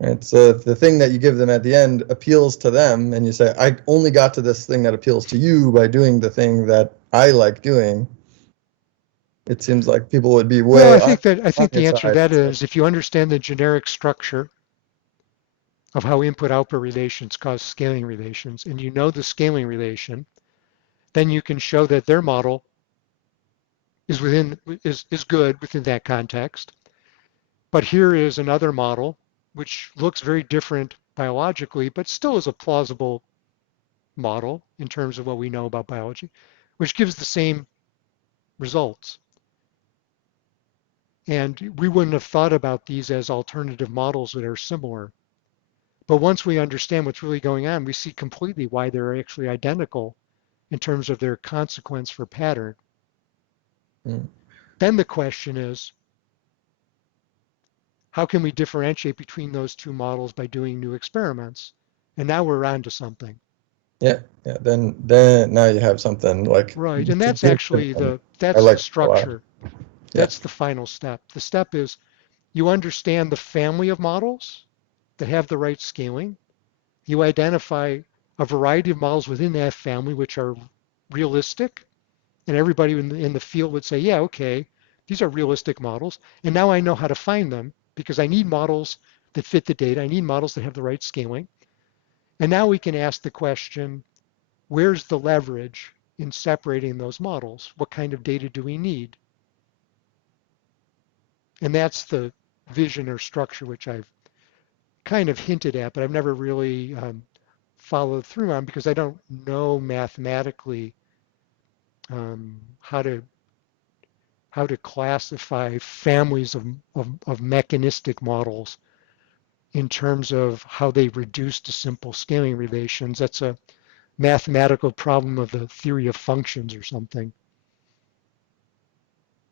Right? So if the thing that you give them at the end appeals to them, and you say, I only got to this thing that appeals to you by doing the thing that I like doing, it seems like people would be way. Well, I think the your answer to side. that is if you understand the generic structure of how input-output relations cause scaling relations, and you know the scaling relation, then you can show that their model is good within that context. But here is another model which looks very different biologically, but still is a plausible model in terms of what we know about biology, which gives the same results. And we wouldn't have thought about these as alternative models that are similar. But once we understand what's really going on, we see completely why they're actually identical in terms of their consequence for pattern. Then the question is, how can we differentiate between those two models by doing new experiments? And now we're on to something. Yeah. Then now you have something like. Right, and that's actually the structure. That's the final step. The step is you understand the family of models that have the right scaling. You identify a variety of models within that family which are realistic, and everybody in the field would say, yeah, okay, these are realistic models, and now I know how to find them because I need models that fit the data. I need models that have the right scaling. And now we can ask the question, where's the leverage in separating those models? What kind of data do we need? And that's the vision or structure which I've kind of hinted at, but I've never really followed through on because I don't know mathematically how to classify families of mechanistic models in terms of how they reduce to simple scaling relations. That's a mathematical problem of the theory of functions or something,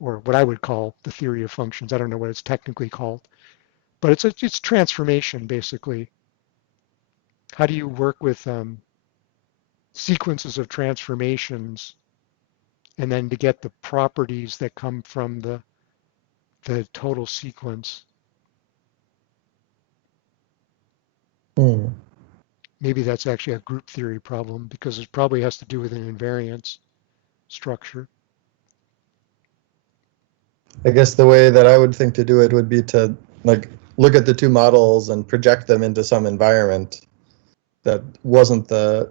or what I would call the theory of functions. I don't know what it's technically called, but it's transformation basically. How do you work with sequences of transformations and then to get the properties that come from the total sequence? Maybe that's actually a group theory problem because it probably has to do with an invariance structure. I guess the way that I would think to do it would be to like look at the two models and project them into some environment that wasn't the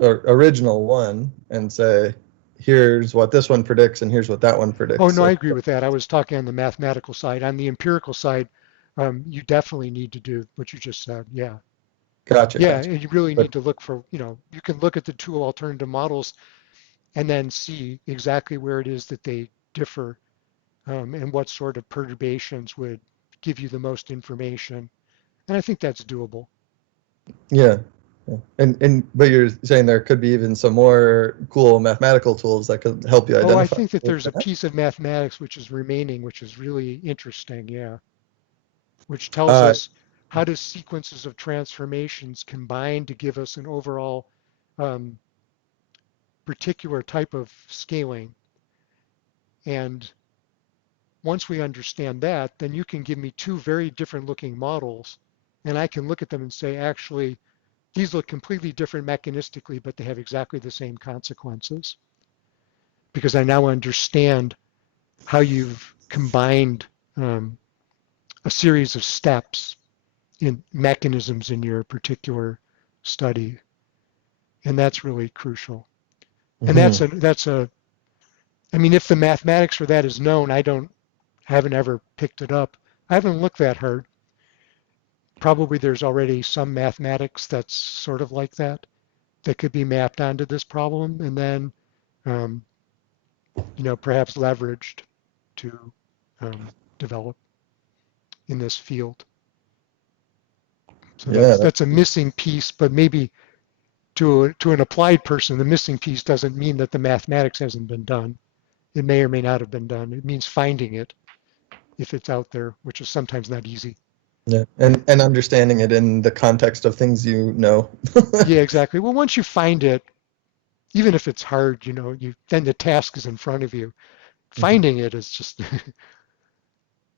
original one and say, here's what this one predicts and here's what that one predicts. Oh, no, I agree with that. I was talking on the mathematical side. On the empirical side, you definitely need to do what you just said. Yeah. Gotcha. Yeah, and you really need to look for, you can look at the two alternative models and then see exactly where it is that they differ and what sort of perturbations would give you the most information. And I think that's doable. Yeah. Yeah. But you're saying there could be even some more cool mathematical tools that could help you Oh, I identify. think that there's a piece of mathematics which is remaining, which is really interesting, yeah, which tells Uh, us how do sequences of transformations combine to give us an overall um, particular type of scaling. And once we understand that, then you can give me two very different looking models, and I can look at them and say, actually, these look completely different mechanistically, but they have exactly the same consequences. Because I now understand how you've combined a series of steps in mechanisms in your particular study. And that's really crucial. And I mean, if the mathematics for that is known, haven't ever picked it up. I haven't looked that hard. Probably there's already some mathematics that's sort of like that could be mapped onto this problem and then, um, perhaps leveraged to develop in this field. So yeah, that's a missing piece, but maybe to an applied person, the missing piece doesn't mean that the mathematics hasn't been done. It may or may not have been done. It means finding it if it's out there, which is sometimes not easy. yeah, and understanding it in the context of things you know. Yeah, exactly. Well, once you find it, even if it's hard, then the task is in front of you. Finding it is just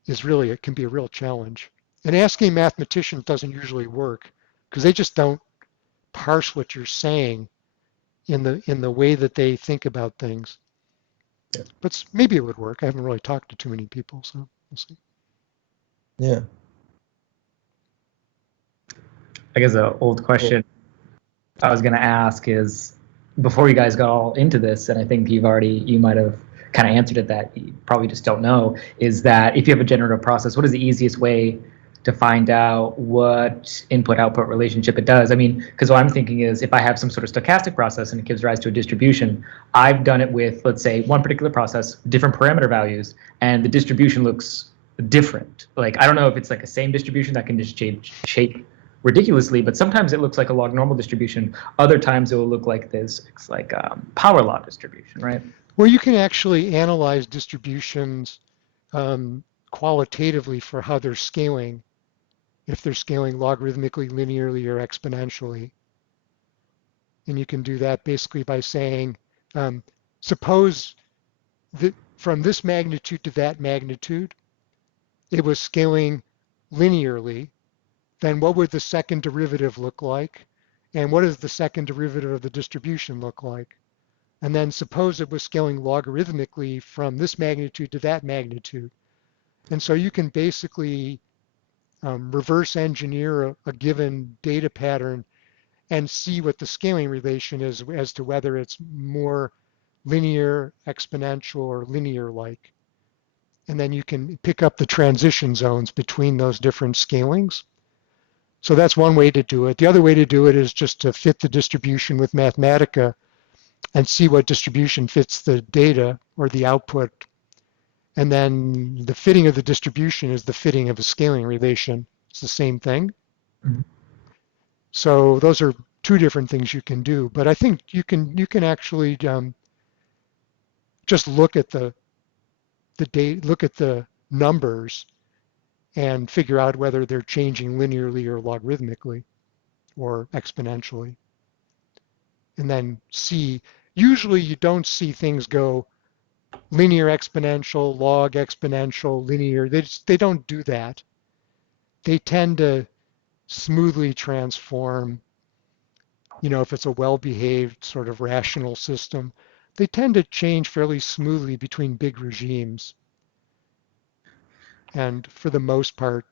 it can be a real challenge. And asking a mathematician doesn't usually work because they just don't parse what you're saying in the way that they think about things. Yeah. But maybe it would work. I haven't really talked to too many people, so we'll see. Yeah. I guess an old question I was going to ask is, before you guys got all into this, and I think you might have kind of answered it, that you probably just don't know, is that if you have a generative process, what is the easiest way to find out what input-output relationship it does? I mean, because what I'm thinking is, if I have some sort of stochastic process and it gives rise to a distribution, I've done it with, let's say, one particular process, different parameter values, and the distribution looks different. Like, I don't know if it's like a same distribution that can just shape ridiculously, but sometimes it looks like a log normal distribution. Other times it will look like this. It's like power law distribution, right? Well, you can actually analyze distributions qualitatively for how they're scaling, if they're scaling logarithmically, linearly, or exponentially. And you can do that basically by saying, suppose that from this magnitude to that magnitude, it was scaling linearly, then what would the second derivative look like? And what does the second derivative of the distribution look like? And then suppose it was scaling logarithmically from this magnitude to that magnitude. And so you can basically reverse engineer a given data pattern and see what the scaling relation is as to whether it's more linear, exponential, or linear-like. And then you can pick up the transition zones between those different scalings. So that's one way to do it. The other way to do it is just to fit the distribution with Mathematica and see what distribution fits the data or the output. And then the fitting of the distribution is the fitting of a scaling relation. It's the same thing. Mhm. So those are two different things you can do. But I think you can actually just look at the data, look at the numbers and figure out whether they're changing linearly or logarithmically or exponentially. And then see, usually you don't see things go linear exponential, log exponential, linear. They don't do that. They tend to smoothly transform, if it's a well-behaved sort of rational system, they tend to change fairly smoothly between big regimes. And for the most part,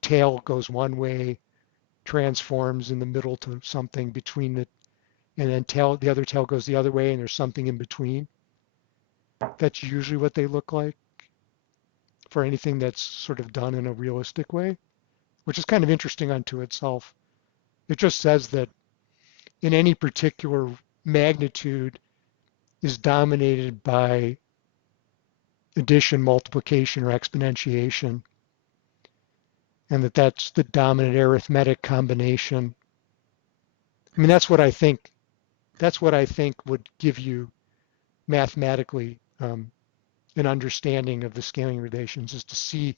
tail goes one way, transforms in the middle to something between it, and then the other tail goes the other way, and there's something in between. That's usually what they look like for anything that's sort of done in a realistic way, which is kind of interesting unto itself. It just says that in any particular magnitude is dominated by addition, multiplication, or exponentiation, and that's the dominant arithmetic combination I mean, that's what I think. That's what I think would give you mathematically an understanding of the scaling relations, is to see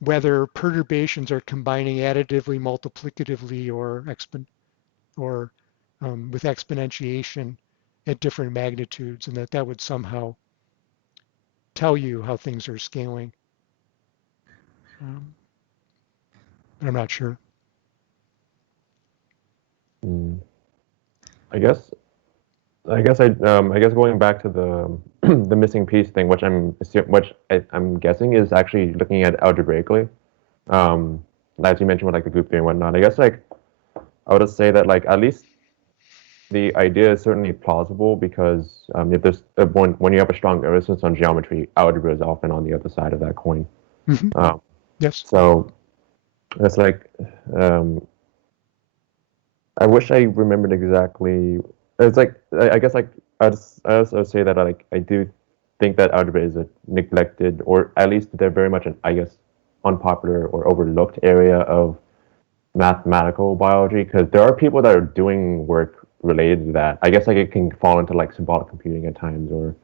whether perturbations are combining additively, multiplicatively, or with exponentiation at different magnitudes, and that would somehow tell you how things are scaling. But I'm not sure. Mm. I guess I guess going back to the the missing piece thing, which I'm guessing is actually looking at algebraically. As you mentioned with like the group theory and whatnot. I guess like I would just say that like at least the idea is certainly plausible because if there's when you have a strong resistance on geometry, algebra is often on the other side of that coin. Mm-hmm. Yes. So it's like I wish I remembered exactly. It's like I guess like I also say that like I do think that algebra is a neglected, or at least they're very much an, I guess, unpopular or overlooked area of mathematical biology, because there are people that are doing work related to that. I guess like it can fall into like symbolic computing at times, or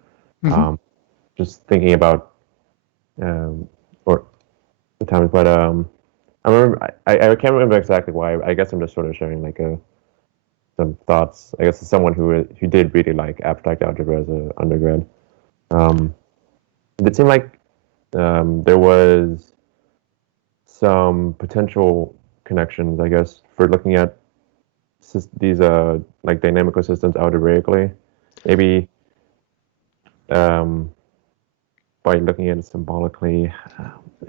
Mm-hmm. just thinking about or the times. But I remember I can't remember exactly why. I guess I'm just sort of sharing like some thoughts. I guess as someone who did really like abstract algebra as an undergrad. It seemed like there was some potential connections, I guess, for looking at these like dynamical systems algebraically. Maybe by looking at it symbolically.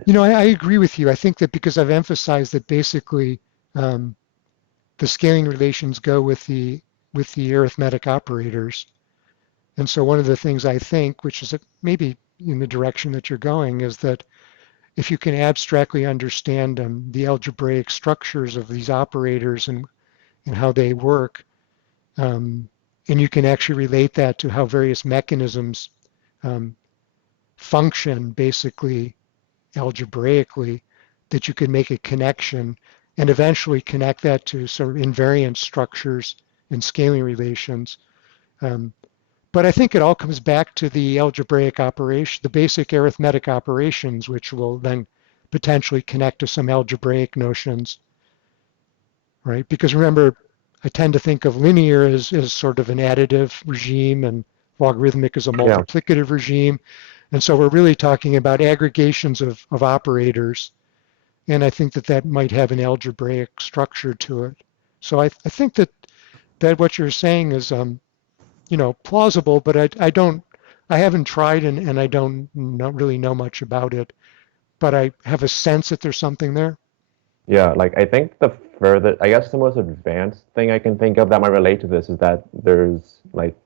You know, I agree with you. I think that because I've emphasized that basically the scaling relations go with the arithmetic operators. And so one of the things I think, which is maybe in the direction that you're going, is that if you can abstractly understand the algebraic structures of these operators and how they work, and you can actually relate that to how various mechanisms function basically algebraically, that you can make a connection and eventually connect that to sort of invariant structures and scaling relations. But I think it all comes back to the algebraic operation, the basic arithmetic operations, which will then potentially connect to some algebraic notions, right? Because remember, I tend to think of linear as sort of an additive regime and logarithmic as a multiplicative regime. And so we're really talking about aggregations of operators. And I think that might have an algebraic structure to it. So I think that what you're saying is, plausible, but I haven't tried and I don't really know much about it, but I have a sense that there's something there. Yeah, like I think I guess the most advanced thing I can think of that might relate to this is that there's like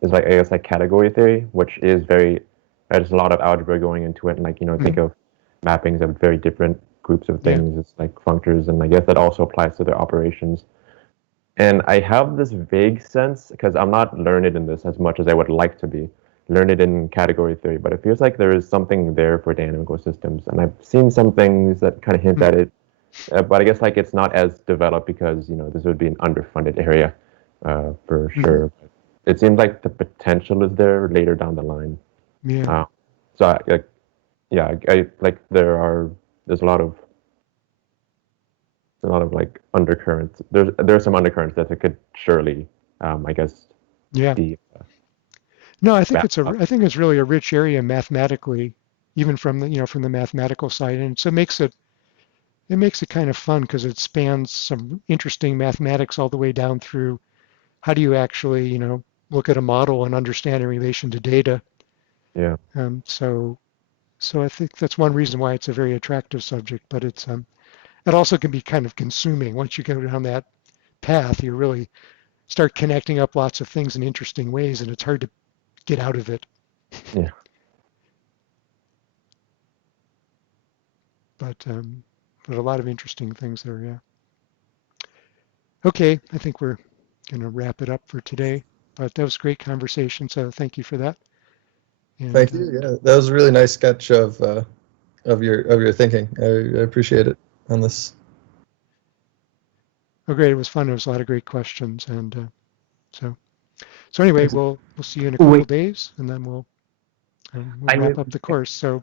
is like I guess like category theory, which is there's a lot of algebra going into it, and like think of mappings of very different groups of things. It's like functors, and I guess that also applies to their operations. And I have this vague sense, because I'm not learned in this as much as I would like to be, learned in category theory, but it feels like there is something there for dynamical systems. And I've seen some things that kind of hint at it, but I guess like it's not as developed because, this would be an underfunded area for sure. It seems like the potential is there later down the line. Yeah. So I like there's a lot of like undercurrents. There's some undercurrents that it could surely, I guess. Yeah. No, I think it's really a rich area mathematically, even from the mathematical side, and so it makes it kind of fun because it spans some interesting mathematics all the way down through how do you actually look at a model and understand in relation to data. Yeah. So I think that's one reason why it's a very attractive subject, but it also can be kind of consuming. Once you go down that path, you really start connecting up lots of things in interesting ways, and it's hard to get out of it. Yeah. But a lot of interesting things there, yeah. Okay, I think we're going to wrap it up for today. But that was a great conversation, so thank you for that. And, thank you. Yeah, that was a really nice sketch of your thinking. I appreciate it on this. Oh, great. It was fun. There was a lot of great questions. And so anyway, we'll see you in a couple Wait. days, and then we'll I wrap will- up the course. So